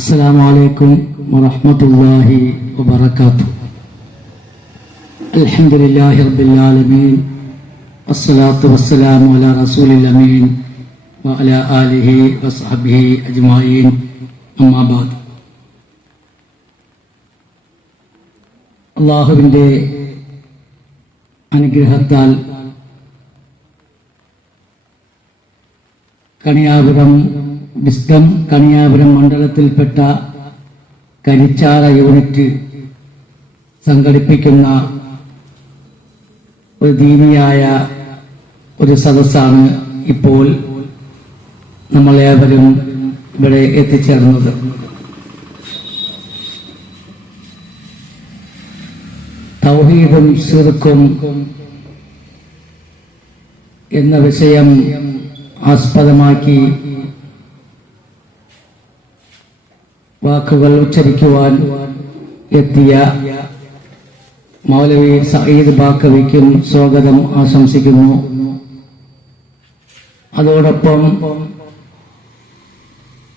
അസ്സലാമു അലൈക്കും വറഹ്മത്തുള്ളാഹി വബറകാതുഹു. അൽഹംദുലില്ലാഹി റബ്ബിൽ ആലമീൻ വസ്സലാത്തു വസ്സലാമു അലാ റസൂലിൽ അമീൻ വഅലാ ആലിഹി വസ്ഹബിഹി അജ്മഈൻ. അമ്മാ ബഅദ്. അല്ലാഹുവിൻ്റെ അനുഗ്രഹത്താൽ കണിയാപുരം മണ്ഡലത്തിൽപ്പെട്ട കരിച്ചാറ യൂണിറ്റ് സംഘടിപ്പിക്കുന്ന ഒരു ദീനിയായ ഒരു സദസ്സാണ് ഇപ്പോൾ നമ്മളേവരും ഇവിടെ എത്തിച്ചേർന്നത്. തൗഹീദും ശിർക്കും എന്ന വിഷയം ആസ്പദമാക്കി വാക്കുകൾ ഉച്ചരിക്കുവാൻ എത്തിയ മൗലവി സഈദ് ബാക്കവിക്കും സ്വാഗതം ആശംസിക്കുന്നു. അതോടൊപ്പം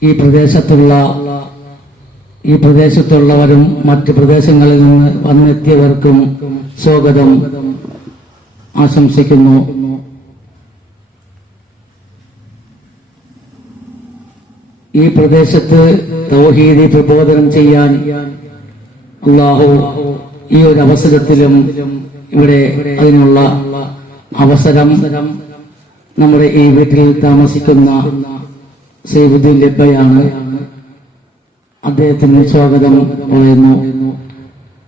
ഈ പ്രദേശത്തുള്ളവരും മറ്റ് പ്രദേശങ്ങളിൽ നിന്ന് വന്നെത്തിയവർക്കും സ്വാഗതം ആശംസിക്കുന്നു. ഈ പ്രദേശത്ത് തൗഹീദ് പ്രബോധനം ചെയ്യാൻ അല്ലാഹു ഈ ഒരു അവസരത്തിലും ഇവിടെ അതിനുള്ള അവസരം നമ്മുടെ ഈ വീട്ടിൽ താമസിക്കുന്ന സൈഫുദ്ദീൻ ലബ്ബയാണ്. അദ്ദേഹത്തിന് സ്വാഗതം പറയുന്നു.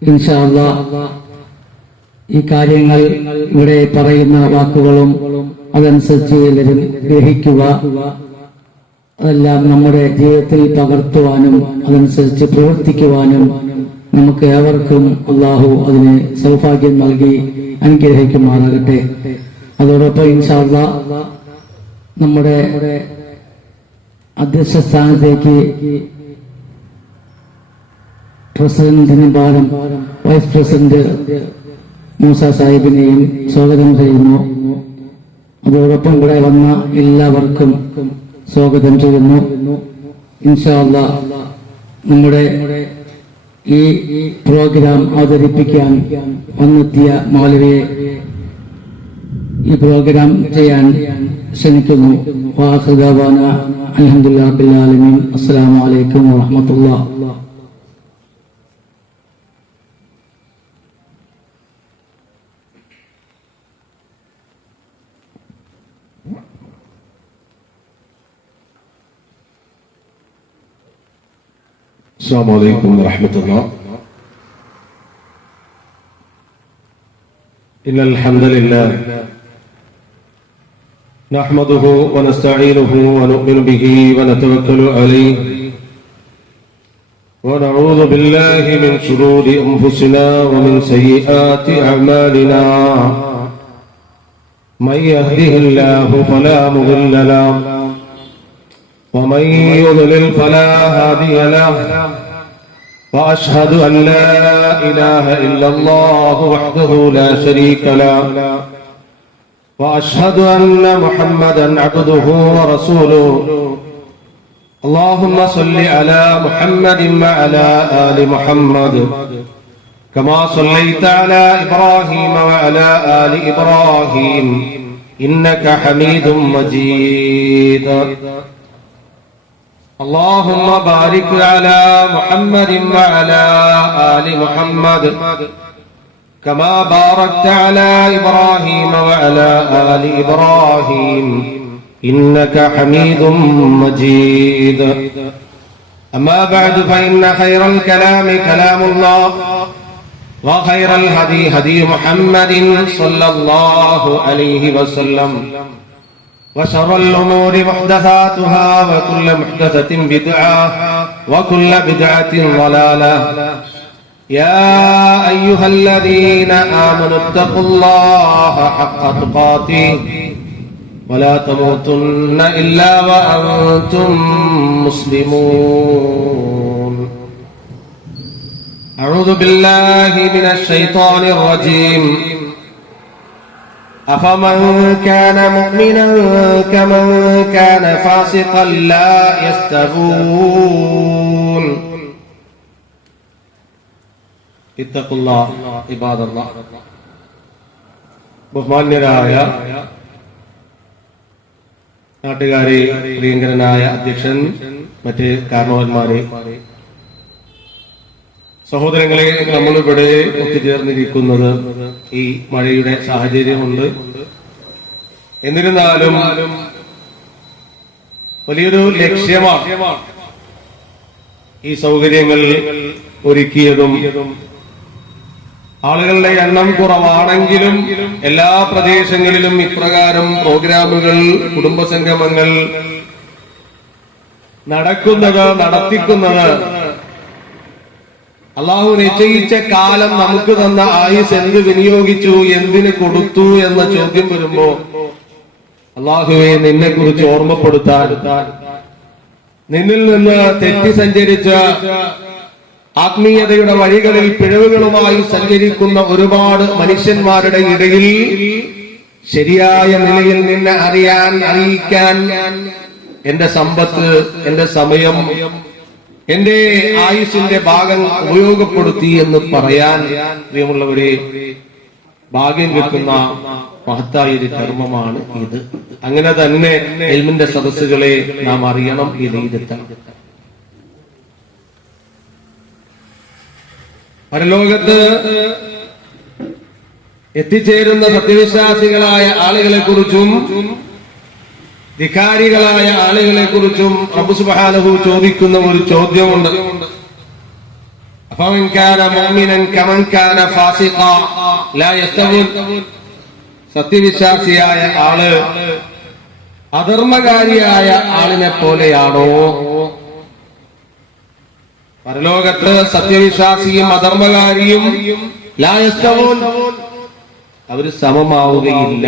ഇൻഷാ അല്ലാഹ് ഈ കാര്യങ്ങൾ ഇവിടെ പറയുന്ന വാക്കുകളും അതനുസരിച്ച് എല്ലാവരും ഗ്രഹിക്കുക, അതെല്ലാം നമ്മുടെ ജീവിതത്തിൽ പകർത്തുവാനും അതനുസരിച്ച് പ്രവർത്തിക്കുവാനും നമുക്ക് ഏവർക്കും അല്ലാഹു അതിന് സൗഭാഗ്യം നൽകി അനുഗ്രഹിക്കുമാറാകട്ടെ. അതോടൊപ്പം ഇൻഷാ അല്ലാഹ് നമ്മുടെ അധ്യക്ഷ സ്ഥാനത്തേക്ക് പ്രസിഡന്റിന് പകരം വൈസ് പ്രസിഡന്റ് മൂസ സാഹിബിനെയും സ്വാഗതം ചെയ്യുന്നു. അതോടൊപ്പം ഇവിടെ വന്ന എല്ലാവർക്കും സ്വാഗതം ചെയ്യുന്നു. ഇൻഷാ അല്ലാഹ് നമ്മുടെ ഈ പ്രോഗ്രാം അവതരിപ്പിക്കാൻ വന്നെത്തിയ മൗലവിയെ ഈ പ്രോഗ്രാം ചെയ്യാൻ ക്ഷണിക്കുന്നു. വആഖിറു ദഅവാനാ അൽഹംദുലില്ലാഹി റബ്ബിൽ ആലമീൻ. അസ്സലാമു അലൈക്കും വറഹ്മത്തുള്ളാഹി. السلام عليكم ورحمة الله. إن الحمد لله نحمده ونستعينه ونؤمن به ونتوكل عليه ونعوذ بالله من شرور أنفسنا ومن سيئات أعمالنا. من يهده الله فلا مضل له ومن يضلل فلا هادي له. وأشهد أن لا إله إلا الله وحده لا شريك له. وأشهد أن محمدا عبده ورسوله. اللهم صل على محمد وعلى آل محمد كما صليت على إبراهيم وعلى آل إبراهيم إنك حميد مجيد. اللهم بارك على محمد وعلى آل محمد كما باركت على إبراهيم وعلى آل إبراهيم إنك حميد مجيد. أما بعد فإن خير الكلام كلام الله وخير الهدي هدي محمد صلى الله عليه وسلم وشر الأمور محدثاتها وكل محدثة بدعة وكل بدعة ضلالة. يا أيها الذين آمنوا اتقوا الله حق تقاته ولا تموتن إلا وأنتم مسلمون. أعوذ بالله من الشيطان الرجيم. أفمن كان مؤمنا كمن كان فاسقا لا يستوون. ഇത്തഖുല്ലാഹ് ഇബാദല്ലാഹ്. ബഹുമാന്യരായ നാട്ടുകാരെ, പ്രിയങ്കരനായ അധ്യക്ഷൻ, മറ്റ് കാരണവന്മാരെ, സഹോദരങ്ങളെ, നമ്മളിവിടെ ഒത്തുചേർന്നിരിക്കുന്നത് ഈ മഴയുടെ സാഹചര്യമുണ്ട്. എന്നിരുന്നാലും വലിയൊരു ലക്ഷ്യമാണ് ഈ സൗകര്യങ്ങൾ ഒരുക്കിയതും. ആളുകളുടെ എണ്ണം കുറവാണെങ്കിലും എല്ലാ പ്രദേശങ്ങളിലും ഇപ്രകാരം പ്രോഗ്രാമുകൾ, കുടുംബസംഗമങ്ങൾ നടത്തിക്കുന്നത് അള്ളാഹു നിശ്ചയിച്ച കാലം നമുക്ക് തന്ന ആയുസ് എന്ത് വിനിയോഗിച്ചു, എന്തിന് കൊടുത്തു എന്ന ചോദ്യം വരുമ്പോ അള്ളാഹുവെ നിന്നെ കുറിച്ച് ഓർമ്മപ്പെടുത്താൻ, നിന്നിൽ നിന്ന് തെറ്റി സഞ്ചരിച്ച ആത്മീയതയുടെ വഴികളിൽ പിഴവുകളുമായി സഞ്ചരിക്കുന്ന ഒരുപാട് മനുഷ്യന്മാരുടെ ഇടയിൽ ശരിയായ നിലയിൽ നിന്നെ അറിയിക്കാൻ എന്റെ സമ്പത്ത്, എന്റെ സമയം, എന്റെ ആയുസിന്റെ ഭാഗം ഉപയോഗപ്പെടുത്തി എന്ന് പറയാൻ പ്രിയമുള്ളവരെ ഭാഗ്യം കിട്ടുന്ന മഹത്തായ ഒരു കർമ്മമാണ് ഇത്. അങ്ങനെ തന്നെ ഇൽമിന്റെ സദസ്സുകളെ നാം അറിയണം, വിലയിരുത്തണം. പരലോകത്ത് എത്തിച്ചേരുന്ന സത്യവിശ്വാസികളായ ആളുകളെ കുറിച്ചും ധിക്കാരികളായ ആളുകളെ കുറിച്ചും റബ്ബ് സുബ്ഹാനഹു ചോദിക്കുന്ന ഒരു ചോദ്യമുണ്ട്. അഫമൻ കാന മുഅ്മിനൻ കമൻ കാന ഫാസിഖാ ലാ യസ്തവൂൻ. സത്യവിശ്വാസിയായ ആള് അധർമ്മകാരിയായ ആളിനെ പോലെയാണോ? പരലോകത്ത് സത്യവിശ്വാസിയും അധർമ്മകാരിയും ലാ യസ്തവൂൻ, അവര് സമമാവുകയില്ല.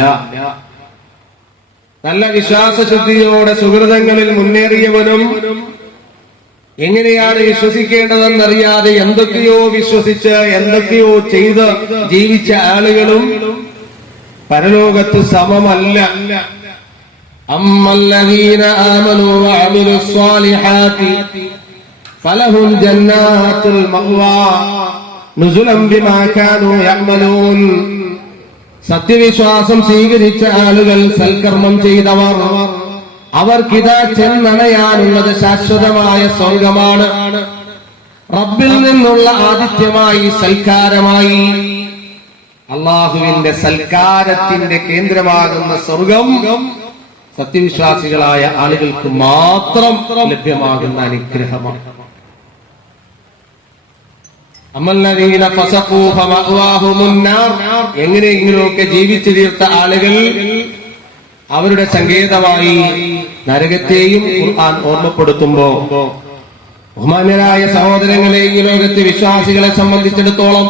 നല്ല വിശ്വാസശുദ്ധിയോടെ സുഹൃതങ്ങളിൽ മുന്നേറിയവനും എങ്ങനെയാണ് വിശ്വസിക്കേണ്ടതെന്നറിയാതെ എന്തൊക്കെയോ വിശ്വസിച്ച് എന്തൊക്കെയോ ചെയ്ത് ജീവിച്ച ആളുകളും പരലോകത്ത് സമമല്ല. അമ്മല്ലദീന ആമനൂ വഅമിലുസ് സ്വാലിഹാത്തി ഫലഹും ജന്നാത്തുൽ മഅ്വാ നുസുലൻ ബിമാ കാനൂ യഅമലൂൻ. സത്യവിശ്വാസം സ്വീകരിച്ച ആളുകൾ, സൽക്കർമ്മം ചെയ്തവർ, അവർക്കിതാ ചെന്നണയാനുള്ളത് ശാശ്വതമായ സ്വർഗമാണ്. റബ്ബിൽ നിന്നുള്ള ആതിഥ്യമായി, സൽക്കാരമായി, അള്ളാഹുവിന്റെ സൽക്കാരത്തിന്റെ കേന്ദ്രമാകുന്ന സ്വർഗം സത്യവിശ്വാസികളായ ആളുകൾക്ക് മാത്രം ലഭ്യമാകുന്ന അനുഗ്രഹമാണ്. അമല്ലദീന ഫസഖൂ ഫമഅവാഹുമുന്നാർ. എങ്ങനെയെങ്കിലുമൊക്കെ ജീവിച്ചു തീർത്ത ആളുകൾ അവരുടെ സങ്കേതമായി നരകത്തെയും ഖുർആൻ ഓർമ്മപ്പെടുത്തുമ്പോ, ബഹുമാന്യരായ സഹോദരങ്ങളെ, ഈ ലോകത്തെ വിശ്വാസികളെ സംബന്ധിച്ചിടത്തോളം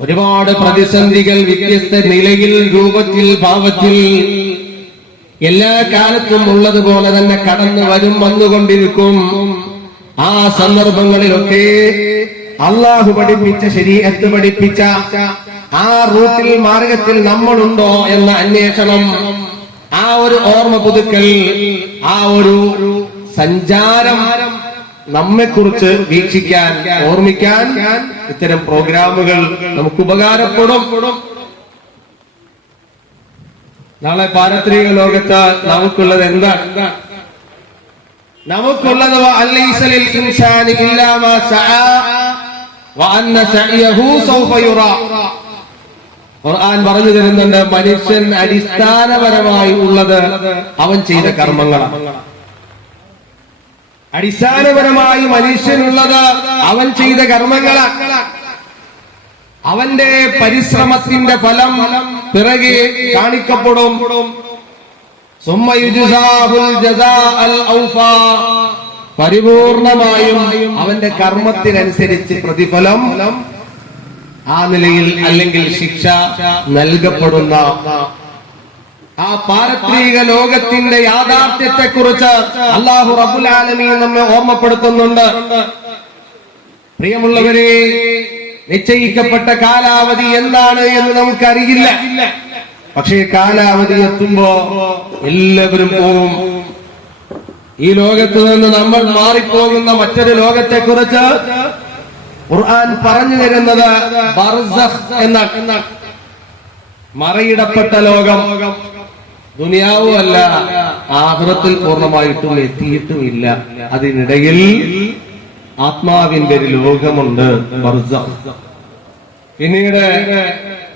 ഒരുപാട് പ്രതിസന്ധികൾ വ്യത്യസ്ത നിലയിൽ, രൂപത്തിൽ, ഭാവത്തിൽ എല്ലാ കാലത്തും ഉള്ളതുപോലെ തന്നെ കടന്നു വരും, വന്നുകൊണ്ടിരിക്കും. ആ സന്ദർഭങ്ങളിലൊക്കെ അള്ളാഹു പഠിപ്പിച്ച, ശരീഅത്ത് പഠിപ്പിച്ച ആ റൂട്ടിൽ, മാർഗത്തിൽ നമ്മളുണ്ടോ എന്ന അന്വേഷണം, ആ ഒരു ഓർമ്മ പുതുക്കൽ, ആ ഒരു സഞ്ചാരം നമ്മെക്കുറിച്ച് വീക്ഷിക്കാൻ, ഓർമ്മിക്കാൻ ഇത്തരം പ്രോഗ്രാമുകൾ നമുക്ക് ഉപകാരപ്പെടും. നാളെ പാരത്രിക ലോകത്ത് നമുക്കുള്ളത് എന്താണ്? നമുക്കുള്ളത് അലൈസലിൽ ഇൻസാനി ഇല്ലാ മാ സഅ വഅന്ന സഅയഹു സൗഫ യുറാ. ഖുർആൻ പറഞ്ഞു തരുന്നുണ്ട്, മനുഷ്യൻ അടിസ്ഥാനപരമായി ഉള്ളത് അവൻ ചെയ്ത കർമ്മങ്ങളാണ്. അടിസ്ഥാനപരമായി മനുഷ്യനുള്ളത് അവൻ ചെയ്ത കർമ്മങ്ങളാണ്. അവന്റെ പരിശ്രമത്തിന്റെ ഫലം പിറകെ കാണിക്കപ്പെടും. സുമ്മ യുജ്സാഹുൽ ജസാഅൽ ഔഫാ. പരിപൂർണമായും അവന്റെ കർമ്മത്തിനനുസരിച്ച് പ്രതിഫലം ആ നിലയിൽ, അല്ലെങ്കിൽ ശിക്ഷ നൽകപ്പെടുന്ന ആ പാരത്രിക ലോകത്തിന്റെ യാഥാർത്ഥ്യത്തെക്കുറിച്ച് അല്ലാഹു റബ്ബുൽ ആലമീൻ നമ്മെ ഓർമ്മപ്പെടുത്തുന്നുണ്ട്. പ്രിയമുള്ളവരെ, നിശ്ചയിക്കപ്പെട്ട കാലാവധി എന്താണ് എന്ന് നമുക്കറിയില്ല. പക്ഷേ കാലാവധി എത്തുമ്പോ എല്ലാവരും പോവും. ഈ ലോകത്ത് നിന്ന് നമ്മൾ മാറിപ്പോകുന്ന മറ്റൊരു ലോകത്തെക്കുറിച്ച് ഖുർആൻ പറഞ്ഞു തരുന്നത് ബർസഖ് എന്ന മറയിടപ്പെട്ട ലോകം. ദുനിയാവും അല്ല, ആഖിറത്തിൽ പൂർണ്ണമായിട്ടും എത്തിയിട്ടുമില്ല. അതിനിടയിൽ ആത്മാവിന്റെ ഒരു ലോകമുണ്ട്, ബർസഖ്. പിന്നീട്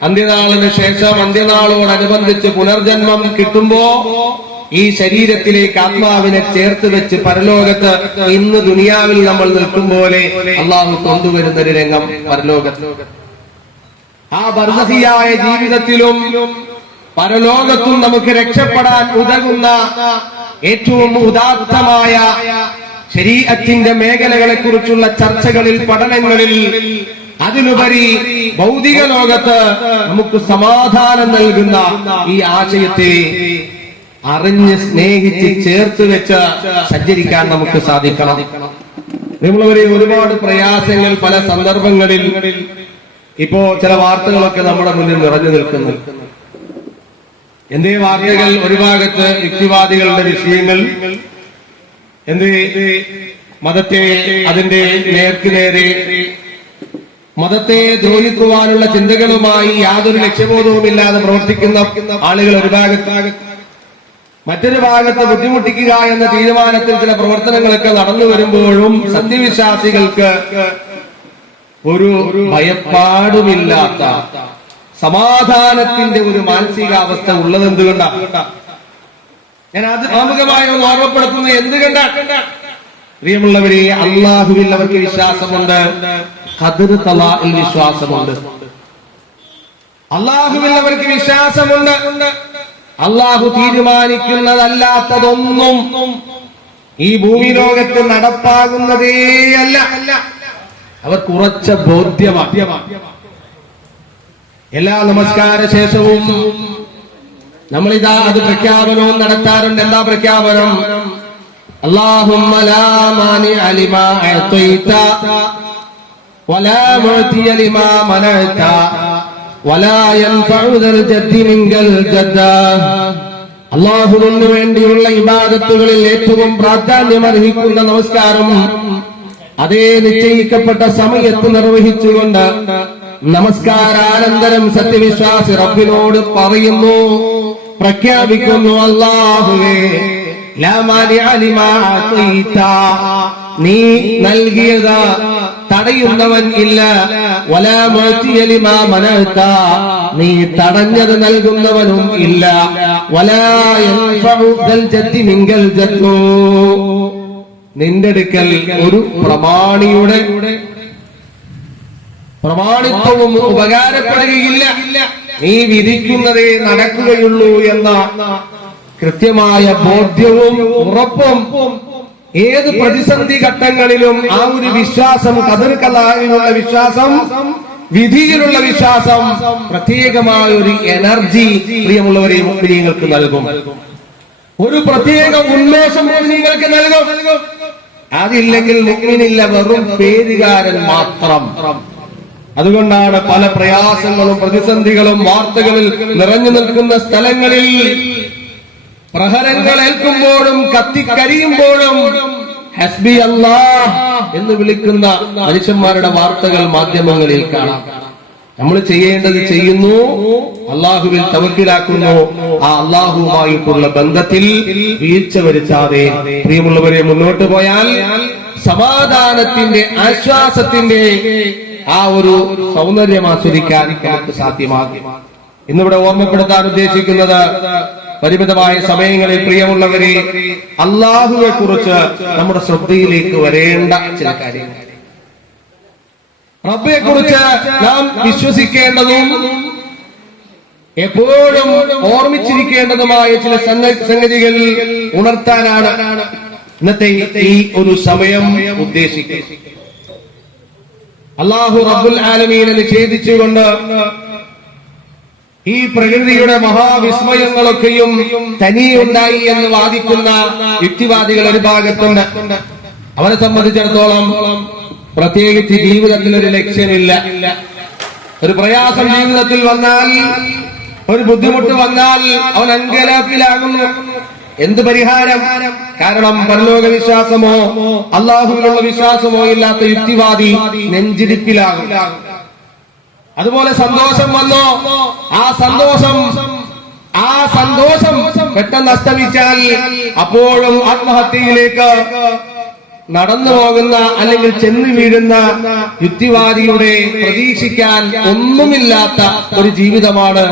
അന്ത്യനാളിന് ശേഷം അന്ത്യനാളോടനുബന്ധിച്ച് പുനർജന്മം കിട്ടുമ്പോ ഈ ശരീരത്തിലേക്ക് ആത്മാവിനെ ചേർത്ത് വെച്ച് പരലോകത്ത് ഇന്ന് ദുനിയാവിൽ നമ്മൾ നിൽക്കും പോലെ അള്ളാഹു കൊണ്ടുവരുന്ന ഒരു രംഗം പരലോകത്ത്. ആ ബർസഖിയായ ജീവിതത്തിലും പരലോകത്തും നമുക്ക് രക്ഷപ്പെടാൻ ഉതകുന്ന ഏറ്റവും ഉദാത്തമായ ശരീഅത്തിന്റെ മേഖലകളെ കുറിച്ചുള്ള ചർച്ചകളിൽ, പഠനങ്ങളിൽ, അതിലുപരി ഭൗതിക ലോകത്ത് നമുക്ക് സമാധാനം നൽകുന്ന ഈ ആശയത്തെ അറിഞ്ഞ് സ്നേഹിച്ച് ചേർത്ത് വെച്ച് സഞ്ചരിക്കാൻ നമുക്ക് സാധിക്കണം. നിങ്ങളവരെ ഒരുപാട് പ്രയാസങ്ങൾ പല സന്ദർഭങ്ങളിൽ ഇപ്പോ ചില വാർത്തകളൊക്കെ നമ്മുടെ മുന്നിൽ നിറഞ്ഞു നിൽക്കുന്നു. എന്തേ വാർത്തകൾ? ഒരു ഭാഗത്ത് യുക്തിവാദികളുടെ വിഷയങ്ങൾ, എന്തേ മതത്തെ അതിന്റെ നേർക്കുനേരെ മതത്തെ ദ്രോഹിക്കുവാനുള്ള ചിന്തകളുമായി യാതൊരു ലക്ഷ്യബോധവുമില്ലാതെ പ്രവർത്തിക്കുന്ന ആളുകൾ ഒരു ഭാഗത്ത്, മറ്റൊരു ഭാഗത്ത് ബുദ്ധിമുട്ടിക്കുക എന്ന തീരുമാനത്തിൽ ചില പ്രവർത്തനങ്ങളൊക്കെ നടന്നു വരുമ്പോഴും സത്യവിശ്വാസികൾക്ക് ഒരു ഭയപ്പാടുമില്ലാത്ത സമാധാനത്തിന്റെ ഒരു മാനസികാവസ്ഥ ഉള്ളത് എന്തുകൊണ്ടാണ്? ഞാൻ അത് ആമുഖമായി ഒന്ന് ഓർമ്മപ്പെടുത്തുന്നത് എന്തുകൊണ്ടാണ്? പ്രിയമുള്ളവരെ, അള്ളാഹുവിൽ അവർക്ക് വിശ്വാസമുണ്ട്, ഖദർ ഖലാഇൽ വിശ്വാസമുണ്ട്. അള്ളാഹുവിൽ അവർക്ക് വിശ്വാസമുണ്ട്. അള്ളാഹു തീരുമാനിക്കുന്നതല്ലാത്തതൊന്നും ഈ ഭൂമി ലോകത്ത് നടപ്പാകുന്നതേ അല്ല. അവർക്ക് ഉറച്ച ബോധ്യമാണ്. എല്ലാ നമസ്കാര ശേഷവും നമ്മളിതാ അത് പ്രഖ്യാപനവും നടത്താറുണ്ട്. എന്താ പ്രഖ്യാപനം? അല്ലാഹുമ്മ ലാ മാനിഅ ലിമാ അഅ്തൈത വലാ മുഅ്തിയ ലിമാ മനഅത വലാ യൻഫഉ ദൽ ജദ്ദി മിൻകൽ ജദ്ദ. അല്ലാഹുവിന് വേണ്ടിയുള്ള ഇബാദത്തുകളിൽ ഏറ്റവും പ്രാധാന്യമർഹിക്കുന്ന നമസ്കാരം അതേ നിശ്ചയിക്കപ്പെട്ട സമയത്ത് നിർവഹിച്ചുകൊണ്ട് നമസ്കാരാനന്തരം സത്യവിശ്വാസി റബ്ബിനോട് പറയുന്നു, പ്രഖ്യാപിക്കുന്നു, അല്ലാഹുവേ ലാ മാനിഅ ലിമാ അഅ്തൈത, നീ നൽകിയത് തടയുന്നവൻ ഇല്ല, വലാ മുഅ്തിയ ലിമാ മനഅത, നീ തടഞ്ഞത് നൽകുന്നവനും ഇല്ല, വലാ യൻഫഉ ദൽ ജദ്ദി മിൻകൽ ജദ്ദു, നിന്റെ അടുക്കൽ ഒരു പ്രമാണിയുടെ പ്രമാണിത്വവും ഉപകാരപ്പെടുകയില്ല, നീ വിധിക്കുന്നതേ നടക്കുകയുള്ളൂ എന്ന കൃത്യമായ ബോധ്യവും ഉറപ്പും ഏത് പ്രതിസന്ധി ഘട്ടങ്ങളിലും ആ ഒരു വിശ്വാസം, ഖദർ ഖലാഇലുള്ള വിശ്വാസം, വിധിയിലുള്ള വിശ്വാസം പ്രത്യേകമായ ഒരു എനർജി പ്രിയമുള്ളവരെ മുഅ്മിനീങ്ങൾക്ക് നൽകും. ഒരു പ്രത്യേക ഉന്മേഷം മുഅ്മിനീങ്ങൾക്ക് നൽകും. അതില്ലെങ്കിൽ മുഅ്മിനില്ല, വെറും പേരുകാരൻ മാത്രം. അതുകൊണ്ടാണ് പല പ്രയാസങ്ങളും പ്രതിസന്ധികളും വാർത്തകളിൽ നിറഞ്ഞു നിൽക്കുന്ന സ്ഥലങ്ങളിൽ പ്രഹരങ്ങൾ ഏൽക്കുമ്പോഴും കത്തിക്കരിയുമ്പോഴും ഹസ്ബി അല്ലാഹ് എന്ന് വിളിക്കുന്ന മനുഷ്യന്മാരുടെ വാർത്തകൾ മാധ്യമങ്ങളിൽ കാണാം. നമ്മൾ ചെയ്യേണ്ടത് ചെയ്യുന്നു, അള്ളാഹുവിൽ തവക്കിലാക്കുന്നു. ആ അള്ളാഹുവുമായിട്ടുള്ള ബന്ധത്തിൽ വീഴ്ച വരുത്താതെ പ്രിയമുള്ളവരെ മുന്നോട്ട് പോയാൽ സമാധാനത്തിന്റെ, ആശ്വാസത്തിന്റെ ആ ഒരു സൗന്ദര്യം ആസ്വദിക്കാൻ നമുക്ക് സാധ്യമാകും. ഇന്നിവിടെ ഓർമ്മപ്പെടുത്താൻ ഉദ്ദേശിക്കുന്നത് പരിമിതമായ സമയങ്ങളിൽ പ്രിയമുള്ളവരെ അള്ളാഹുവെ കുറിച്ച് നമ്മുടെ ശ്രദ്ധയിലേക്ക് വരേണ്ട ചില കാര്യങ്ങൾ, റബ്ബെ കുറിച്ച് നാം വിശ്വസിക്കേണ്ടതും എപ്പോഴും ഓർമ്മിച്ചിരിക്കേണ്ടതുമായ ചില സംഗതികൾ ഉണർത്താനാണ് ഇന്നത്തെ ഈ ഒരു സമയം ഉദ്ദേശിക്കുന്നത്. അല്ലാഹു റബ്ബുൽ ആലമീനെ നിഷേധിച്ചുകൊണ്ട് ഈ പ്രകൃതിയുടെ മഹാവിസ്മയങ്ങളൊക്കെയും തനിയുണ്ടായി എന്ന് വാദിക്കുന്ന യുക്തിവാദികൾ ഒരു ഭാഗത്തുണ്ട്. അവരെ സംബന്ധിച്ചിടത്തോളം പ്രത്യേകിച്ച് ജീവിതത്തിൽ ഒരു ലക്ഷ്യമില്ല. ഒരു പ്രയാസം ജീവിതത്തിൽ വന്നാൽ, ഒരു ബുദ്ധിമുട്ട് വന്നാൽ അവൻ അങ്കലാപ്പിലാകുന്നു. എന്ത് പരിഹാരം? കാരണം പരലോക വിശ്വാസമോ അള്ളാഹുവിലുള്ള വിശ്വാസമോ ഇല്ലാത്ത യുക്തിവാദി നെഞ്ചിടിപ്പിലാകും. അതുപോലെ സന്തോഷം വന്നോ, ആ സന്തോഷം പെട്ടെന്ന് അസ്തമിച്ചാൽ അപ്പോഴും ആത്മഹത്യയിലേക്ക് നടന്നു പോകുന്ന അല്ലെങ്കിൽ ചെന്ന് വീഴുന്ന യുക്തിവാദിയുടെ പ്രതീക്ഷിക്കാൻ ഒന്നുമില്ലാത്ത ഒരു ജീവിതമാണ്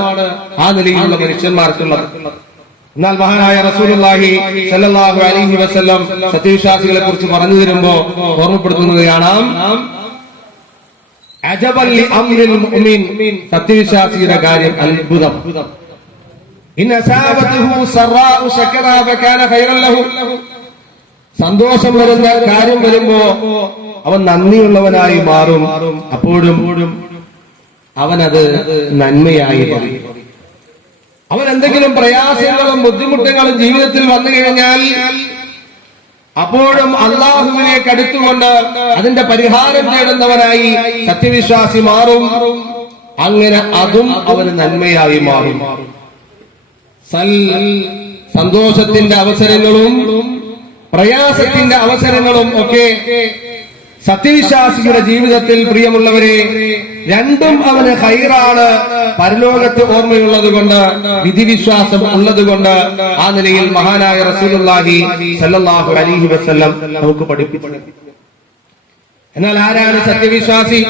ആ നിലയിലുള്ള മനുഷ്യന്മാർക്കുള്ളത്. എന്നാൽ മഹാനായ റസൂലുള്ളാഹി സ്വല്ലല്ലാഹു അലൈഹി വസല്ലം സത്യവിശ്വാസികളെ കുറിച്ച് പറഞ്ഞു തരുമ്പോ ഓർമ്മപ്പെടുത്തുന്നത് കാണാം, അജബൻ ലി അംരിൽ മുഅ്മിൻ, സത്യവിശ്വാസിയുടെ കാര്യം അത്ഭുതം. ഇൻ അസാബതുഹു സറാഉ ശകറ ഫകാന ഖൈറൻ ലഹു, സന്തോഷം വരുന്ന കാര്യം വരുമ്പോ അവൻ നന്ദിയുള്ളവനായി മാറും, അപ്പോഴും അവനത് നന്മയായി മാറും. അവൻ എന്തെങ്കിലും പ്രയാസങ്ങളും ബുദ്ധിമുട്ടുകളും ജീവിതത്തിൽ വന്നു കഴിഞ്ഞാൽ അപ്പോഴും അള്ളാഹുവിലേക്ക് അടുത്തുകൊണ്ട് അതിന്റെ പരിഹാരം തേടുന്നവനായി സത്യവിശ്വാസി മാറും. അങ്ങനെ അതും അവന് നന്മയായി മാറും. സന്തോഷത്തിന്റെ അവസരങ്ങളും പ്രയാസത്തിന്റെ അവസരങ്ങളും ഒക്കെ സത്യവിശ്വാസിയുടെ ജീവിതത്തിൽ പ്രിയമുള്ളവരെ രണ്ടും അവന് ഖൈറാണ്. പരലോകത്ത് ഓർമ്മയുള്ളത് കൊണ്ട്, വിധിവിശ്വാസം ഉള്ളത് കൊണ്ട് ആ നിലയിൽ മഹാനായ റസൂലുള്ളാഹി സ്വല്ലല്ലാഹു അലൈഹി വസല്ലം നമുക്ക് പഠിപ്പിച്ചു. എന്നാൽ ആരാണ് സത്യവിശ്വാസി?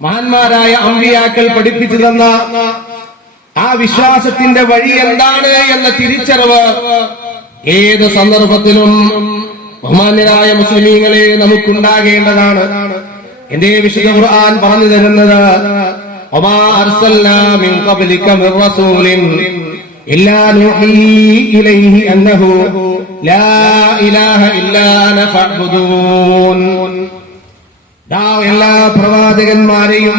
മഹാന്മാരായ അമ്പിയാക്കൾ പഠിപ്പിച്ചു തന്ന ആ വിശ്വാസത്തിന്റെ വഴി എന്താണ് എന്ന തിരിച്ചറിവ് ഏത് സന്ദർഭത്തിലും ബഹുമാന്യരായ മുസ്ലിമീങ്ങളെ നമുക്കുണ്ടാകേണ്ടതാണ്. എന്റെ വിശുദ്ധ ഖുർആൻ പറഞ്ഞു തരുന്നത്, വമാ അർസൽനാ മിൻ ഖബ്ലിക മിർ റസൂലിൻ ഇല്ലാ നൂഹി ഇലൈഹി അന്നഹു ലാ ഇലാഹ ഇല്ലാ അന ഫഅ്ബുദൂൻ. എല്ലാ പ്രവാചകന്മാരെയും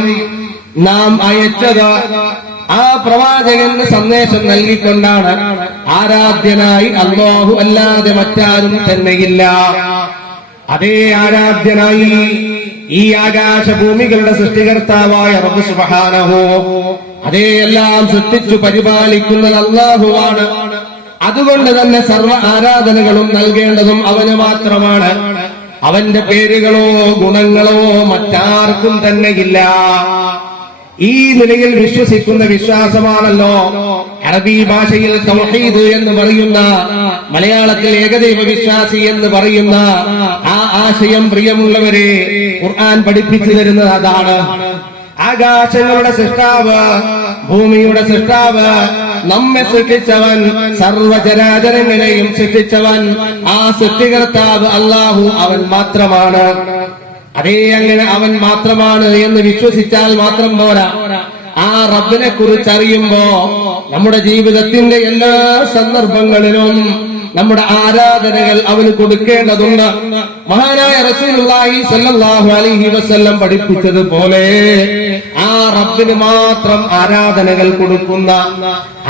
നാം അയച്ചത് ആ പ്രവാചകന് സന്ദേശം നൽകിക്കൊണ്ടാണ്. ആരാധ്യനായി അല്ലാഹു അല്ലാതെ മറ്റാരും തന്നെയില്ല. അതേ ആരാധ്യനായി ഈ ആകാശഭൂമികളുടെ സൃഷ്ടികർത്താവായ റബ്ബ് സുബ്ഹാനഹു, അതേ എല്ലാം സൃഷ്ടിച്ചു പരിപാലിക്കുന്നത് അല്ലാഹുവാണ്. അതുകൊണ്ട് തന്നെ സർവ്വ ആരാധനകളും നൽകേണ്ടതും അവന് മാത്രമാണ്. അവന്റെ പേരുകളോ ഗുണങ്ങളോ മറ്റാർക്കും തന്നെയില്ല. ഈ നിലയിൽ വിശ്വസിക്കുന്ന വിശ്വാസമാണല്ലോ അറബി ഭാഷയിൽ തൗഹീദ് എന്ന് പറയുന്ന, മലയാളത്തിൽ ഏകദൈവ വിശ്വാസി എന്ന് പറയുന്ന ആ ആശയം പ്രിയമുള്ളവരെ ഖുർആൻ പഠിപ്പിച്ചു തരുന്നത് അതാണ്. ആകാശങ്ങളുടെ സൃഷ്ടാവ്, ഭൂമിയുടെ സൃഷ്ടാവ്, നമ്മെ സൃഷ്ടിച്ചവൻ, സർവചരാചരങ്ങളെയും സൃഷ്ടിച്ചവൻ, ആ സൃഷ്ടികർത്താവ് അല്ലാഹു അവൻ മാത്രമാണ്. അതേ അങ്ങനെ അവൻ മാത്രമാണ് എന്ന് വിശ്വസിച്ചാൽ മാത്രം പോരാ. ആ റബ്ബിനെ കുറിച്ച് അറിയുമ്പോ നമ്മുടെ ജീവിതത്തിന്റെ എല്ലാ സന്ദർഭങ്ങളിലും നമ്മുടെ ആരാധനകൾ അവന് കൊടുക്കേണ്ടതുണ്ട്. മഹാനായ റസൂലുള്ളാഹി സ്വല്ലല്ലാഹു അലൈഹി വസല്ലം പഠിപ്പിച്ചതുപോലെ ആ റബ്ബിന് മാത്രം ആരാധനകൾ കൊടുക്കുന്ന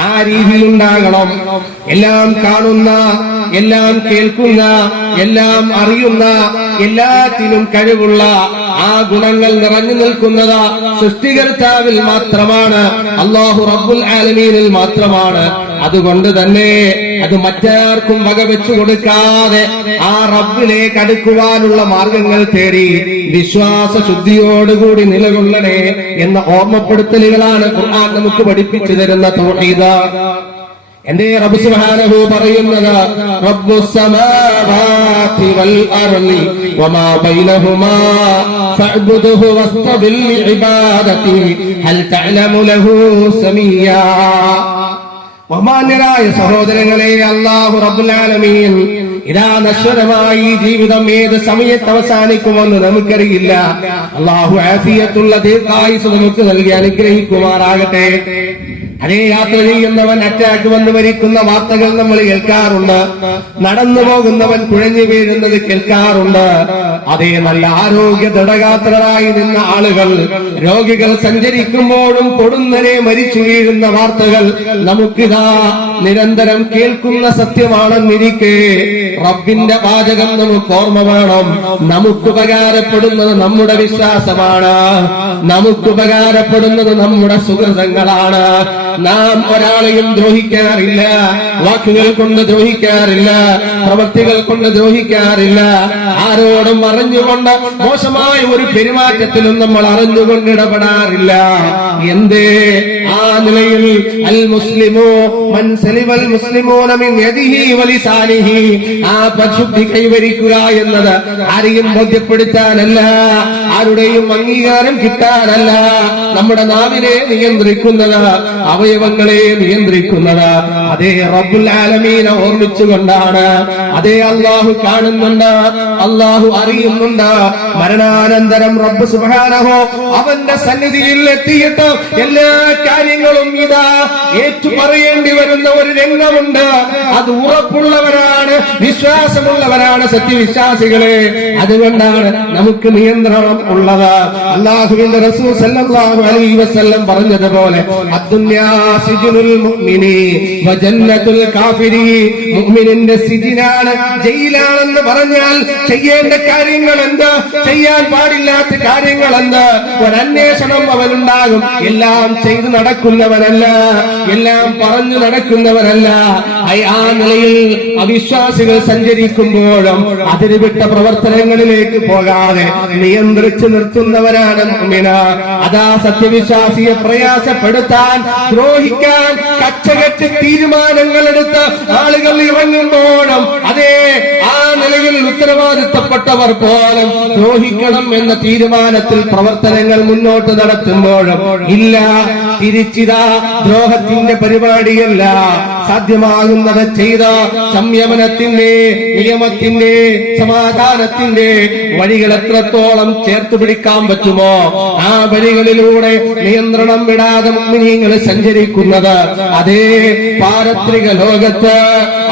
ആ രീതിയുണ്ടാകണം. എല്ലാം കാണുന്ന, എല്ലാം കേൾക്കുന്ന, എല്ലാം അറിയുന്ന, എല്ലാത്തിനും കഴിവുള്ള ആ ഗുണങ്ങൾ നിറഞ്ഞു നിൽക്കുന്നത് സൃഷ്ടികർത്താവിൽ മാത്രമാണ്, അല്ലാഹു റബ്ബുൽ ആലമീനിൽ മാത്രമാണ്. അതുകൊണ്ട് തന്നെ അത് മറ്റാർക്കും വകവെച്ചു കൊടുക്കാതെ ആ റബ്ബിലേക്ക് അടുക്കുവാനുള്ള മാർഗങ്ങൾ തേടി വിശ്വാസ ശുദ്ധിയോടുകൂടി നിലകൊള്ളണേ എന്ന ഓർമ്മപ്പെടുത്തലുകളാണ് ഖുർആൻ നമുക്ക് പഠിപ്പിച്ചു തരുന്ന തൗഹീദ്. എന്റെ റബ്ബ് സുബ്ഹാനഹു പറയുന്നത്, റബ്ബുസ് സമാവാതി വൽ അർളി വമാ ബൈനഹുമാ ഫഅബ്ദുഹു വസ്തബിൽ ലിഇബാദതിഹി ഹൽ തഅലമു ലഹു സമീയാ. ബഹുമാന്യരായ സഹോദരങ്ങളെ, അല്ലാഹു റബ്ബുൽ ആലമീൻ ഇതാ നശ്വരമായി ജീവിതം ഏത് സമയത്ത് അവസാനിക്കുമെന്ന് നമുക്കറിയില്ല. അല്ലാഹു ആഫിയത്തുള്ള ദീർഘായുസ്സ് നമുക്ക് നൽകി അനുഗ്രഹിക്കുമാറാകട്ടെ. അതേ യാത്ര ചെയ്യുന്നവൻ അറ്റാക്ക് വന്ന് മരിക്കുന്ന വാർത്തകൾ നമ്മൾ കേൾക്കാറുണ്ട്. നടന്നു പോകുന്നവൻ കുഴഞ്ഞു വീഴുന്നത് കേൾക്കാറുണ്ട്. അതേ നല്ല ആരോഗ്യ ദൃഢഗാത്രരായി നിന്ന ആളുകൾ, രോഗികൾ സഞ്ചരിക്കുമ്പോഴും പൊടുന്നനെ മരിച്ചു വീഴുന്ന വാർത്തകൾ നമുക്കിതാ നിരന്തരം കേൾക്കുന്ന സത്യമാണെന്നിരിക്കെ റബ്ബിന്റെ വാചകം നമുക്ക് ഓർമ്മ വേണം. നമുക്കുപകാരപ്പെടുന്നത് നമ്മുടെ വിശ്വാസമാണ്, നമുക്കുപകാരപ്പെടുന്നത് നമ്മുടെ സുഹൃതങ്ങളാണ്. നാം ഒരാളെയും ദ്രോഹിക്കാറില്ല, വാക്കുകൾ കൊണ്ട് ദ്രോഹിക്കാറില്ല, പ്രവൃത്തികൾ കൊണ്ട് ദ്രോഹിക്കാറില്ല. ആരോടും അറിഞ്ഞുകൊണ്ട് മോശമായ ഒരു പെരുമാറ്റത്തിലും നമ്മൾ അറിഞ്ഞുകൊണ്ട് ഇടപെടാറില്ല. എന്തേ? ആ നിലയിൽ അൽ മുസ്ലിമോ മൻ സലിമൽ മുസ്ലിമൂന മിൻ യദിഹി വലിസാനിഹി, ആ പരിശുദ്ധി കൈവരിക്കുക എന്നത് ആരെയും ബോധ്യപ്പെടുത്താനല്ല, ആരുടെയും അംഗീകാരം കിട്ടാനല്ല. നമ്മുടെ നാവിനെ നിയന്ത്രിക്കുന്നത്, അവയവങ്ങളെ നിയന്ത്രിക്കുന്നത് അതേ റബ്ബുൽ ആലമീനെ ഓർമ്മിച്ചുകൊണ്ടാണ്. അതേ അല്ലാഹു കാണുന്നുണ്ട്, അല്ലാഹു അറിയുന്നുണ്ട്. മരണാനന്തരം റബ്ബ് സുബ്ഹാനഹു അവന്റെ സന്നിധിയിൽ എത്തിയിട്ട് എല്ലാ കാര്യങ്ങളും ഇതാ ഏറ്റുപറയേണ്ടി വരുന്ന ഒരു രംഗമുണ്ട്. അത് ഉറപ്പുള്ളവരാണ്, വിശ്വാസമുള്ളവരാണ് സത്യവിശ്വാസികളെ. അതുകൊണ്ടാണ് നമുക്ക് നിയന്ത്രണം ഉള്ളത്. അല്ലാഹുവിന്റെ റസൂൽ സല്ലല്ലാഹു അലൈഹി വസല്ലം പറഞ്ഞതുപോലെ അദ്ദുന്യാ സിജ്നുൽ മുഅ്മിനി വജന്നത്തുൽ കാഫിരി, മുഅ്മിനിന്റെ സിജ്നാണ്, ജയിലാണെന്ന് പറഞ്ഞാൽ ചെയ്യേണ്ട കാര്യങ്ങൾ എന്ത്, ചെയ്യാൻ പാടില്ലാത്ത കാര്യങ്ങൾ എന്ത്, ഒരന്വേഷണം അവനുണ്ടാകും. എല്ലാം ചെയ്തു നടക്കുന്നവനല്ല, എല്ലാം പറഞ്ഞു നടക്കുന്നവനല്ല. ആ നിലയിൽ അവിശ്വാസികൾ സഞ്ചരിക്കുമ്പോഴും അതിരുവിട്ട പ്രവർത്തനങ്ങളിലേക്ക് പോകാതെ നിയന്ത്രിച്ചു നിർത്തുന്നവരാണ് മുഅ്മിന. അതാ സത്യവിശ്വാസിയെ പ്രയാസപ്പെടുത്താൻ, ദ്രോഹിക്കാൻ കച്ചകെട്ട് തീരുമാനങ്ങൾ എടുത്ത് ആളുകൾ ഇറങ്ങുമ്പോഴും അതേ ആ നിലയിൽ ഉത്തരവാദിത്തപ്പെട്ടവർ പോലും ദ്രോഹിക്കണം എന്ന തീരുമാനത്തിൽ പ്രവർത്തനങ്ങൾ മുന്നോട്ട് നടത്തുമ്പോഴും ഇല്ല, തിരിച്ചിതാ ദ്രോഹത്തിന്റെ പരിപാടിയല്ല. സാധ്യമാകുന്നത് ചെയ്ത സംയമനത്തിന്റെ, നിയമത്തിന്റെ, സമാധാനത്തിന്റെ വഴികൾ എത്രത്തോളം ചേർത്ത് പിടിക്കാൻ പറ്റുമോ ആ വഴികളിലൂടെ നിയന്ത്രണം വിടാതെ മുഅ്മിനീങ്ങൾ സഞ്ചരിക്കുന്നത് അതേ പാരത്രിക ലോകത്ത്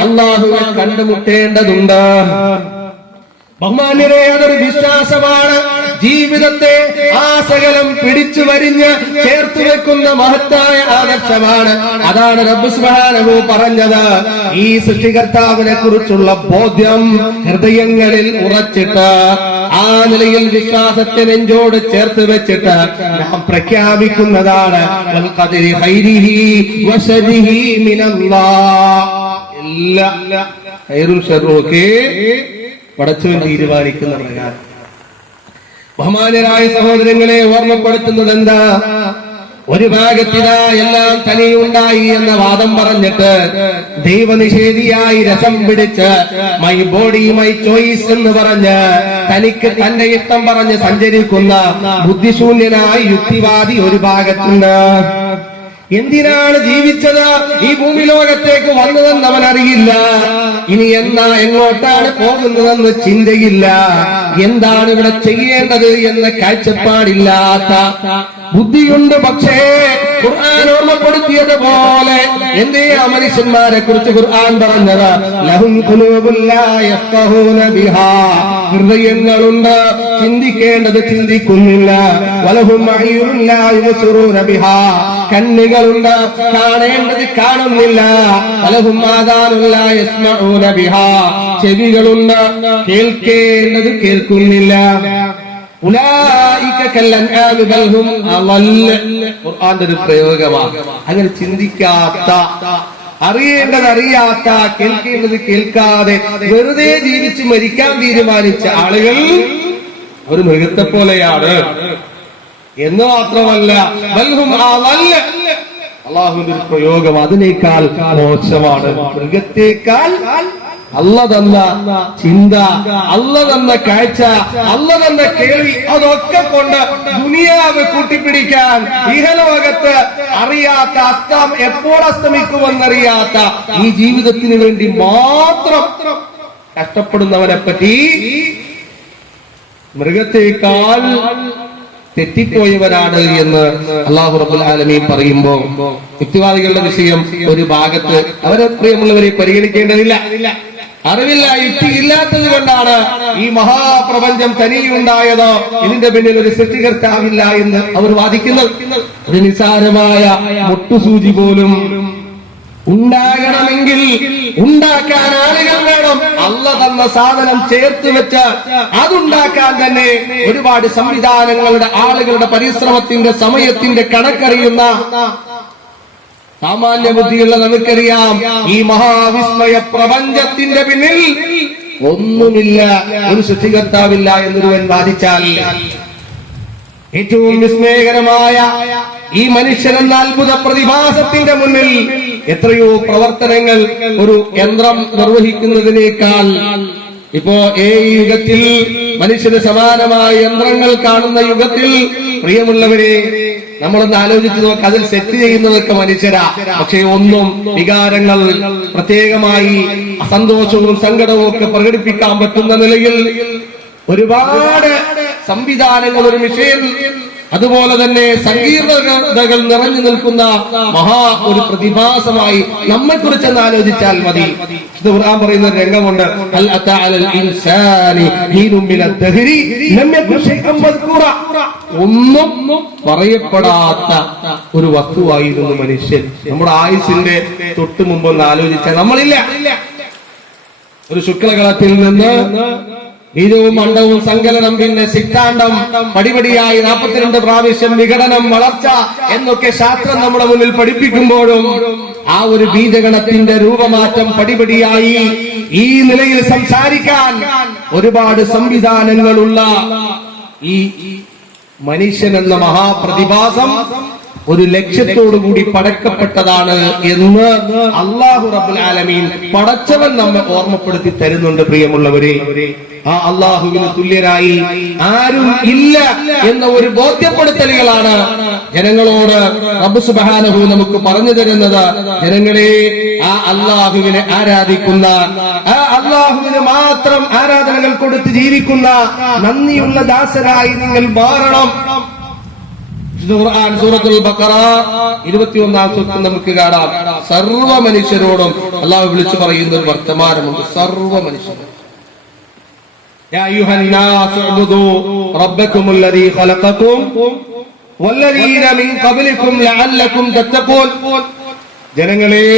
അല്ലാഹുവെ കണ്ടുമുട്ടേണ്ടതുണ്ട്. ബഹുമാന്യരെ, അതൊരു വിശ്വാസമാണ്. ജീവിതത്തെ ആ സകലം പിടിച്ചു വരിഞ്ഞ് ചേർത്ത് വെക്കുന്ന മഹത്തായ ആദർശമാണ്. അതാണ് റബ്ബ് സുബ്ഹാനഹു പറഞ്ഞത്. ഈ സൃഷ്ടികർത്താവിനെ കുറിച്ചുള്ള ബോധ്യം ഹൃദയങ്ങളിൽ ഉറച്ചിട്ട് ആ നിലയിൽ വിശ്വാസത്തെ നെഞ്ചോട് ചേർത്ത് വെച്ചിട്ട് നാം പ്രഖ്യാപിക്കുന്നതാണ് വൽ ഖദരി ഖൈരിഹി വശരിഹി മിനല്ലാഹ്. എല്ലാ ഖൈറും ശർറും ഒക്കെ പടച്ചവൻ തീരുമാനിക്കുന്ന പ്രകാരം. ബഹുമാനരായ സഹോദരങ്ങളെ, ഓർമ്മപ്പെടുത്തുന്നത് എന്താ? ഒരു ഭാഗത്തിനാ എല്ലാം തനിയുണ്ടായി എന്ന വാദം പറഞ്ഞിട്ട് ദൈവനിഷേധിയായി രസം പിടിച്ച് മൈ ബോഡി മൈ ചോയ്സ് എന്ന് പറഞ്ഞ് തനിക്ക് തന്റെ ഇഷ്ടം പറഞ്ഞ് സഞ്ചരിക്കുന്ന ബുദ്ധിശൂന്യനായ യുക്തിവാദി ഒരു ഭാഗത്തുണ്ട്. എന്തിനാണ് ജീവിച്ചത്, ഈ ഭൂമി ലോകത്തേക്ക് വന്നതെന്ന് അവൻ അറിയില്ല. ഇനി എങ്ങോട്ടാണ് പോകുന്നതെന്ന് ചിന്തയില്ല. എന്താണ് ഇവിടെ ചെയ്യേണ്ടത് എന്ന കാഴ്ചപ്പാടില്ലാത്ത ബുദ്ധിയുണ്ട്. പക്ഷേ ഖുർആൻ ഓർമ്മപ്പെടുത്തിയതുപോലെ എന്തേ ആ മനുഷ്യന്മാരെ കുറിച്ച് ഖുർആൻ പറഞ്ഞത്? ലഹും ഖുലൂബുൻ ലാ യഫ്ഖഹൂന ബിഹാ, ഹൃദയങ്ങളുണ്ട്, ചിന്തിക്കേണ്ടത് ചിന്തിക്കുന്നില്ല. വലഹും അയ്യുൻ ലാ യുബ്സിറൂന ബിഹാ, കണ്ണുകളുണ്ട്, കാണേണ്ടത് കാണുന്നില്ല. വലഹും ആദാനുൻ ലാ യസ്മഊന ബിഹാ, ചെവികളുണ്ട്, കേൾക്കേണ്ടത് കേൾക്കുന്നില്ല. ഖുർആന്റെ ഒരു പ്രയോഗമാണ്. അങ്ങനെ ചിന്തിക്കാത്ത, അറിയേണ്ടത് അറിയാത്ത, കേൾക്കേണ്ടത് കേൾക്കാതെ വെറുതെ ജീവിച്ച് മരിക്കാൻ തീരുമാനിച്ച ആളുകൾ ഒരു മൃഗത്തെ പോലെയാണ് എന്ന് മാത്രമല്ല അല്ലാഹുവിന്റെ ഒരു പ്രയോഗം അതിനേക്കാൾ മോശമാണ്. മൃഗത്തേക്കാൾ അല്ല തന്ന ചിന്ത, അല്ല തന്ന കാഴ്ച, അല്ല തന്ന കേൾവി, അതൊക്കെ കൊണ്ട് ദുനിയാവ് കൂട്ടിപ്പിടിക്കാൻ ഇഹലോകത്ത് അറിയാത്ത, എപ്പോൾ അസ്തമിക്കുമെന്നറിയാത്ത ഈ ജീവിതത്തിന് വേണ്ടി മാത്രം കഷ്ടപ്പെടുന്നവനെ പറ്റി മൃഗത്തേക്കാൾ തെറ്റിപ്പോയവരാണ് എന്ന് അല്ലാഹു റബ്ബുൽ ആലമീൻ പറയുമ്പോ യുക്തിവാദികളുടെ വിഷയം ഒരു ഭാഗത്ത് അവരെ പ്രിയമുള്ളവരെ പരിഗണിക്കേണ്ടതില്ല. അറിവില്ല, യുക്തി ഇല്ലാത്തത് കൊണ്ടാണ് ഈ മഹാപ്രപഞ്ചം തനിയുണ്ടായത്. ഇതിന്റെ പിന്നിൽ ഒരു സൃഷ്ടികർത്താവില്ല എന്ന് അവർ വാദിക്കുന്നത്. ഒരു നിസാരമായ മുട്ടുസൂചി പോലും ഉണ്ടാകണമെങ്കിൽ ഉണ്ടാക്കാൻ ആളുകൾ വേണം. അല്ല തന്ന സാധനം ചേർത്ത് വെച്ച് അതുണ്ടാക്കാൻ തന്നെ ഒരുപാട് സംവിധാനങ്ങളുടെ, ആളുകളുടെ പരിശ്രമത്തിന്റെ, സമയത്തിന്റെ കണക്കറിയുന്ന സാമാന്യ ബുദ്ധിയുള്ള നമുക്കറിയാം ഈ മഹാവിസ്മയ പ്രപഞ്ചത്തിന്റെ പിന്നിൽ ഒന്നുമില്ല, ഒരു സൃഷ്ടികർത്താവില്ല എന്നൊരുവൻ വാദിച്ചാൽ ഏറ്റവും വിസ്മയകരമായ ഈ മനുഷ്യനെന്ന അത്ഭുത പ്രതിഭാസത്തിന്റെ മുന്നിൽ എത്രയോ പ്രവർത്തനങ്ങൾ ഒരു യന്ത്രം നിർവഹിക്കുന്നതിനേക്കാൾ ഇപ്പോ ഈ യുഗത്തിൽ മനുഷ്യന് സമാനമായ യന്ത്രങ്ങൾ കാണുന്ന യുഗത്തിൽ പ്രിയമുള്ളവരെ നമ്മളൊന്ന് ആലോചിച്ച് നോക്ക്, അതിൽ സെറ്റ് ചെയ്യുന്നതൊക്കെ മനുഷ്യരാ. പക്ഷേ ഒന്നും വികാരങ്ങൾ പ്രത്യേകമായി സന്തോഷവും സങ്കടവും ഒക്കെ പ്രകടിപ്പിക്കാൻ പറ്റുന്ന നിലയിൽ ഒരുപാട് സംവിധാനങ്ങൾ ഒരു മിഷൻ, അതുപോലെ തന്നെ സങ്കീർണതകൾ നിറഞ്ഞു നിൽക്കുന്ന ഒരു പ്രതിഭാസമായി നമ്മെക്കുറിച്ചെന്ന് ആലോചിച്ചാൽ മതി. ഇത് ഖുർആൻ പറയുന്ന ഒരു രംഗമുണ്ട്, ഹൽ അതാ അലൽ ഇൻസാനി ഹീനും മിനദ് ദഹരി ലം യകുൻ ശൈഅൻ മദ്കൂറ. ഒന്നും പറയപ്പെടാത്ത ഒരു വസ്തുവായിരുന്നു മനുഷ്യൻ. നമ്മുടെ ആയുസിന്റെ തൊട്ട് മുമ്പ് ഒന്ന് ആലോചിച്ചാൽ നമ്മളില്ല. ഒരു ശുക്ലകളത്തിൽ നിന്ന് ബീജവും അണ്ടവും സങ്കലനം, പിന്നെ സിദ്ധാന്തം, പടിപടിയായി 42 പ്രാവശ്യം വിഘടനം, വളർച്ച എന്നൊക്കെ ശാസ്ത്രം നമ്മുടെ മുന്നിൽ പഠിപ്പിക്കുമ്പോഴും ആ ഒരു ബീജഗണത്തിന്റെ രൂപമാറ്റം പടിപടിയായി ഈ നിലയിൽ സംസാരിക്കാൻ ഒരുപാട് സംവിധാനങ്ങളുള്ള ഈ മനുഷ്യൻ എന്ന മഹാപ്രതിഭാസം ഒരു ലക്ഷ്യത്തോടുകൂടി പടക്കപ്പെട്ടതാണ് എന്ന് അല്ലാഹു റബ്ബുൽ ആലമീൻ പടച്ചവൻ നമ്മെ ഓർമ്മപ്പെടുത്തി തരുന്നുണ്ട്. പ്രിയമുള്ളവരെ, ആ അല്ലാഹുവിന് തുല്യരായി ആരും ഇല്ല എന്ന ഒരു ബോധ്യപ്പെടുത്തലുകളാണ് ജനങ്ങളോട് റബ്ബ് സുബ്ഹാനഹു നമുക്ക് പറഞ്ഞു തരുന്നത്. ജനങ്ങളെ, ആ അല്ലാഹുവിനെ ആരാധിക്കുന്ന, ആ അല്ലാഹുവിന് മാത്രം ആരാധനകൾ കൊടുത്ത് ജീവിക്കുന്ന നന്ദിയുള്ള ദാസരായി നിങ്ങൾ മാറണം. ഖുർആൻ സൂറത്തുൽ ബഖറ 21-ാം സൂക്തം നമുക്ക് കാണാം. സർവ്വ മനുഷ്യരോടും അല്ലാഹു വിളിച്ചു പറയുന്ന ഒരു വർത്തമാനമുണ്ട്. സർവ്വ മനുഷ്യരും, യാ അയ്യുഹന്നാസ് ഉബ്ദു റബ്ബക്കുമുല്ലദീ ഖലഖക്കും വല്ലദീന മിൻ ഖബ്ലിക്കും ലഅല്ലക്കും തത്തഖൂൻ. ജനങ്ങളെ,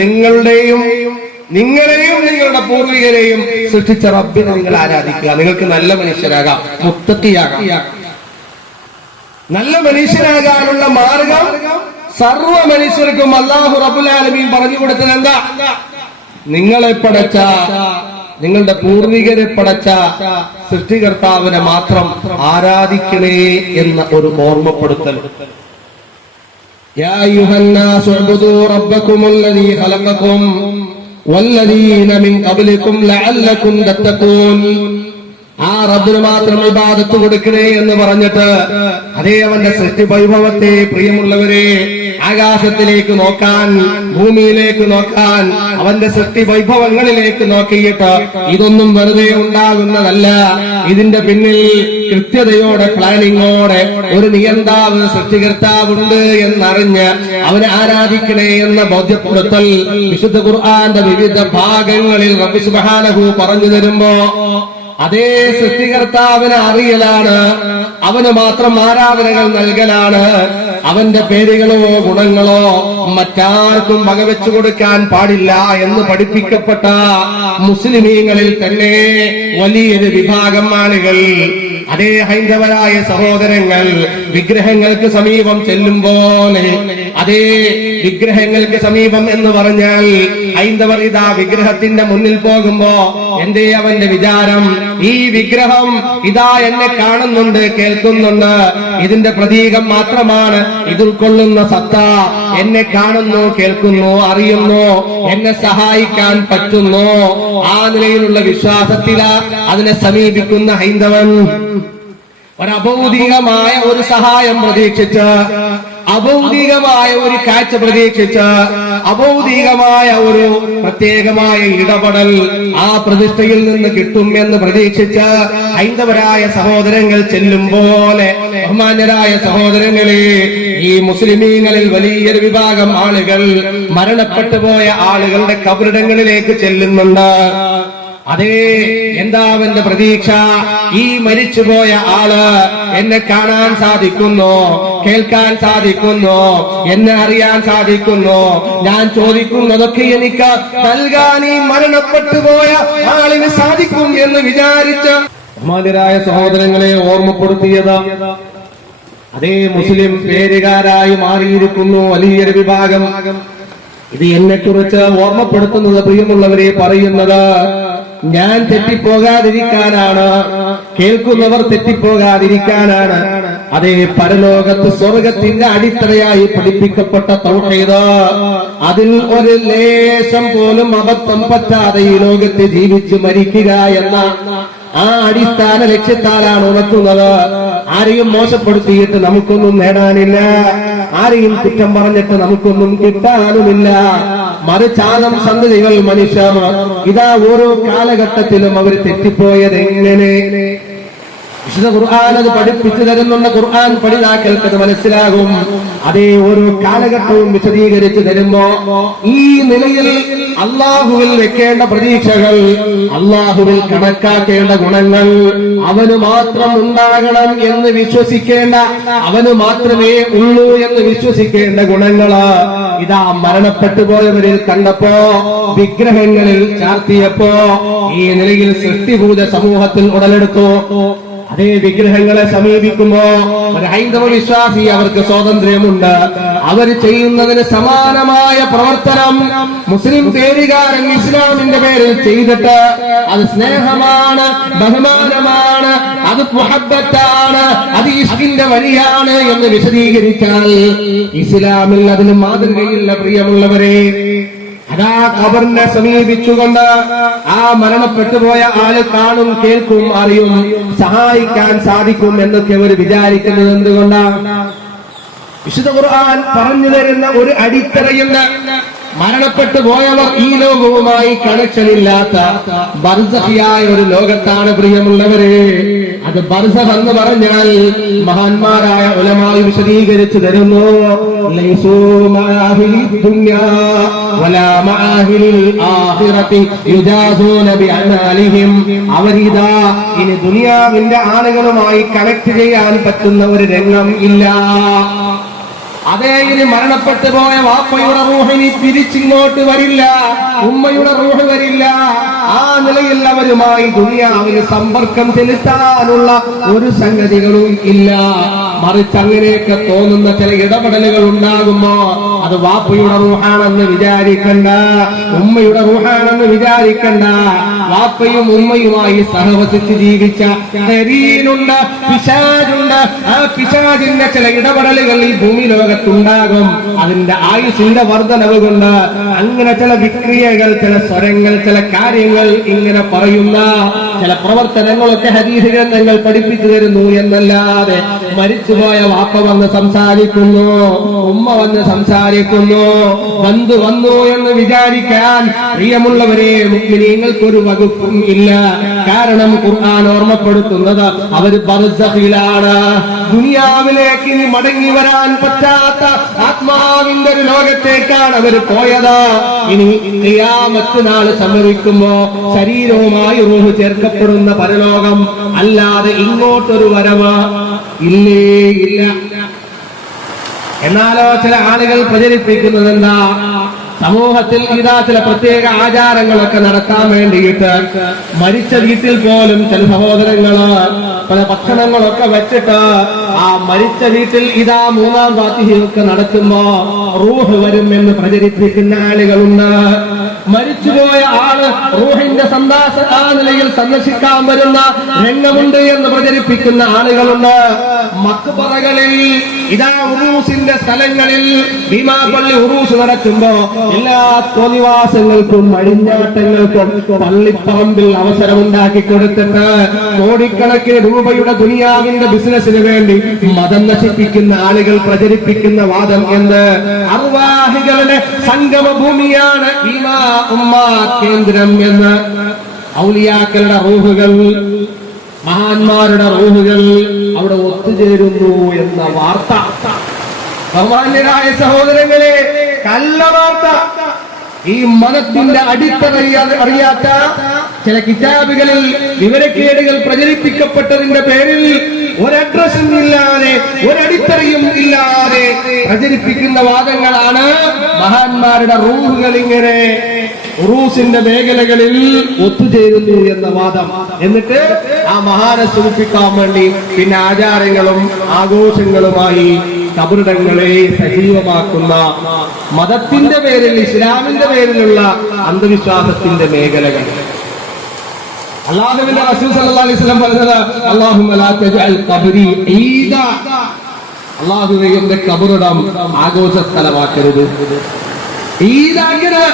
നിങ്ങളെയും നിങ്ങളുടെ പൂർവികരെയും സൃഷ്ടിച്ച റബ്ബിനെ നിങ്ങൾ ആരാധിക്കുക. നിങ്ങൾക്ക് നല്ല മനുഷ്യരാകാം, മുത്തഖിയാകാം. നല്ല മനുഷ്യനാകാനുള്ള മാർഗം സർവ്വ മനുഷ്യർക്കും അല്ലാഹു റബ്ബുൽ ആലമീൻ പറഞ്ഞു കൊടുത്തത് എന്താ? നിങ്ങളെ പടച്ച, നിങ്ങളുടെ പൂർവികരെ പടച്ച സൃഷ്ടികർത്താവിനെ മാത്രം ആരാധിക്കണേ എന്ന ഒരു ഓർമ്മപ്പെടുത്തൽ. യാ അയ്യുഹന്നാസു ഉബ്ദു റബ്ബക്കുമുല്ലദീ ഖലഖക്കും വല്ലദീന മിൻ ഖബ്ലിക്കും ലഅല്ലക്കും തത്തഖൂൻ. ആ റബ്ബിന് മാത്രം ഇബാദത്ത് കൊടുക്കണേ എന്ന് പറഞ്ഞിട്ട് അതേ അവന്റെ സൃഷ്ടി വൈഭവത്തെ, പ്രിയമുള്ളവരെ, ആകാശത്തിലേക്ക് നോക്കാൻ, ഭൂമിയിലേക്ക് നോക്കാൻ, അവന്റെ സൃഷ്ടി വൈഭവങ്ങളിലേക്ക് നോക്കിയിട്ട് ഇതൊന്നും വെറുതെ ഉണ്ടാകുന്നതല്ല, ഇതിന്റെ പിന്നിൽ കൃത്യതയോടെ, പ്ലാനിങ്ങോടെ ഒരു നിയന്താവ്, സൃഷ്ടികർത്താവുണ്ട് എന്നറിഞ്ഞ് അവനെ ആരാധിക്കണേ എന്ന ബോധ്യപ്പെടുത്തൽ വിശുദ്ധ ഖുർആന്റെ വിവിധ ഭാഗങ്ങളിൽ റബ്ബ് സുബ്ഹാനഹു പറഞ്ഞു തരുമ്പോ അതേ സൃഷ്ടികർത്താവിനെ അറിയലാണ്, അവന് മാത്രം ആരാധനകൾ നൽകലാണ്. അവന്റെ പേരുകളോ ഗുണങ്ങളോ മറ്റാർക്കും വകവെച്ചു കൊടുക്കാൻ പാടില്ല എന്ന് പഠിപ്പിക്കപ്പെട്ട മുസ്ലിമീങ്ങളിൽ തന്നെ വലിയൊരു വിഭാഗം ആളുകൾ, അതേ ഹൈന്ദവരായ സഹോദരങ്ങൾ, വിഗ്രഹങ്ങൾക്ക് സമീപം ചെല്ലുമ്പോൾ, അതേ വിഗ്രഹങ്ങൾക്ക് സമീപം എന്ന് പറഞ്ഞാൽ ഹൈന്ദവർ ഇതാ വിഗ്രഹത്തിന്റെ മുന്നിൽ പോകുമ്പോ എന്തേ അവന്റെ വിചാരം? ഈ വിഗ്രഹം ഇതാ എന്നെ കാണുന്നുണ്ട്, കേൾക്കുന്നുണ്ട്, ഇതിന്റെ പ്രതീകം മാത്രമാണ്, ഇത് ഉൾക്കൊള്ളുന്ന സത്ത എന്നെ കാണുന്നു, കേൾക്കുന്നു, അറിയുന്നു, എന്നെ സഹായിക്കാൻ പറ്റുന്നു. ആ നിലയിലുള്ള വിശ്വാസത്തില അതിനെ സമീപിക്കുന്ന ഹൈന്ദവൻ ഒരഭൗതികമായ ഒരു സഹായം പ്രതീക്ഷിച്ച്, അഭൗതികമായ ഒരു കാഴ്ച പ്രതീക്ഷിച്ച്, അഭൗതികമായ ഒരു പ്രത്യേകമായ ഇടപെടൽ ആ പ്രതിഷ്ഠയിൽ നിന്ന് കിട്ടും എന്ന് പ്രതീക്ഷിച്ച് ഹൈന്ദവരായ സഹോദരങ്ങൾ ചെല്ലുമ്പോലെ, ബഹുമാന്യരായ സഹോദരങ്ങളെ, ഈ മുസ്ലിമീങ്ങളിൽ വലിയൊരു വിഭാഗം ആളുകൾ മരണപ്പെട്ടു പോയ ആളുകളുടെ കബറിടങ്ങളിലേക്ക് ചെല്ലുന്നുണ്ട്. അതേ, എന്താ അവന്റെ പ്രതീക്ഷ? ഈ മരിച്ചുപോയ ആള് എന്നെ കാണാൻ സാധിക്കുന്നു, കേൾക്കാൻ സാധിക്കുന്നു, എന്നെ അറിയാൻ സാധിക്കുന്നു, ഞാൻ ചോദിക്കുന്നതൊക്കെ എനിക്ക് നൽകാൻ ഈ മരണപ്പെട്ടു പോയ ആളിന് സാധിക്കും എന്ന് വിചാരിച്ച ബഹുമാന്യരായ സഹോദരങ്ങളെ ഓർമ്മപ്പെടുത്തിയത് അതേ മുസ്ലിം പേരുകാരായി മാറിയിരിക്കുന്നു വലിയൊരു വിഭാഗം. ഇത് എന്നെ കുറിച്ച് ഓർമ്മപ്പെടുത്തുന്നത്, പ്രിയമുള്ളവരെ, പറയുന്നത് ഞാൻ തെറ്റിപ്പോകാതിരിക്കാനാണ്, കേൾക്കുന്നവർ തെറ്റിപ്പോകാതിരിക്കാനാണ്. അതേ പരലോകത്ത് സ്വർഗത്തിന്റെ അടിത്തറയായി പഠിപ്പിക്കപ്പെട്ട തൗഹീദ്, അതിൽ ഒരു ലേശം പോലും അബദ്ധം പറ്റാതെ ഈ ലോകത്ത് ജീവിച്ച് മരിക്കുക എന്ന ആ അടിസ്ഥാന ലക്ഷ്യത്താലാണ് ഉണർത്തുന്നത്. ആരെയും മോശപ്പെടുത്തിയിട്ട് നമുക്കൊന്നും നേടാനില്ല, ആരെയും കുറ്റം പറഞ്ഞിട്ട് നമുക്കൊന്നും കിട്ടാനുമില്ല. മറിച്ചാലും സന്തതികൾ മനുഷ്യർ ഇതാ ഓരോ കാലഘട്ടത്തിലും അവർ തെറ്റിപ്പോയത് എങ്ങനെ? വിശുദ്ധ ഖുർആൻ അത് പഠിപ്പിച്ചു തരുന്നുണ്ട്. ഖുർആൻ പഠിതാക്കൾക്ക് അത് മനസ്സിലാകും. അതേ ഓരോ കാലഘട്ടവും വിശദീകരിച്ചു തരുമ്പോ ഈ നിലയിൽ അള്ളാഹുവിൽ വെക്കേണ്ട പ്രതീക്ഷകൾ, അള്ളാഹുവിൽ കണക്കാക്കേണ്ട ഗുണങ്ങൾ, അവന് മാത്രം ഉണ്ടാകണം എന്ന് വിശ്വസിക്കേണ്ട, അവന് മാത്രമേ ഉള്ളൂ എന്ന് വിശ്വസിക്കേണ്ട ഗുണങ്ങള് ഇതാ മരണപ്പെട്ടു പോയവരിൽ കണ്ടപ്പോ, വിഗ്രഹങ്ങളിൽ ചാർത്തിയപ്പോ ഈ നിലയിൽ സൃഷ്ടിഭൂത സമൂഹത്തിൽ ഉടലെടുത്തു. അതേ വിഗ്രഹങ്ങളെ സമീപിക്കുമ്പോ ഒരു ഹൈന്ദവ വിശ്വാസി അവർക്ക് സ്വാതന്ത്ര്യമുണ്ട്. അവർ ചെയ്യുന്നതിന് സമാനമായ പ്രവർത്തനം മുസ്ലിം പേരുകാരൻ ഇസ്ലാമിന്റെ പേരിൽ ചെയ്തിട്ട് അത് സ്നേഹമാണ്, ബഹുമാനമാണ്, അത് മുഹബ്ബത്താണ്, അത് ഇഷ്കിന്റെ വഴിയാണ് എന്ന് വിശദീകരിച്ചാൽ ഇസ്ലാമിൽ അതിന് മാതൃകയില്ല. പ്രിയമുള്ളവരെ, അതാ ഖബറിനെ സമീപിച്ചുകൊണ്ട് ആ മരണപ്പെട്ടുപോയ ആള് കാണും, കേൾക്കും, അറിയും, സഹായിക്കാൻ സാധിക്കും എന്നൊക്കെ അവർ വിചാരിക്കുന്നത് എന്തുകൊണ്ടാണ്? വിശുദ്ധ ഖുർആൻ പറഞ്ഞു തരുന്ന ഒരു അടിത്തറയുണ്ട്. മരണപ്പെട്ടു പോയവർ ഈ ലോകവുമായി കണക്ഷൻ ഇല്ലാത്ത ബർസഖിയായ ഒരു ലോകത്താണ് പ്രിയമുള്ളവരെ. അത് ബർസഖ് എന്ന് പറഞ്ഞാൽ മഹാന്മാരായ ഉലമാ വിശദീകരിച്ചു തരുന്നു, ലൈസൂ മഅഹിലി ദുനിയാ വലാ മഅഹിലിൽ ആഖിറതി യുജാസൂന ബിഅമാലിഹിം. അവരിതാ ഇനി ദുനിയാവിന്റെ ആളുകളുമായി കണക്ട് ചെയ്യാൻ പറ്റുന്ന ഒരു രംഗം ഇല്ല. അതേ ഇനി മരണപ്പെട്ടു പോയ വാപ്പയുടെ റൂഹിനി തിരിച്ചിങ്ങോട്ട് വരില്ല, ഉമ്മയുടെ റൂഹ് വരില്ല. ആ നിലയിൽ അവരുമായി ദുനിയാവിന് സമ്പർക്കം ചെലുത്താനുള്ള ഒരു സംഗതികളും ഇല്ല. മറിച്ച് അങ്ങനെയൊക്കെ തോന്നുന്ന ചില ഇടപെടലുകൾ ഉണ്ടാകുമ്പോ അത് വാപ്പയുടെ റൂഹാണെന്ന് വിചാരിക്കണ്ട, ഉമ്മയുടെ റൂഹാണെന്ന് വിചാരിക്കണ്ട. വാപ്പയും ഉമ്മയുമായി സഹവസിച്ച് ജീവിച്ച ശരീരമുണ്ട്, പിശാചുണ്ട്. ആ പിശാചിന്റെ ചില ഇടപെടലുകൾ ഈ ഭൂമി ലോകത്തുണ്ടാകും. അതിന്റെ ആയുസിന്റെ വർധനവ് കൊണ്ട് അങ്ങനെ ചില വിക്രിയകൾ, ചില സ്വരങ്ങൾ, ചില കാര്യങ്ങൾ ഇങ്ങനെ പറയുന്ന ചില പ്രവർത്തനങ്ങളൊക്കെ ഹദീസ് ഗ്രന്ഥങ്ങൾ പഠിപ്പിച്ചു തരുന്നു എന്നല്ലാതെ മരിച്ചുപോയ വാപ്പ വന്ന് സംസാരിക്കുന്നു, ഉമ്മ വന്ന് സംസാരിക്കുന്നു, ബന്ധു വന്നു എന്ന് വിചാരിക്കാൻ പ്രിയമുള്ളവരെ മുഅ്മിനീങ്ങൾക്കൊരു വകുപ്പും ഇല്ല. കാരണം ഖുർആൻ ഓർമ്മപ്പെടുത്തുന്നത് അവർ ബർസഖിലാണ്. ദുനിയാവിലേക്ക് ഇനി മടങ്ങി വരാൻ പറ്റാത്ത ആത്മാവിന്റെ ഒരു ലോകത്തേക്കാണ് അവർ പോയത്. ഇനി ഖിയാമത്ത് നാൾ സംഭവിക്കുമ്പോ ശരീരവുമായി റൂഹ് ചേർക്കപ്പെടുന്ന പരലോകം അല്ലാതെ ഇങ്ങോട്ടൊരു വരവ് ഇല്ലേ ഇല്ല. എന്നാലോ ചില ആളുകൾ പ്രചരിപ്പിക്കുന്നത് എന്താ? സമൂഹത്തിൽ ഇതാ ചില പ്രത്യേക ആചാരങ്ങളൊക്കെ നടത്താൻ വേണ്ടിയിട്ട് മരിച്ച വീട്ടിൽ പോലും ചില സഹോദരങ്ങള് പല ഭക്ഷണങ്ങളൊക്കെ വെച്ചിട്ട് ആ മരിച്ച വീട്ടിൽ ഇതാ മൂന്നാം ഫാത്തിഹയൊക്കെ നടത്തുമ്പോ റൂഹ് വരും എന്ന് പ്രചരിപ്പിക്കുന്ന ആളുകളുണ്ട്. മരിച്ചുപോയ ആള് റൂഹിന്റെ ആ നിലയിൽ സന്ദർശിക്കാൻ വരുന്ന രംഗമുണ്ട് എന്ന് പ്രചരിപ്പിക്കുന്ന ആളുകളുണ്ട്. മക്ബറകളിൽ ഇതാ ഉറൂസിന്റെ സ്ഥലങ്ങളിൽ ഭീമാപള്ളി ഉറൂസ് നടത്തുമ്പോ എല്ലാ തോന്നിവാസങ്ങൾക്കും അഴിഞ്ഞാട്ടങ്ങൾക്കും പള്ളിപ്പറമ്പിൽ അവസരമുണ്ടാക്കി കൊടുത്തിട്ട് കോടിക്കണക്കിന് രൂപയുടെ ദുനിയാവിന്റെ ബിസിനസിന് വേണ്ടി മതം നശിപ്പിക്കുന്ന ആളുകൾ പ്രചരിപ്പിക്കുന്ന വാദം എന്ത്? അർവാഹികളുടെ സംഗമ ഭൂമിയാണ് ഭീമാ ഉമ്മ കേന്ദ്രം എന്ന്. ഔലിയാക്കളുടെ റൂഹുകൾ, മഹാന്മാരുടെ റൂഹുകൾ അവിടെ ഒത്തുചേരുന്നു എന്ന വാർത്ത, ബഹുമാന്യരായ സഹോദരങ്ങളെ, കള്ളവാർത്ത. ഈ മതത്തിന്റെ അടിത്തറ അറിയാത്ത ചില കിതാബുകളിൽ വിവരക്കേടുകൾ പ്രചരിപ്പിക്കപ്പെട്ടതിന്റെ പേരിൽ ഒരു അഡ്രസ്സും ഇല്ലാതെ ഒരടിത്തറയും ഇല്ലാതെ പ്രചരിപ്പിക്കുന്ന വാദങ്ങളാണ് മഹാന്മാരുടെ റൂഹുകൾ ഇങ്ങനെ ഉറൂസിന്റെ മേഖലകളിൽ ഒത്തുചേരുന്നു എന്ന വാദം. എന്നിട്ട് ആ മഹാനെ സൂചിപ്പിക്കാൻ വേണ്ടി പിന്നെ ആചാരങ്ങളും ആഘോഷങ്ങളുമായി കബറിടങ്ങളെ സജീവമാക്കുന്ന മതത്തിന്റെ പേരിൽ, ഇസ്ലാമിന്റെ പേരിലുള്ള അന്ധവിശ്വാസത്തിന്റെ മേഖലകൾ. അല്ലാഹുവിന്റെ റസൂൽ സല്ലല്ലാഹു അലൈഹി വസല്ലം പറഞ്ഞത് അല്ലാഹുമ്മ ലാ തജ്അൽ ഖബ്രി ഈദ, അല്ലാഹുവേ എന്റെ ഖബറിടം ആഘോഷ സ്ഥലമാക്കരുത്, ഈദാക്കരുത്.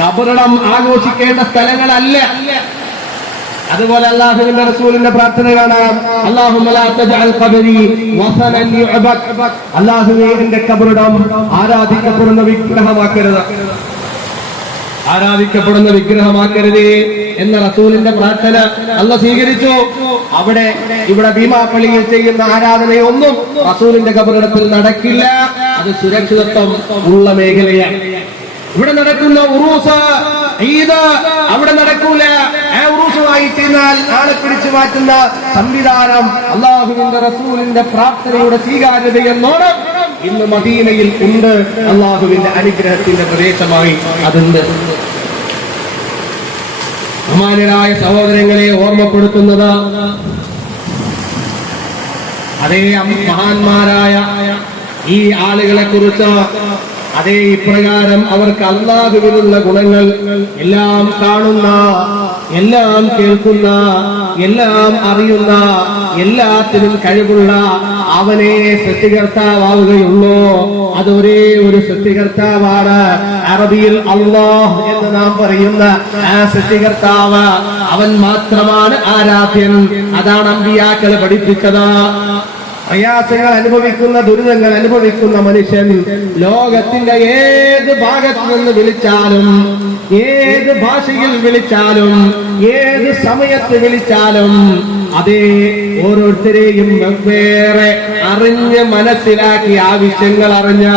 ഖബറിടം ആഘോഷിക്കേണ്ട സ്ഥലങ്ങളല്ല. അതുപോലെ അല്ലാഹുവിന്റെ റസൂലിന്റെ പ്രാർത്ഥന കാണാം, അല്ലാഹുമ്മ ലാ തജ്അൽ ഖബ്രി വസനൻ യുഅബദ്, അല്ലാഹുവേ എന്റെ ഖബറിടം ആരാധിക്കപ്പെടുന്ന വിഗ്രഹമാക്കരുത്, ആരാധിക്കപ്പെടുന്ന വിഗ്രഹമാക്കരുത് എന്ന റസൂലിന്റെ പ്രാർത്ഥന അല്ലാഹു സ്വീകരിച്ചു. ഇവിടെ ഭീമാപ്പള്ളിയിൽ ചെയ്യുന്ന ആരാധനയൊന്നും റസൂലിന്റെ ഖബറിടത്തിൽ നടക്കില്ല. അത് സുരക്ഷിതത്വം ഉള്ള മേഖലയാണ്. ഇവിടെ നടക്കുന്ന ഉറൂസ്, ഈദ് അവിടെ നടക്കൂല. ആ ഉറൂസുമായി ചെന്നാൽ ആളെ പിടിച്ചു മാറ്റുന്ന സംവിധാനം അല്ലാഹുവിന്റെ റസൂലിന്റെ പ്രാർത്ഥനയുടെ സ്വീകാര്യതയെന്നോണം ഇന്ന് മദീനയിൽ ഉണ്ട്. അല്ലാഹുവിന്റെ അനുഗ്രഹത്തിന്റെ പ്രദേശമായി അതുണ്ട്. ബഹുമാന്യരായ സഹോദരങ്ങളെ ഓർമ്മപ്പെടുത്തുന്നത് അതേ മഹാന്മാരായ ഈ ആളുകളെ കുറിച്ച്, അതേ ഇപ്രകാരം അവർക്ക് അല്ലാഹുവിനുള്ള ഗുണങ്ങൾ എല്ലാം കാണുന്ന, എല്ലാം കേൾക്കുന്ന, എല്ലാം അറിയുന്ന, എല്ലാത്തിനും കഴിവുള്ള അവനെ സൃഷ്ടികർത്താവുകയുള്ളൂ. അതൊരേ ഒരു സൃഷ്ടികർത്താവാണ്. അറബിയിൽ അല്ലാഹ് എന്ന് നാം പറയുന്ന ആ സൃഷ്ടികർത്താവ് അവൻ മാത്രമാണ് ആരാധ്യൻ. അതാണ് അമ്പിയാക്കൾ പഠിപ്പിച്ചത്. പ്രയാസങ്ങൾ അനുഭവിക്കുന്ന, ദുരിതങ്ങൾ അനുഭവിക്കുന്ന മനുഷ്യൻ ലോകത്തിന്റെ ഏത് ഭാഗത്ത് നിന്ന് വിളിച്ചാലും, ഏത് ഭാഷയിൽ വിളിച്ചാലും, ഏത് സമയത്ത് വിളിച്ചാലും അതേ ഓരോരുത്തരെയും വെവ്വേറെ അറിഞ്ഞ് മനസ്സിലാക്കി ആവശ്യങ്ങൾ അറിഞ്ഞ്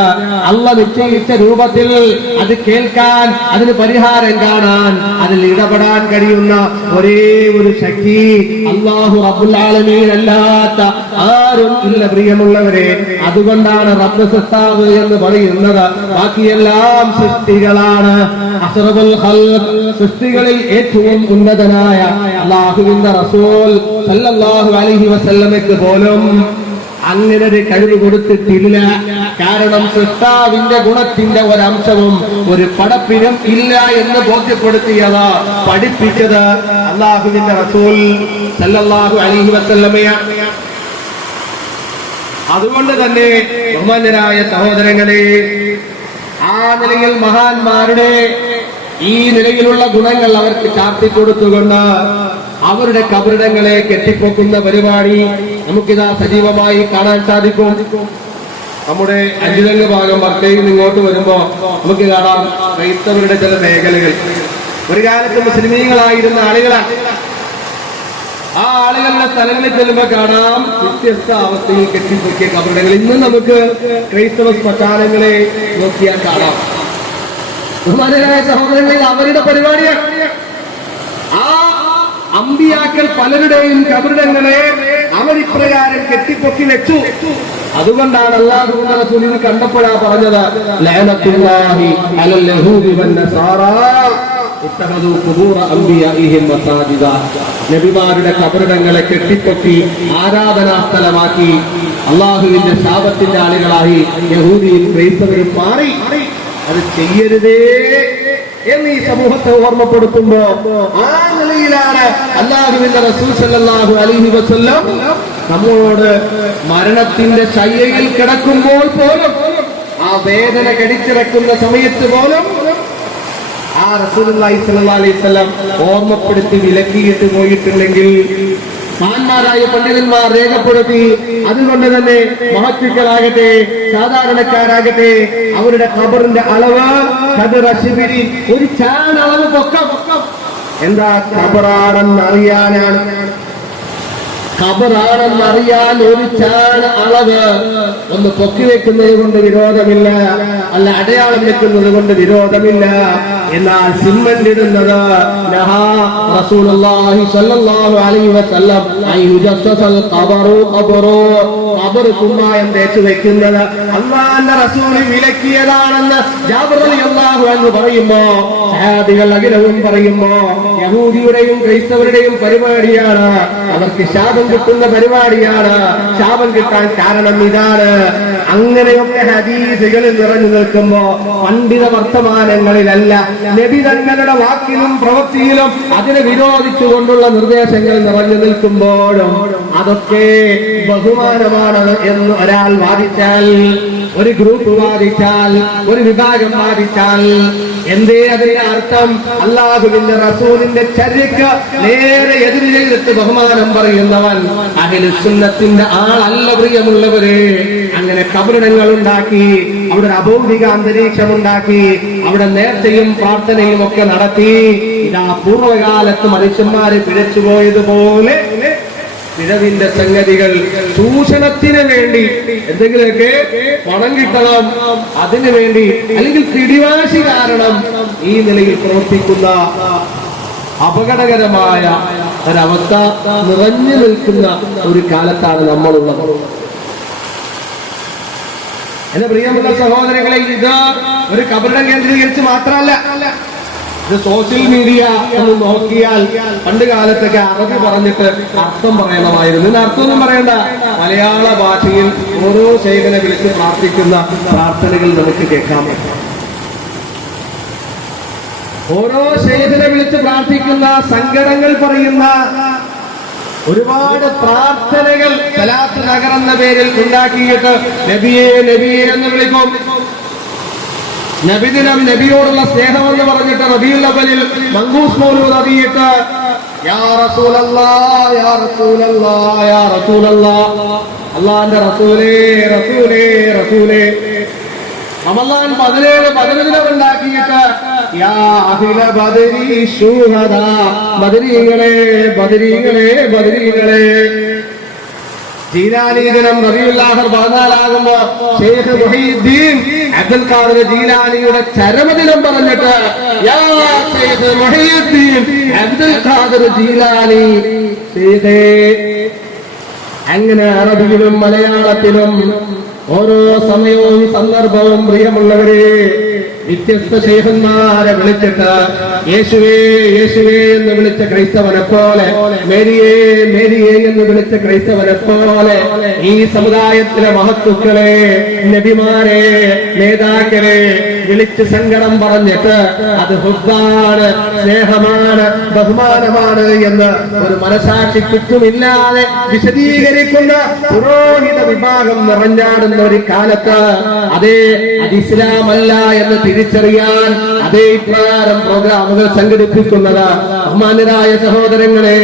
അല്ലാഹു നിശ്ചയിച്ച രൂപത്തിൽ അത് കേൾക്കാൻ, അതിന് പരിഹാരം കാണാൻ, അതിൽ ഇടപെടാൻ കഴിയുന്ന ഒരേ ഒരു ശക്തി അല്ലാഹു റബ്ബുൽ ആലമീൻ അല്ലാത്ത ആരും ഇല്ല പ്രിയമുള്ളവരെ. അതുകൊണ്ടാണ് റബ്ബ് സത്താവ് എന്ന് പറയുന്നത്. ബാക്കിയെല്ലാം സൃഷ്ടികളാണ്. അഷ്റഫുൽ ഖൽഖ്, സൃഷ്ടികളിൽ ഏറ്റവും ഉന്നതനായ അല്ലാഹുവിന്റെ റസൂൽ സല്ലല്ലാഹു അലൈഹി വസല്ലമയ്ക്ക് പോലും അങ്ങനെ ഒരു കഴിവ് കൊടുത്തിട്ടില്ല. കാരണം സൃഷ്ടാവിന്റെ ഗുണത്തിന്റെ ഒരംശവും ഒരു പടപ്പിനും ഇല്ല എന്ന് ബോധ്യപ്പെടുത്തിയത്, പഠിപ്പിച്ചത് അല്ലാഹുവിന്റെ റസൂൽ സല്ലല്ലാഹു അലൈഹി വസല്ലമയാണ്. അതുകൊണ്ട് തന്നെ ബഹുമാന്യരായ സഹോദരങ്ങളെ, ആ നിലയിൽ മഹാന്മാരുടെ ഈ നിലയിലുള്ള ഗുണങ്ങൾ അവർക്ക് ചാർത്തിക്കൊടുത്തുകൊണ്ട് അവരുടെ കബറിടങ്ങളെ കെട്ടിപ്പൊക്കുന്ന പരിപാടി നമുക്കിതാ സജീവമായി കാണാൻ സാധിക്കും. നമ്മുടെ അഞ്ചുതെങ്ങ് ഭാഗം വർക്കയിൽ നിന്ന് ഇങ്ങോട്ട് വരുമ്പോ നമുക്ക് കാണാം ക്രൈസ്തവരുടെ ചില മേഖലകൾ. ഒരു കാലത്ത് മുസ്ലിമീങ്ങളായിരുന്ന ആളുകളാണ്. ആ ആളുകളുടെ സ്ഥലങ്ങളിൽ ചെല്ലുമ്പോൾ കാണാം വ്യത്യസ്ത അവസ്ഥയിൽ കെട്ടിപ്പൊക്കിയ കബറിടങ്ങൾ. ഇന്ന് നമുക്ക് ക്രൈസ്തവ ശ്മശാനങ്ങളെ നോക്കിയാൽ കാണാം. ബഹുമാനരായ സഹോദരങ്ങളിൽ അവരുടെ പരിപാടിയാണ്. ആ അമ്പിയാക്കൾ പലരുടെയും കബറിടങ്ങളെ അവരിപ്രകാരം കെട്ടിപ്പൊക്കി വെച്ചു. അതുകൊണ്ടാണ് അല്ലാഹുവിന്റെ റസൂൽ ഇത് കണ്ടപ്പോഴാ പറഞ്ഞത്, ലഅനത്തുല്ലാഹി അലൽ യഹൂദി വന്നസാറാ ഇത്തഖദു ഖുബൂറ അംബിയാഇഹിം മസാജിദ. നബിമാരുടെ കബറിടങ്ങളെ കെട്ടിപ്പൊക്കി ആരാധനാ സ്ഥലമാക്കി അല്ലാഹുവിന്റെ ശാപത്തിന്റെ ആളുകളായി യഹൂദിയും ക്രൈസ്തവരും മാറി. അത് ചെയ്യരുതേ എന്ന് ഈ സമൂഹത്തെ ഓർമ്മപ്പെടുത്തുമ്പോ ആ നിലയിലാണ് അല്ലാഹുവിന്റെ റസൂൽ സല്ലല്ലാഹു അലൈഹി വസല്ലം നമ്മളോട് മരണത്തിന്റെ ശയ്യയിൽ കിടക്കുമ്പോൾ പോലും, ആ വേദന കടിച്ചിറക്കുന്ന സമയത്ത് പോലും ആ റസൂലുള്ളാഹി സ്വല്ലല്ലാഹു അലൈഹി വസല്ലം ഓർമ്മപ്പെടുത്തി വിലക്കിയിട്ട് പോയിട്ടുണ്ടെങ്കിൽ മഹാന്മാരായ പണ്ഡിതന്മാർ രേഖപ്പെടുത്തി. അതുകൊണ്ട് തന്നെ മഹത്തുക്കളാകട്ടെ, സാധാരണക്കാരാകട്ടെ, അവരുടെ ഖബറിന്റെ അളവ് ഖദറശിബിരി, ഒരു ചാൻ അളവ് പൊക്കം. എന്താ ഖബറാണെന്ന് അറിയാനാണ്. ഖബറാണെന്നറിയാൻ ഒരു ചാൻ അളവ് ഒന്ന് പൊക്കി വെക്കുന്നത് കൊണ്ട് വിരോധമില്ല, അല്ല അടയാളം വെക്കുന്നത് കൊണ്ട് വിരോധമില്ല. എന്നാൽ സിമന്റ് ഇടുന്നത് റസൂലുള്ളാഹി സ്വല്ലല്ലാഹു അലൈഹി വസല്ലം അയ്യുജസ്സൽ ഖബറു ഖബർ കുമ്മായം തേച്ച് വെക്കുന്നത് അല്ലാഹുവിന്റെ റസൂൽ വിലക്കിയതാണെന്ന് ജാബിർ റളിയല്ലാഹു അൻഹു പറയുമ്പോ സഹാബികൾ അഖിലവും പറയുമ്പോ യഹൂദിയുടെയും ക്രൈസ്തവരുടെയും പരിപാടിയാണ്, അവർക്ക് ശാപം കിട്ടുന്ന പരിപാടിയാണ്. ശാപം കിട്ടാൻ കാരണം ഇതാണ്. അങ്ങനെയൊക്കെ ഹദീസുകളിൽ നിറഞ്ഞു നിൽക്കുമ്പോ പണ്ഡിത വർത്തമാനങ്ങളിലല്ല, നബി തങ്ങളുടെ വാക്കിലും പ്രവൃത്തിയിലും അതിനെ വിരോധിച്ചുകൊണ്ടുള്ള നിർദ്ദേശങ്ങൾ നിറഞ്ഞു നിൽക്കുമ്പോഴും അതൊക്കെ ബഹുമാനമാണ് എന്ന് ഒരാൾ വാദിച്ചാൽ, ഒരു ഗ്രൂപ്പ് വാദിച്ചാൽ, ഒരു വിഭാഗം വാദിച്ചാൽ, എന്തേ അതിന്റെ അർത്ഥം? അല്ലാഹുവിന്റെ റസൂലിന്റെ ചര്യക്ക് നേരെ എതിര് ചെയ്തിട്ട് ബഹുമാനം പറയുന്നവൻ അഹ്ലുസ് സുന്നത്തിന്റെ ആളല്ല. പ്രിയമുള്ളവരെ, അങ്ങനെ കബറിടങ്ങൾ ഉണ്ടാക്കി, അവിടെ ഒരു അഭൗതിക അന്തരീക്ഷം ഉണ്ടാക്കി, അവിടെ നേർച്ചയും പ്രാർത്ഥനയും ഒക്കെ നടത്തി. ഇതാ പൂർവ്വകാലത്ത് മനുഷ്യന്മാരെ പിഴച്ചുപോയതുപോലെ പിഴവിന്റെ സംഗതികൾ ചൂഷണത്തിന് വേണ്ടി എന്തെങ്കിലുമൊക്കെ പണം കിട്ടണം, അതിനു വേണ്ടി, അല്ലെങ്കിൽ പിടിവാശി കാരണം ഈ നിലയിൽ പ്രവർത്തിക്കുന്ന അപകടകരമായ ഒരവസ്ഥ നിറഞ്ഞു നിൽക്കുന്ന ഒരു കാലത്താണ് നമ്മളുള്ളത്. എന്റെ പ്രിയമുള്ള സഹോദരങ്ങളെ, ഇത് ഒരു കബറിടം കേന്ദ്രീകരിച്ച് മാത്രമല്ല, ഇത് സോഷ്യൽ മീഡിയ എന്ന് നോക്കിയാൽ പണ്ട് കാലത്തൊക്കെ അറബി പറഞ്ഞിട്ട് അർത്ഥം പറയണമായിരുന്നു. ഇന്ന് അർത്ഥമൊന്നും പറയണ്ട, മലയാള ഭാഷയിൽ ഓരോ ശൈഖനെ വിളിച്ച് പ്രാർത്ഥിക്കുന്ന പ്രാർത്ഥനകൾ നമുക്ക് കേൾക്കാൻ പറ്റും. ഓരോ ശൈഖനെ വിളിച്ച് പ്രാർത്ഥിക്കുന്ന, സങ്കടങ്ങൾ പറയുന്ന ഒരുപാട് പ്രാർത്ഥനകൾ സലാത്ത് നഗർ എന്ന പേരിൽ ഉണ്ടാക്കിയിട്ട് നബിയെ നബിയെ എന്ന് വിളിക്കും. നബിദിനം, നബിയോടുള്ള സ്നേഹമെന്ന് പറഞ്ഞിട്ട് റബീഉൽ അവ്വലിൽ മങ്കൂസ് മൗലൂദ് അറിയിട്ട് യാ റസൂലല്ലാഹ് യാ റസൂലല്ലാഹ് യാ റസൂലല്ലാഹ്, അല്ലാഹുവിന്റെ റസൂലേ റസൂലേ റസൂലേ. റമളാൻ 17 ഉണ്ടാക്കിയിട്ട് യാ അഹ്ല ബദരി ശുഹദാ, ബദരീങ്ങളെ ബദരീങ്ങളെ ബദരീങ്ങളെ. ജീലാനി ദിനം റബീഉൽ ആഖിർ 14 ശൈഖ് മുഹീദ്ദീൻ അബ്ദുൽ ഖാദിർ ജീലാനിയുടെ ചരമദിനം പറഞ്ഞിട്ട് യാ ശൈഖ് മുഹീദ്ദീൻ അബ്ദുൽ ഖാദിർ ജീലാനി ശൈഖേ. അങ്ങനെ അറബിയിലും മലയാളത്തിലും ഓരോ സമയവും സന്ദർഭവും പ്രിയമുള്ളവരെ വ്യത്യസ്ത ശൈഖന്മാരെ വിളിച്ചിട്ട് യേശുവേ യേശുവേ എന്ന് വിളിച്ച ക്രൈസ്തവനെ പോലെ, മേരിയേ മേരിയേ എന്ന് വിളിച്ച ക്രൈസ്തവനെ പോലെ ഈ സമുദായത്തിലെ മഹത്തുക്കളെ, നബിമാരെ, നേതാക്കളെ വിളിച്ച് സങ്കടം പറഞ്ഞിട്ട് അത് ഹുബ്ബാണ്, സ്നേഹമാണ്, ബഹുമാനമാണ് എന്ന് ഒരു മനസാക്ഷി ചുറ്റുമില്ലാതെ വിശദീകരിക്കുന്ന പുരോഹിത വിഭാഗം നിറഞ്ഞാടുന്ന ഒരു കാലത്ത് അതേ അത് ഇസ്ലാമല്ല എന്ന് തിരിച്ചറിയാൻ അതേ ഇപ്രകാരം പ്രോഗ്രാമുകൾ സംഘടിപ്പിക്കുന്നത്. ബഹുമാനരായ സഹോദരങ്ങളെ,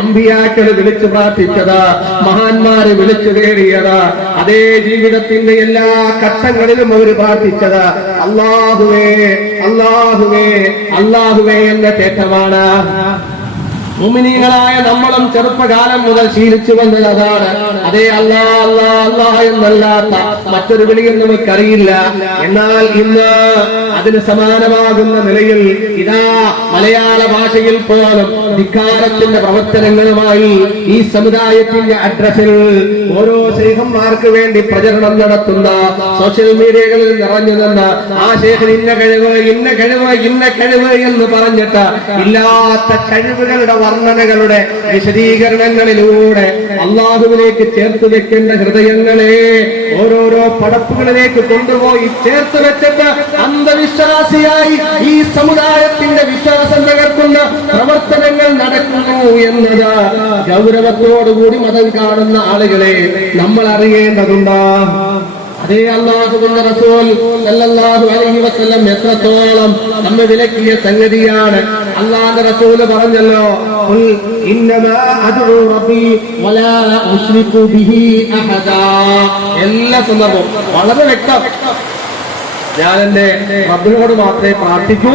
അമ്പിയാക്കള് വിളിച്ചു പ്രാർത്ഥിച്ചത്, മഹാന്മാര് വിളിച്ചു തേടിയത്, അതേ ജീവിതത്തിന്റെ എല്ലാ ഘട്ടങ്ങളിലും അവർ പ്രാർത്ഥിച്ചത് അല്ലാഹുവേ അല്ലാഹുവേ അല്ലാഹുവേ എന്ന തേറ്റമാണ്. മുഅ്മിനീങ്ങളായ നമ്മളും ചെറുപ്പകാലം മുതൽ ശീലിച്ചു വന്നത് അതാണ്. അതേ അല്ലാ അല്ലാ അല്ലാ എന്നല്ലാത്ത മറ്റൊരു വിളിയും നമുക്കറിയില്ല. എന്നാൽ ഇന്ന് അതിന് സമാനമാകുന്ന നിലയിൽ ഇതാ മലയാള ഭാഷയിൽ പോലും ധിക്കാരത്തിന്റെ പ്രവർത്തനങ്ങളുമായി ഈ സമുദായത്തിന്റെ അഡ്രസ്സിൽ ഓരോ ശൈഖന്മാർക്ക് വേണ്ടി പ്രചരണം നടത്തുന്ന സോഷ്യൽ മീഡിയകളിൽ നിറഞ്ഞു നിന്ന് ആ ശൈഖിന് ഇന്ന കഴിവ് ഇന്ന കഴിവ് ഇന്ന കഴിവ് എന്ന് പറഞ്ഞിട്ട് ഇല്ലാത്ത കഴിവുകളുടെ വർണ്ണനകളുടെ വിശദീകരണങ്ങളിലൂടെ അള്ളാഹുവിലേക്ക് ചേർത്ത് വെക്കേണ്ട ഹൃദയങ്ങളെ ഓരോരോ പടപ്പുകളിലേക്ക് കൊണ്ടുപോയി ചേർത്ത് വെച്ചിട്ട് അന്ധവിശ്വാസിയായി ഈ സമുദായത്തിന്റെ വിശ്വാസം തകർക്കുന്ന പ്രവർത്തനങ്ങൾ നടക്കുന്നു എന്നത് ഗൗരവത്തോടുകൂടി മതം കാണുന്ന ആളുകളെ നമ്മൾ അറിയേണ്ടതുണ്ട്. അതേ അല്ലാഹുവിന്റെ റസൂൽ സല്ലല്ലാഹു അലൈഹി വസല്ലം എത്രത്തോളം നമ്മെ വിലക്കിയ സംഗതിയാണ്. അല്ലാഹുവിന്റെ റസൂൽ പറഞ്ഞല്ലോ, ഖുൽ ഇന്നമാ അദ്ഉ റബ്ബി വലാ ഉശ്രികു ബിഹി അഹദാ. എല്ലാ സന്ദർഭവും വളരെ വ്യക്തം. ഞാൻ എന്റെ റബ്ബിനോട് മാത്രമേ പ്രാർത്ഥിക്കൂ,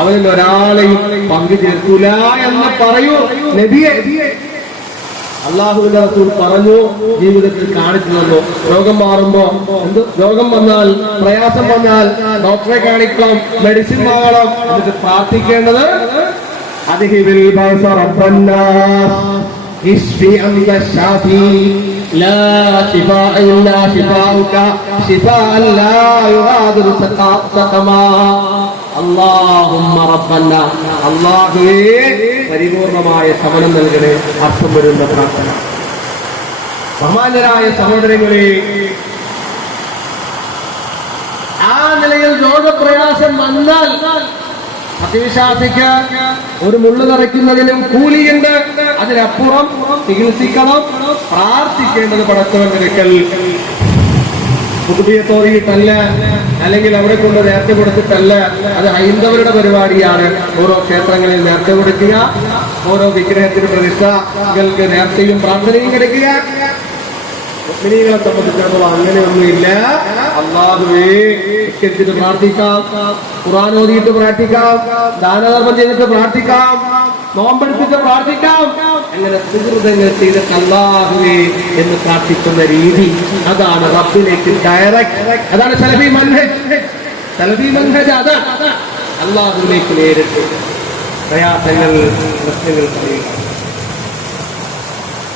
അവനിൽ ഒരാളെയും പങ്കു ചേർക്കൂല എന്ന് പറയൂ നബിയെ. അള്ളാഹുവിന്റെ റസൂൽ പറഞ്ഞു, ജീവിതത്തിൽ കാണിച്ചു തന്നു. രോഗം മാറുമ്പോ രോഗം വന്നാൽ, പ്രയാസം വന്നാൽ ഡോക്ടറെ കാണിക്കണം, മെഡിസിൻ വാങ്ങണം. എന്നിട്ട് പ്രാർത്ഥിക്കേണ്ടത് അദ്ഹിബിൽ ബഅസ റബ്ബന്നാസ് ഇശ്ഫി അൻത ശാഫി ലാ ശിഫാഅ ഇല്ലാ ശിഫാഉക ശിഫാഅൻ ലാ യുഗാദിറു സഖമാ. അല്ലാഹുമ്മ റബ്ബന, അല്ലാഹുവേ പരിപൂർണമായ ശമനം നൽകണേ. അർത്ഥം വരുന്ന പ്രാർത്ഥന. ബഹുമാന്യരായ സഹോദരങ്ങളെ, ആ നിലയിൽ രോഗപ്രയാസം വന്നാൽ അതിവിശ്വാസിക്ക് ഒരു മുള്ളു നിറയ്ക്കുന്നതിനും കൂലിയുണ്ട്. അതിനപ്പുറം ചികിത്സിക്കണം, പ്രാർത്ഥിക്കേണ്ടത് പടച്ചവന്റെ അടുക്കൽ. കുടുംബിയെ തോന്നിയിട്ടല്ല, അല്ലെങ്കിൽ അവരെ കൊണ്ട് നേർച്ച കൊടുത്തിട്ടല്ല. അത് ഹൈന്ദവരുടെ പരിപാടിയാണ്. ഓരോ ക്ഷേത്രങ്ങളിൽ നേർച്ച കൊടുക്കുക, ഓരോ വിഗ്രഹത്തിന് പ്രതിഷ്ഠകൾക്ക് നേർച്ചയും പ്രാർത്ഥനയും കിടക്കുക. മുസ്ലിങ്ങളെ സംബന്ധിച്ചിടത്തോളം അങ്ങനെയൊന്നുമില്ല. അല്ലാഹുവേ നിസ്കരിച്ചിട്ട് പ്രാർത്ഥിക്കാം, ഖുർആൻ ഓതിയിട്ട് പ്രാർത്ഥിക്കാം, ദാനധർമ്മം ചെയ്തിട്ട് പ്രാർത്ഥിക്കാം, നോമ്പെടുത്തിട്ട് പ്രാർത്ഥിക്കാം. അങ്ങനെ സുഹൃതങ്ങൾ ചെയ്തിട്ട് അല്ലാഹുവേ എന്ന് പ്രാർത്ഥിക്കുന്ന രീതി, അതാണ് റബ്ബിലേക്ക് ഡയറക്റ്റ്. അതാണ് സലഫി മൻഹജ്. സലഫി മൻഹജ് അതാണ് അല്ലാഹുവിലേക്ക് നേരിട്ട് പ്രയാസങ്ങൾ, പ്രശ്നങ്ങൾ പറയുക.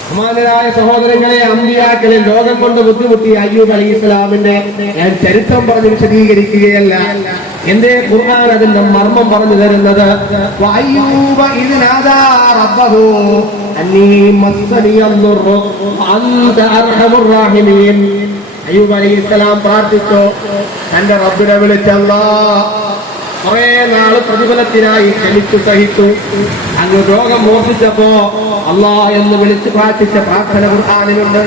ബഹുമാനരായ സഹോദരങ്ങളെ, അമ്പിയാക്കളിൽ രോഗം കൊണ്ട് ബുദ്ധിമുട്ടിയ അയ്യൂബ് അലൈഹിസ്സലാമിന്റെ ഞാൻ ചരിത്രം പറഞ്ഞ് വിശദീകരിക്കുകയല്ല. എന്റെ ഖുർആൻ അതിന്റെ മർമ്മം പറഞ്ഞു തരുന്നത്, വഅയ്യൂബ ഇദ് നാദാ റബ്ബഹു അന്നീ മസ്സനിയദ്ദുർറു വഅൻത അർഹമുർ റഹീമീൻ. അയ്യൂബ് അലൈഹിസ്സലാം പ്രാർത്ഥിച്ചു, തന്റെ റബ്ബിനെ വിളിച്ചല്ലാ. കുറെ നാള് പ്രതിഫലത്തിനായി ക്ഷമിച്ചു സഹിച്ചു. അങ്ങ് രോഗം മോർപ്പിച്ചപ്പോ അല്ലാ എന്ന് വിളിച്ച് പ്രാർത്ഥിച്ച പ്രാർത്ഥന ഖുർആനിലുണ്ട്.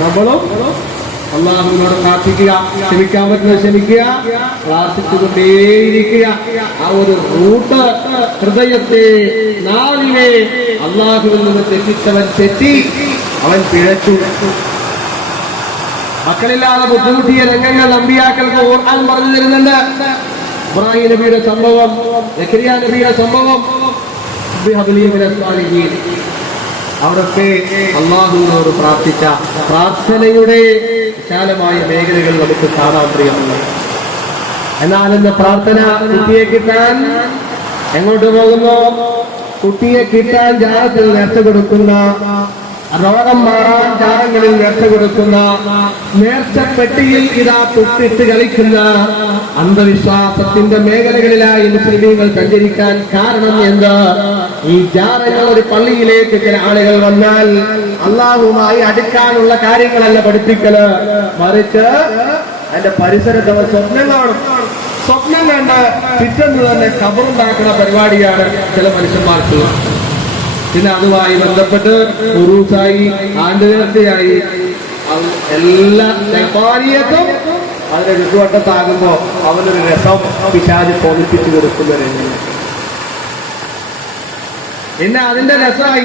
നമ്മളും അല്ലാഹുവിനോട് പ്രാർത്ഥിക്കുക, ക്ഷമിക്കാൻ പറ്റുന്നത് ക്ഷമിക്കുക, പ്രാർത്ഥിച്ചുകൊണ്ടേയിരിക്കുക. ആ ഒരു റൂട്ട് ഹൃദയത്തെ, നാവിനെ അല്ലാഹുവിൽ നിന്ന് തെറ്റിച്ചവൻ തെറ്റി, അവൻ പിഴച്ചു. മക്കളില്ലാതെ ബുദ്ധിമുട്ടിയ രംഗങ്ങൾ അമ്പിയാക്കൾക്ക് ഖുർആൻ പറഞ്ഞു തരുന്നുണ്ട്. ഇബ്രാഹിം നബിയുടെ സംഭവം, സക്കരിയ നബിയുടെ സംഭവം, അവിടൊക്കെ അല്ലാഹുവിനോട് പ്രാർത്ഥിച്ച പ്രാർത്ഥനയുടെ വിശാലമായ മേഖലകൾ നമുക്ക് കാണാൻ പ്രിയമുള്ളത്. എന്നാൽ ഇന്ന് പ്രാർത്ഥന കുട്ടിയെ കിട്ടാൻ എങ്ങോട്ട് പോകുന്നു? കുട്ടിയെ കിട്ടാൻ ജാറത്തിൽ നേർച്ച കൊടുക്കുന്ന, രോഗം മാറാൻ ജാറങ്ങളിൽ നേർച്ച കൊടുക്കുന്ന, നേർച്ചപ്പെട്ടിയിൽ ഇതാ തൊട്ടിട്ട് കളിക്കുന്ന അന്ധവിശ്വാസത്തിന്റെ മേഖലകളിലായി മുസ്ലിമീങ്ങൾ സഞ്ചരിക്കാൻ കാരണം എന്താ? ഈ ജാറങ്ങൾ ഒരു പള്ളിയിലേക്ക് ചില ആളുകൾ വന്നാൽ അള്ളാഹുമായി അടുക്കാനുള്ള കാര്യങ്ങളല്ല പഠിപ്പിക്കല്, മറിച്ച് അതിന്റെ പരിസരത്ത് അവർ സ്വപ്നം കാണും. സ്വപ്നം കണ്ട് പിറ്റേന്ന് തന്നെ ഖബറുണ്ടാക്കുന്ന പരിപാടിയാണ് ചില മനുഷ്യന്മാർക്ക്. പിന്നെ അതുമായി ബന്ധപ്പെട്ട് ഉറൂസായി, ആണ്ടുനേർച്ചയായി, എല്ലാ വ്യാപാരിയത്തും അതിന്റെ ചുറ്റുവട്ടത്താകുമ്പോ അവനൊരു രസം പിശാച് തോന്നിപ്പിച്ചു കൊടുക്കുന്നവരെങ്ങനെ. പിന്നെ അതിന്റെ രസമായി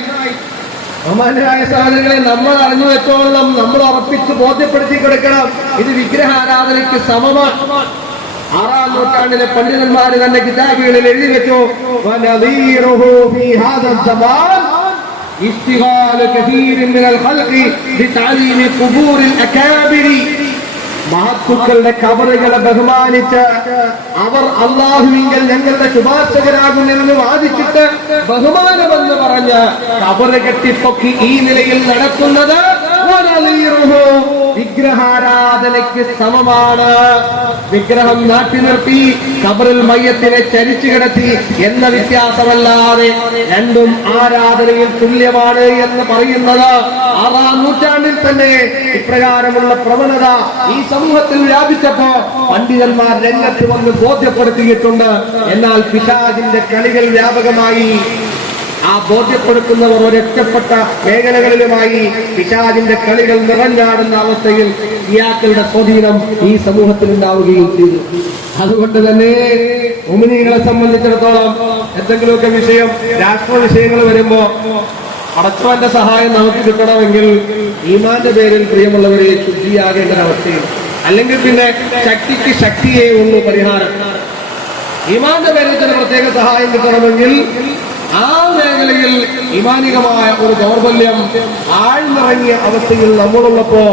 ബഹുമാന്യരായ സഹോദരങ്ങളെ, നമ്മൾ അറിഞ്ഞു വെച്ചോളം നമ്മൾ ഉറപ്പിച്ച് ബോധ്യപ്പെടുത്തി കൊടുക്കണം. ഇത് വിഗ്രഹാരാധനയ്ക്ക് സമമാണ്. 6-ാം നൂറ്റാണ്ടിലെ പണ്ഡിതന്മാര് തന്നെ കിതാബുകളിൽ എഴുതി വെച്ചു, മഹത്തുക്കളുടെ കബറുകളെ ബഹുമാനിച്ച് അവർ അല്ലാഹുവിങ്കൽ ഞങ്ങളുടെ ശുപാർശകരാകുമെന്ന് വാദിച്ചിട്ട് ബഹുമാനമെന്ന് പറഞ്ഞ് കബറ് കെട്ടിപ്പൊക്കി ഈ നിലയിൽ നടക്കുന്നത് വിഗ്രഹാരാധനയ്ക്ക് സമമാണ്. വിഗ്രഹം നാട്ടി നിർത്തി ഖബറിൽ മയ്യത്തിനെ ചരിച്ചു കിടത്തി എന്ന വ്യത്യാസമല്ലാതെ രണ്ടും ആരാധനയിൽ തുല്യമാണ് എന്ന് പറയുന്നത് 6-ാം നൂറ്റാണ്ടിൽ തന്നെ ഇപ്രകാരമുള്ള പ്രവണത ഈ സമൂഹത്തിൽ വ്യാപിച്ചപ്പോ പണ്ഡിതന്മാർ രംഗത്ത് വന്ന് ബോധ്യപ്പെടുത്തിയിട്ടുണ്ട്. എന്നാൽ പിശാചിന്റെ കളികൾ വ്യാപകമായി. ആ ബോധ്യപ്പെടുത്തുന്നവർ ഒരൊറ്റപ്പെട്ട മേഖലകളിലുമായി പിശാചിന്റെ കളികൾ നിറഞ്ഞാടുന്ന അവസ്ഥയിൽ ഇയാക്കളുടെ സ്വാധീനം ഈ സമൂഹത്തിൽ ഉണ്ടാവുകയും ചെയ്തു. അതുകൊണ്ട് തന്നെ മുഅ്മിനീങ്ങളെ സംബന്ധിച്ചിടത്തോളം എന്തെങ്കിലുമൊക്കെ വിഷയം, രാഷ്ട്രീയ വിഷയങ്ങൾ വരുമ്പോ പടച്ചവന്റെ സഹായം നമുക്ക് കിട്ടണമെങ്കിൽ ഈമാന്റെ പേരിൽ പ്രിയമുള്ളവരെ ശുദ്ധിയാകേണ്ട ഒരവസ്ഥയും, അല്ലെങ്കിൽ പിന്നെ ശക്തിക്ക് ശക്തിയേ ഉള്ളൂ പരിഹാരം. ഈമാന്റെ പേരിൽ ചില പ്രത്യേക സഹായം കിട്ടണമെങ്കിൽ ആ മേഖലയിൽ ഈമാനികമായ ഒരു ദൗർബല്യം ആഴ്ന്നിറങ്ങിയ അവസ്ഥയിൽ നമ്മളുള്ളപ്പോ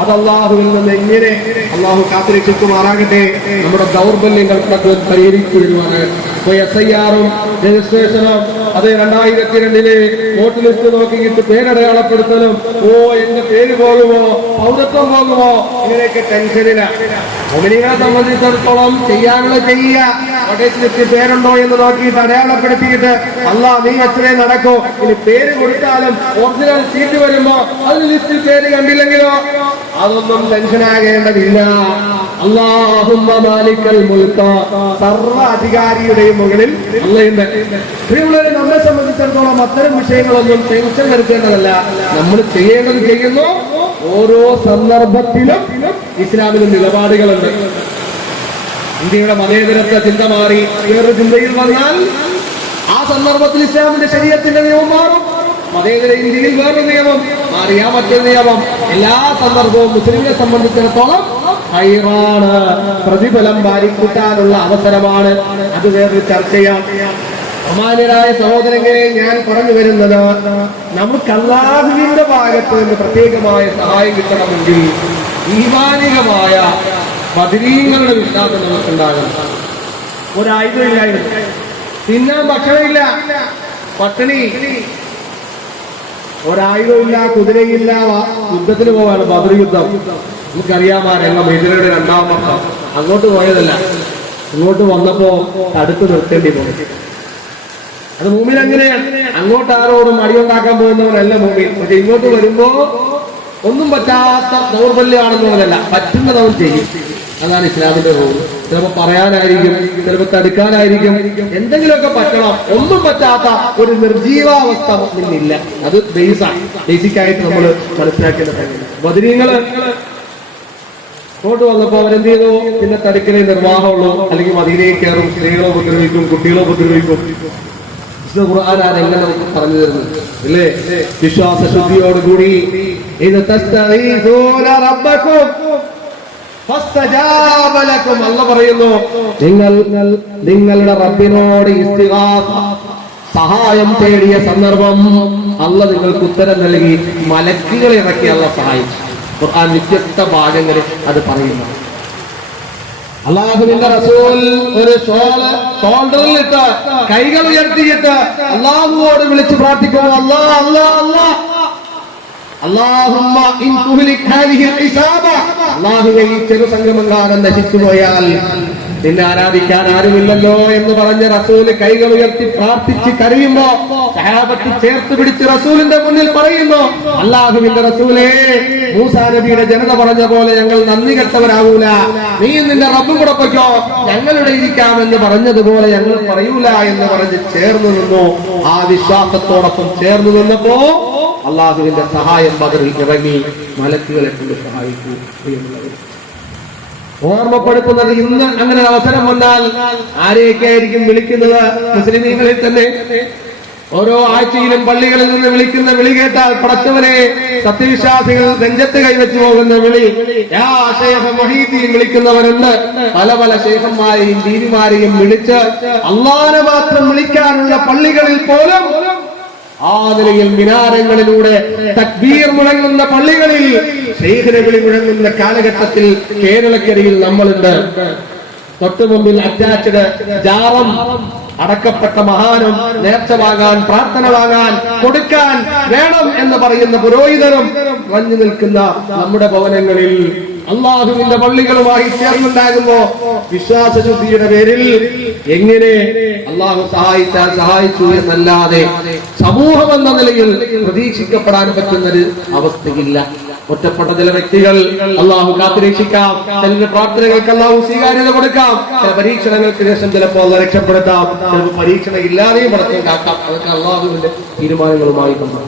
അത് അള്ളാഹുവിൽ നിന്ന് എങ്ങനെ അള്ളാഹു കാത്തിരക്ഷിക്കുമാറാകട്ടെ. നമ്മുടെ ദൗർബല്യങ്ങൾക്കൊക്കെ പരിഹരിച്ചു വരുവാണ്. SIR-ഉം രജിസ്ട്രേഷനും അത് 2002 വോട്ട് ലിസ്റ്റ് നോക്കിയിട്ട് പേരടയാളപ്പെടുത്തലും എന്റെ പേര് പോകുമോ, പൗരത്വം പോകുമോ, ഇങ്ങനെയൊക്കെ ടെൻഷനില്ല. മുഅ്മിനീങ്ങളെ സംബന്ധിച്ചിടത്തോളം ചെയ്യാനുള്ള ചെയ്യുക. വോട്ടേഴ്സ് ലിസ്റ്റ് പേരുണ്ടോ എന്ന് നോക്കിയിട്ട് അടയാളപ്പെടുത്തിയിട്ട് അല്ലാഹ് നീ എത്രേ നടക്കൂ. ഇനി പേര് കൊടുത്താലും ഒറിജിനൽ സീറ്റ് വരുമ്പോ അതിൽ ലിസ്റ്റിൽ പേര് കണ്ടില്ലെങ്കിലോ അതൊന്നും ടെൻഷനാകേണ്ടതില്ല. അല്ലാഹുമ്മ മാലിക്കൽ മുൽക, സർവ്വ അധികാരിയുടെയും മുകളിൽ അല്ലാഹുണ്ട്. പ്രിയമുള്ളവരെ, നമ്മെ സംബന്ധിച്ചിടത്തോളം അത്തരം വിഷയങ്ങളൊന്നും ടെൻഷൻ വരുത്തേണ്ടതല്ല. നമ്മൾ ചെയ്യേണ്ടത് ചെയ്യുന്നു. ഓരോ സന്ദർഭത്തിലും ഇസ്ലാമിന് നിലപാടുകളുണ്ട്. ഇന്ത്യയുടെ മതേതരത്വ ചിന്ത മാറി വേറൊരു ചിന്തയിൽ വന്നാൽ ആ സന്ദർഭത്തിൽ ഇസ്ലാമിന്റെ ശരീഅത്തിന്റെ നിയമം മാറും. മതേതര ഇന്ത്യയിൽ വേറൊരു നിയമം മാറിയാ മറ്റൊരു നിയമം. എല്ലാ സന്ദർഭവും മുസ്ലിമിനെ സംബന്ധിച്ചിടത്തോളം ഹൈറാണ്, പ്രതിഫലം വാരിക്കൂട്ടാനുള്ള അവസരമാണ്. അത് വേറൊരു ചർച്ചയാണ്. ബഹുമാന്യരായ സഹോദരങ്ങളെ, ഞാൻ പറഞ്ഞു വരുന്നത്, നമുക്ക് അല്ലാഹുവിന്റെ ഭാഗത്ത് നിന്ന് പ്രത്യേകമായ സഹായം കിട്ടണമെങ്കിൽ ഈമാനികമായ ബദരീങ്ങളുടെ വിശ്വാസം നമുക്കുണ്ടാകണം. ഒരായുധമില്ലായിരുന്നു, തിന്നാൻ ഭക്ഷണമില്ല, പട്ടിണി, ഒരായുധമില്ല, കുതിരയില്ല, യുദ്ധത്തിന് പോവാണ്. ബദർ യുദ്ധം നമുക്കറിയാമാ. രംഗം ഹിജ്റയുടെ 2-ാം വർഷം. അങ്ങോട്ട് പോയതല്ല, ഇങ്ങോട്ട് വന്നപ്പോ തടുത്ത് നിർത്തേണ്ടി പോയി. അത് മുമ്പിൽ അങ്ങനെയാണ്. അങ്ങോട്ട് ആരോടും അടിയുണ്ടാക്കാൻ പോകുന്നവരല്ല മുമ്പിൽ. പക്ഷെ ഇങ്ങോട്ട് വരുമ്പോ ഒന്നും പറ്റാത്ത ദൗർബല്യമാണെന്നുള്ളതല്ല, പറ്റുന്നതവൻ ചെയ്യും. അതാണ് ഇസ്ലാമിന്റെ റൂൾ. ചിലപ്പോ പറയാനായിരിക്കും, ചിലപ്പോ തടുക്കാനായിരിക്കും, എന്തെങ്കിലുമൊക്കെ പറ്റണം. ഒന്നും പറ്റാത്ത ഒരു നിർജീവാവസ്ഥ ഇന്നില്ല. അത് ബേസിക്കായിട്ട് നമ്മൾ മനസ്സിലാക്കേണ്ട കാര്യമാണ്. ബദരീങ്ങള് ഇങ്ങോട്ട് വന്നപ്പോ അവരെന്ത് ചെയ്തു? പിന്നെ തടുക്കലേ നിർവാഹമുള്ളൂ, അല്ലെങ്കിൽ മദീനയിൽ കയറും, സ്ത്രീകളെ ഉപദ്രവിക്കും, കുട്ടികളെ ഉപദ്രവിക്കും. ഖുർആൻ ആ രംഗം നമുക്ക് പറഞ്ഞു തരുന്നത് ഇല്ലേ? വിശ്വാസശുദ്ധിയോടുകൂടി ഇത് അല്ല പറയുന്നു, നിങ്ങളുടെ റബ്ബിനോട് ഇസ്തിഗാസ, സഹായം തേടിയ സന്ദർഭം അല്ല നിങ്ങൾക്ക് ഉത്തരം നൽകി. മലക്കുകളെ ഇറക്കി അല്ല സഹായിച്ചു. ഖുർആൻ വ്യത്യസ്ത ഭാഗങ്ങളിൽ അത് പറയുന്നു. അള്ളാഹുവിന്റെ റസൂൽ ഒരു ഷോൾഡറിൽ ഇട്ട് കൈകൾ ഉയർത്തിയിട്ട് അള്ളാഹുവോട് വിളിച്ച് പ്രാർത്ഥിക്കുന്നു, അല്ലാഹുമ്മ ഇൻ തുഹ്ലിക് ഹാദിഹിൽ ഇസാബ, അല്ലാഹുവേ ഈ ചെറുസംഘമെങ്ങാനും നശിച്ചു പോയാൽ നിന്നെ ആരാധിക്കാൻ ആരുമില്ലല്ലോ എന്ന് പറഞ്ഞ് റസൂല് കൈകൾ ഉയർത്തി പ്രാർത്ഥിച്ച് കരയുമ്പോ സഹാബത്ത് ചേർത്ത് പിടിച്ച് റസൂലിന്റെ മുന്നിൽ പറയുന്നു, അല്ലാഹുവിന്റെ റസൂലേ, മൂസാ നബിയുടെ ജനത പറഞ്ഞ പോലെ ഞങ്ങൾ നന്ദി കെട്ടവരാകൂല. നീ നിന്റെ റബ്ബും കൂടെ പൊയ്ക്കോ, ഞങ്ങളുടെ ഇരിക്കാമെന്ന് പറഞ്ഞതുപോലെ ഞങ്ങൾ പറയൂല എന്ന് പറഞ്ഞ് ചേർന്നു നിന്നു. ആ വിശ്വാസത്തോടൊപ്പം ചേർന്നു നിന്നപ്പോ അള്ളാഹുവിന്റെ സഹായം ബദറിൽ ഇറങ്ങി മലക്കുകളെ കൊണ്ട് സഹായിക്കൂ എന്നുള്ളത് ഓർമ്മപ്പെടുത്തുന്നത്. ഇന്ന് അങ്ങനെ അവസരം വന്നാൽ ആരെയൊക്കെ ആയിരിക്കും വിളിക്കുന്നത്? മുസ്ലിമീങ്ങളിൽ തന്നെ ഓരോ ആഴ്ചയിലും പള്ളികളിൽ നിന്ന് വിളിക്കുന്ന വിളി കേട്ടാൽ പടച്ചവനെ, സത്യവിശ്വാസികൾ നെഞ്ചത്ത് കൈവച്ചു പോകുന്ന വിളി, യാ ശൈഖ് മുഹീദ്ദീൻ വിളിക്കുന്നവരുണ്ട്. പല പല ശൈഖന്മാരെയും ദീനിമാരെയും വിളിച്ച് അല്ലാഹനെ മാത്രം വിളിക്കാനുള്ള പള്ളികളിൽ പോലും ആ നിലയിൽ മിനാരങ്ങളിലൂടെ തക്ബീർ മുഴങ്ങുന്ന പള്ളികളിൽ ശൈഖിനെ വിളി മുഴങ്ങുന്ന കാലഘട്ടത്തിൽ കേരളക്കരയിൽ നമ്മളുണ്ട്. തൊട്ടു മുമ്പിൽ അറ്റാച്ച്ഡ് ജാറം അടക്കപ്പെട്ട മഹാനും നേർച്ച വാങ്ങാൻ, പ്രാർത്ഥന വാങ്ങാൻ, കൊടുക്കാൻ വേണം എന്ന് പറയുന്ന പുരോഹിതരും വഞ്ഞു നിൽക്കുന്ന നമ്മുടെ ഭവനങ്ങളിൽ അള്ളാഹുവിന്റെ പള്ളികളുമായി ചേർന്നുണ്ടാകുമ്പോ വിശ്വാസശുദ്ധിയുടെ പേരിൽ എങ്ങനെ അള്ളാഹു സഹായിച്ചാൽ സഹായിച്ചു എന്നല്ലാതെ സമൂഹം എന്ന നിലയിൽ പ്രതീക്ഷിക്കപ്പെടാൻ പറ്റുന്നൊരു അവസ്ഥയില്ല. ഒറ്റപ്പെട്ട ചില വ്യക്തികൾ അള്ളാഹു കാത്തുരക്ഷിക്കാം, ചില പ്രാർത്ഥനകൾക്ക് അള്ളാഹു സ്വീകാര്യത കൊടുക്കാം, ചില പരീക്ഷണങ്ങൾക്ക് ശേഷം ചിലപ്പോൾ രക്ഷപ്പെടുത്താം, ചിലപ്പോൾ പരീക്ഷണം ഇല്ലാതെയും പടക്കം കാക്കാം. അതൊക്കെ അള്ളാഹുവിന്റെ തീരുമാനങ്ങളുമായി ബന്ധം.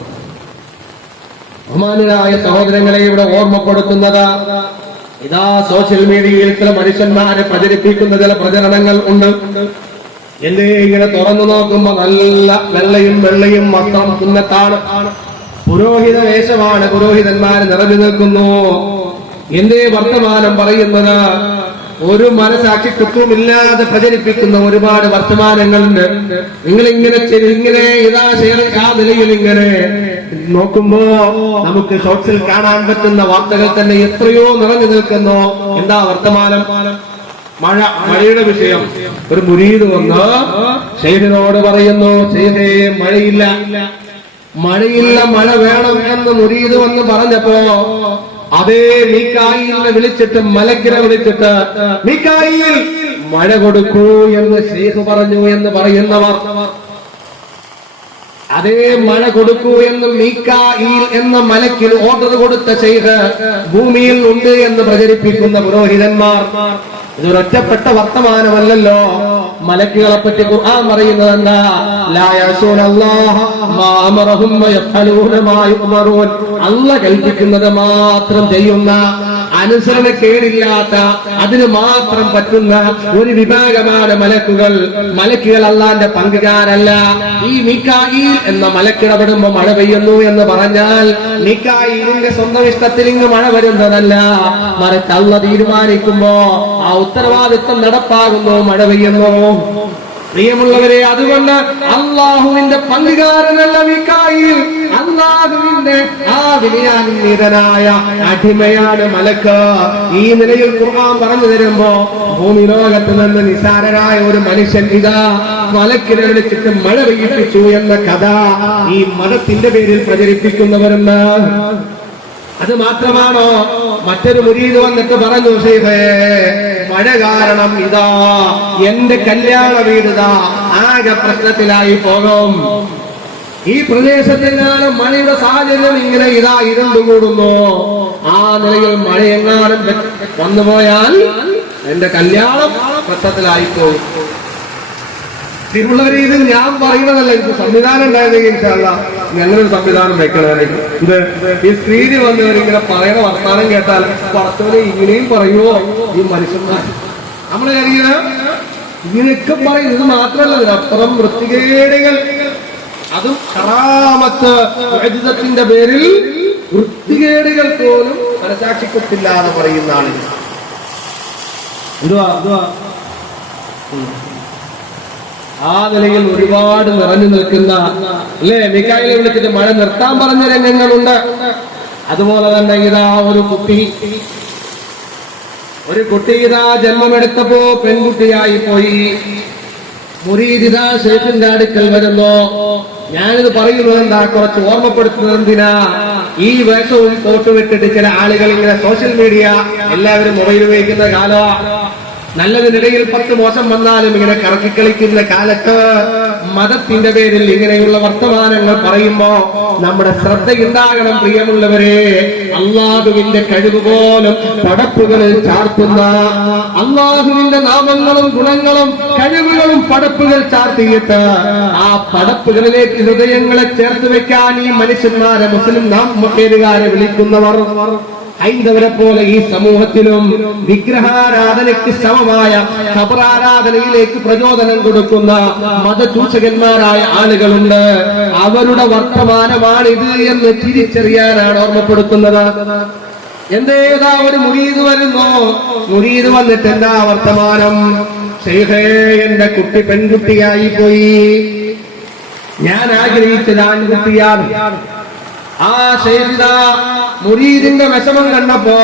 ബഹുമാന്യരായ സഹോദരങ്ങളെ, ഇവിടെ ഓർമ്മപ്പെടുത്തുന്നത് ഇതാ സോഷ്യൽ മീഡിയയിൽ ചില മനുഷ്യന്മാരെ പ്രചരിപ്പിക്കുന്ന ചില പ്രചരണങ്ങൾ ഉണ്ട്. എന്റെ ഇങ്ങനെ തുറന്നു നോക്കുമ്പോ നല്ല വെള്ളയും വസ്ത്രം സുന്നത്താണ്, പുരോഹിത വേഷമാണ്, പുരോഹിതന്മാര് നിറഞ്ഞു നിൽക്കുന്നു. എന്തേ വർത്തമാനം പറയുന്നത്? ഒരു മനസാക്ഷിത്വമില്ലാതെ പ്രചരിപ്പിക്കുന്ന ഒരുപാട് വർത്തമാനങ്ങളുണ്ട്. ഇങ്ങനെ ആ നിലയിൽ ഇങ്ങനെ നോക്കുമ്പോ നമുക്ക് ഷോർട്സിൽ കാണാൻ പറ്റുന്ന വാർത്തകൾ തന്നെ എത്രയോ നിറഞ്ഞു നിൽക്കുന്നു. എന്താ വർത്തമാനം? മഴയുടെ വിഷയം. ഒരു മുരീദ് വന്ന് ഷെയ്ഖിനോട് പറയുന്നു, ഷെയ്ഖേ മഴയില്ല, മഴ വേണം എന്ന് മുരീദ് വന്ന് പറഞ്ഞപ്പോ അതേ മീകായിലിനെ വിളിച്ചിട്ട്, മലക്കിനെ വിളിച്ചിട്ട്, മീകായിൽ മഴ കൊടുക്കൂ എന്ന് ഷെയ്ഖ് പറഞ്ഞു എന്ന് പറയുന്നവർ, അതേ മഴ കൊടുക്കൂ എന്ന് മീകായിൽ എന്ന മലക്കിൽ ഓർഡർ കൊടുത്ത ഷെയ്ഖ് ഭൂമിയിൽ ഉണ്ട് എന്ന് പ്രചരിപ്പിക്കുന്ന പുരോഹിതന്മാർ. ഇതൊരൊറ്റപ്പെട്ട വർത്തമാനമല്ലല്ലോ. മലക്കുകളെ പറ്റി ഖുർആൻ പറയുന്നത് എന്താ? ലാ യഅസൂനല്ലാഹ മാ അമറഹും വയഫ്അലൂന മാ യുഅമറൂൻ. അല്ലാഹ് കൽപ്പിക്കുന്നത് മാത്രം ചെയ്യുന്ന, അനുസരണക്കേടില്ലാത്ത, അതിന് മാത്രം പറ്റുന്ന ഒരു വിഭാഗമാണ് മലക്കുകൾ. മലക്കുകൾ അല്ലാഹുവിന്റെ പങ്കുകാരല്ല. ഈ മീകായിൽ എന്ന മലക്കിടപെടുമ്പോ മഴ പെയ്യുന്നു എന്ന് പറഞ്ഞാൽ മീകായിലിന്റെ സ്വന്തം ഇഷ്ടത്തിൽ ഇങ്ങ് മഴ വരുന്നതല്ല, മറിച്ച് അല്ലാഹ് തീരുമാനിക്കുമ്പോ ആ ഉത്തരവാദിത്വം നടപ്പാകുന്നു, മഴ പെയ്യുന്നു. പ്രിയമുള്ളവരെ, അതുകൊണ്ട് അള്ളാഹുവിന്റെ പങ്കുകാരനല്ല മീകായിൽ, അള്ളാഹുവിന്റെ ആ വിനയാന്വിതനായ അടിമയാണ് മലക്ക്. ഈ നിലയിൽ ഖുർആൻ പറഞ്ഞു തരുമ്പോ ഭൂമി ലോകത്ത് നിന്ന് നിസാരനായ ഒരു മനുഷ്യൻ ഇതാ മലക്കിനെ വിളിച്ചിട്ട് മഴ പെയ്യിപ്പിച്ചു എന്ന കഥ ഈ മതത്തിന്റെ പേരിൽ പ്രചരിപ്പിക്കുന്നവരുണ്ട്. അത് മാത്രമാണോ? മറ്റൊരു മുരീദ് വന്നിട്ട് പറഞ്ഞു, ഷെയ്ഖേ മഴ കാരണം ഇതാ എന്റെ കല്യാണ വീടിതാ ആകെ പ്രശ്നത്തിലായി പോകും. ഈ പ്രദേശത്തെങ്ങാനും മഴയുടെ സാഹചര്യം ഇങ്ങനെ ഇതാ ഇരുണ്ടുകൂടുന്നു. ആ നിലയിൽ മഴയെങ്ങാനും വന്നുപോയാൽ എന്റെ കല്യാണം പ്രശ്നത്തിലായി പോകും. തിരുവള്ളവരെ, ഇത് ഞാൻ പറയുന്നതല്ല, എനിക്ക് സംവിധാനം ഉണ്ടായിരുന്നെങ്കിൽ ഇൻഷാല്ലാ ഞങ്ങളൊരു സംവിധാനം വെക്കണമായിരിക്കും. ഇത് ഈ സ്ക്രീനിൽ വന്നവരിങ്ങനെ പറയുന്ന വർത്താനം കേട്ടാൽ പടത്തോടെ ഇങ്ങനെയും പറയുമോ ഈ മനുഷ്യന്മാർ? നമ്മളെ അറിയണ ഇങ്ങനെയൊക്കെ പറയും. ഇത് മാത്രമല്ല, ഇതിനപ്പുറം വൃത്തികേടുകൾ, അതും കറാമത്ത് വൈദ്യുതത്തിന്റെ പേരിൽ വൃത്തികേടുകൾ പോലും മനസാക്ഷിക്കൊത്തില്ലാതെ പറയുന്ന ആളുകൾ. ആ നിലയിൽ ഒരുപാട് നിറഞ്ഞു നിൽക്കുന്ന, അല്ലേ, മീകായിലെ വിളിച്ചിട്ട് മഴ നിർത്താൻ പറഞ്ഞ രംഗങ്ങളുണ്ട്. അതുപോലെ തന്നെ ഇതാ ഒരു കുട്ടി ഇതാ ജന്മമെടുത്തപ്പോ പെൺകുട്ടിയായി പോയി. മുരീദ് ഇതാ ഷെയ്ഖിന്റെ അടുക്കൽ വരുന്നു. ഞാനിത് പറയുന്നത് എന്താ, കുറച്ച് ഓർമ്മപ്പെടുത്തുന്നത് എന്തിനാ? ഈ വേഷവും കോട്ടും ഇട്ടിട്ട് ചില ആളുകൾ ഇങ്ങനെ സോഷ്യൽ മീഡിയ, എല്ലാവരും മൊബൈൽ ഉപയോഗിക്കുന്ന കാലമാണ്. നല്ലതിനിടയിൽ 10 മോശം വന്നാലും ഇങ്ങനെ കറക്കിക്കളിക്കുന്ന കാലത്ത് മതത്തിന്റെ പേരിൽ ഇങ്ങനെയുള്ള വർത്തമാനങ്ങൾ പറയുമ്പോ നമ്മുടെ ശ്രദ്ധയുണ്ടാകണം. പ്രിയമുള്ളവരെ, അള്ളാഹുവിന്റെ കഴിവ് പോലും പടപ്പുകളിൽ ചാർത്തുന്ന, അള്ളാഹുവിന്റെ നാമങ്ങളും ഗുണങ്ങളും കഴിവുകളും പടപ്പുകൾ ചാർത്തിയിട്ട് ആ പടപ്പുകളിലേക്ക് ഹൃദയങ്ങളെ ചേർത്ത് വെക്കാൻ ഈ മനുഷ്യന്മാരെ, മുസ്ലിം പേരുകാരെ വിളിക്കുന്നവർ ഹൈന്ദവരെ പോലെ ഈ സമൂഹത്തിലും വിഗ്രഹാരാധനയ്ക്ക് സമമായ ഖബറാരാധനയിലേക്ക് പ്രചോദനം കൊടുക്കുന്ന മതചൂഷകന്മാരായ ആളുകളുണ്ട്. അവരുടെ വർത്തമാനമാണിത് എന്ന് തിരിച്ചറിയാനാണ് ഓർമ്മപ്പെടുത്തുന്നത്. എന്തേതാ ഒരു മുരീദ് വരുന്നു. മുരീദ് വന്നിട്ട് എന്താ വർത്തമാനം? ഷെയ്ഖേ എന്റെ കുട്ടി പെൺകുട്ടിയായി പോയി, ഞാൻ ആഗ്രഹിച്ചത് ആൺകുട്ടിയാണ്. ആ ഷെയ്ഖ് മുരീദിന്റെ വിഷമം കണ്ടപ്പോ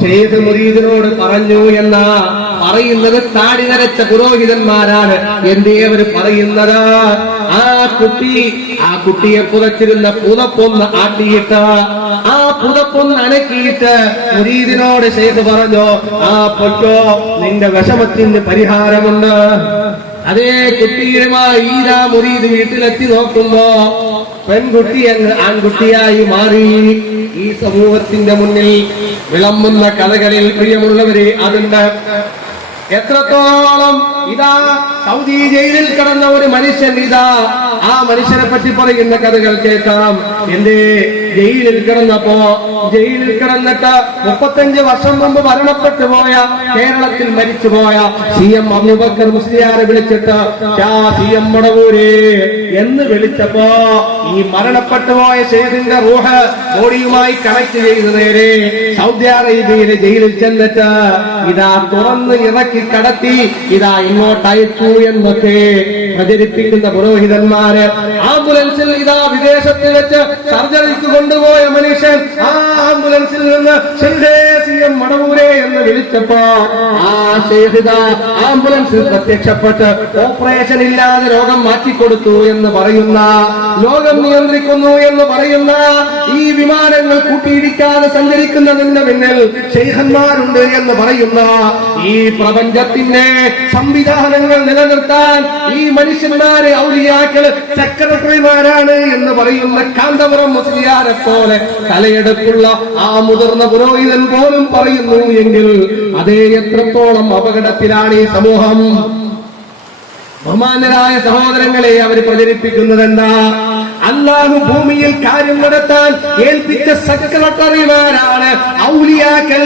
ഷെയ്ഖ് മുരീദിനോട് പറഞ്ഞു എന്ന പറയുന്നത് താടി നരച്ച പുരോഹിതന്മാരാണ്. എന്തേ അവര് പറയുന്നത്? ആ കുട്ടിയെ പുതച്ചിരുന്ന പുതപ്പൊന്ന് ആട്ടിയിട്ട്, ആ പുതപ്പൊന്ന് അനക്കിയിട്ട് മുരീദിനോട് ഷെയ്ഖ് പറഞ്ഞു, ആ പൊറ്റോ, നിന്റെ വിഷമത്തിന് പരിഹാരമുണ്ട്. അതേ കുട്ടിയുമായി ഈരാ മുരീദ് വീട്ടിലെത്തി നോക്കുമ്പോ പെൺകുട്ടി അങ്ങ് ആൺകുട്ടിയായി മാറി. ഈ സമൂഹത്തിന്റെ മുന്നിൽ വിളമ്പുന്ന കഥകളിൽ പ്രിയമുള്ളവരെ അതുണ്ട്. എത്രത്തോളം ഇതാ സൗദി ജയിലിൽ കിടന്ന ഒരു മനുഷ്യൻ, ഇതാ ആ മനുഷ്യനെ പറ്റി പറയുന്ന കഥകൾ കേൾക്കാം. എന്തേ ജയിലിൽ കിടന്നിട്ട് 35 വർഷം മുമ്പ് മരണപ്പെട്ടു പോയ, കേരളത്തിൽ മരിച്ചുപോയ CM അബൂബക്കർ മുസ്ലിയാരെ വിളിച്ചിട്ട് CM മടവൂര് എന്ന് വിളിച്ചപ്പോ ഈ മരണപ്പെട്ടു പോയ ഷെയ്ഖിന്റെ റൂഹ് ബോഡിയുമായി കണക്ട് ചെയ്ത് നേരെ സൗദി അറേബ്യയിലെ ജയിലിൽ ചെന്നിട്ട് ഇതാ തുറന്ന് ഇറക്കി കടത്തി ഇതാ ഇങ്ങോട്ട് അയച്ചു എന്നൊക്കെ പ്രചരിപ്പിക്കുന്ന പുരോഹിതന്മാര്. ആംബുലൻസിൽ ഇതാ വിദേശത്ത് വെച്ച് സർജറിക്ക് കൊണ്ടുപോയ മനുഷ്യൻ ആ ആംബുലൻസിൽ നിന്ന് CM മടവൂരെ എന്ന് വിളിച്ചപ്പോ ആ ഷെയ്ഖ് ആംബുലൻസിൽ പ്രത്യക്ഷപ്പെട്ട് ഓപ്പറേഷൻ ഇല്ലാതെ രോഗം മാറ്റിക്കൊടുത്തു എന്ന് പറയുന്ന, ലോകം നിയന്ത്രിക്കുന്നു എന്ന് പറയുന്ന, ഈ വിമാനങ്ങൾ കൂട്ടിയിടിക്കാതെ സഞ്ചരിക്കുന്നതിന്റെ പിന്നിൽ ശൈഖന്മാരുണ്ട് എന്ന് പറയുന്ന, ഈ പ്രപഞ്ചത്തിന്റെ സംവിധാനങ്ങൾ നിലനിർത്താൻ ഈ മനുഷ്യന്മാരെ ഔലിയാക്കള് സെക്രട്ടറിമാരാണ് എന്ന് പറയുന്ന കാന്തപുരം മുസ്ലിയാരെ പോലെ തലയെടുപ്പുള്ള ആ മുതിർന്ന പുരോഹിതൻ പോലും പറയുന്നു എങ്കിൽ അതേ എത്രത്തോളം അപകടത്തിലാണ് ഈ സമൂഹം. ബഹുമാന്യരായ സഹോദരങ്ങളെ, അവർ പ്രചരിപ്പിക്കുന്നത് എന്താ? അല്ലാഹു ഭൂമിയിൽ കാര്യം നടത്താൻ ഏൽപ്പിച്ച സെക്രട്ടറിമാരാണ് ഔലിയാക്കൾ.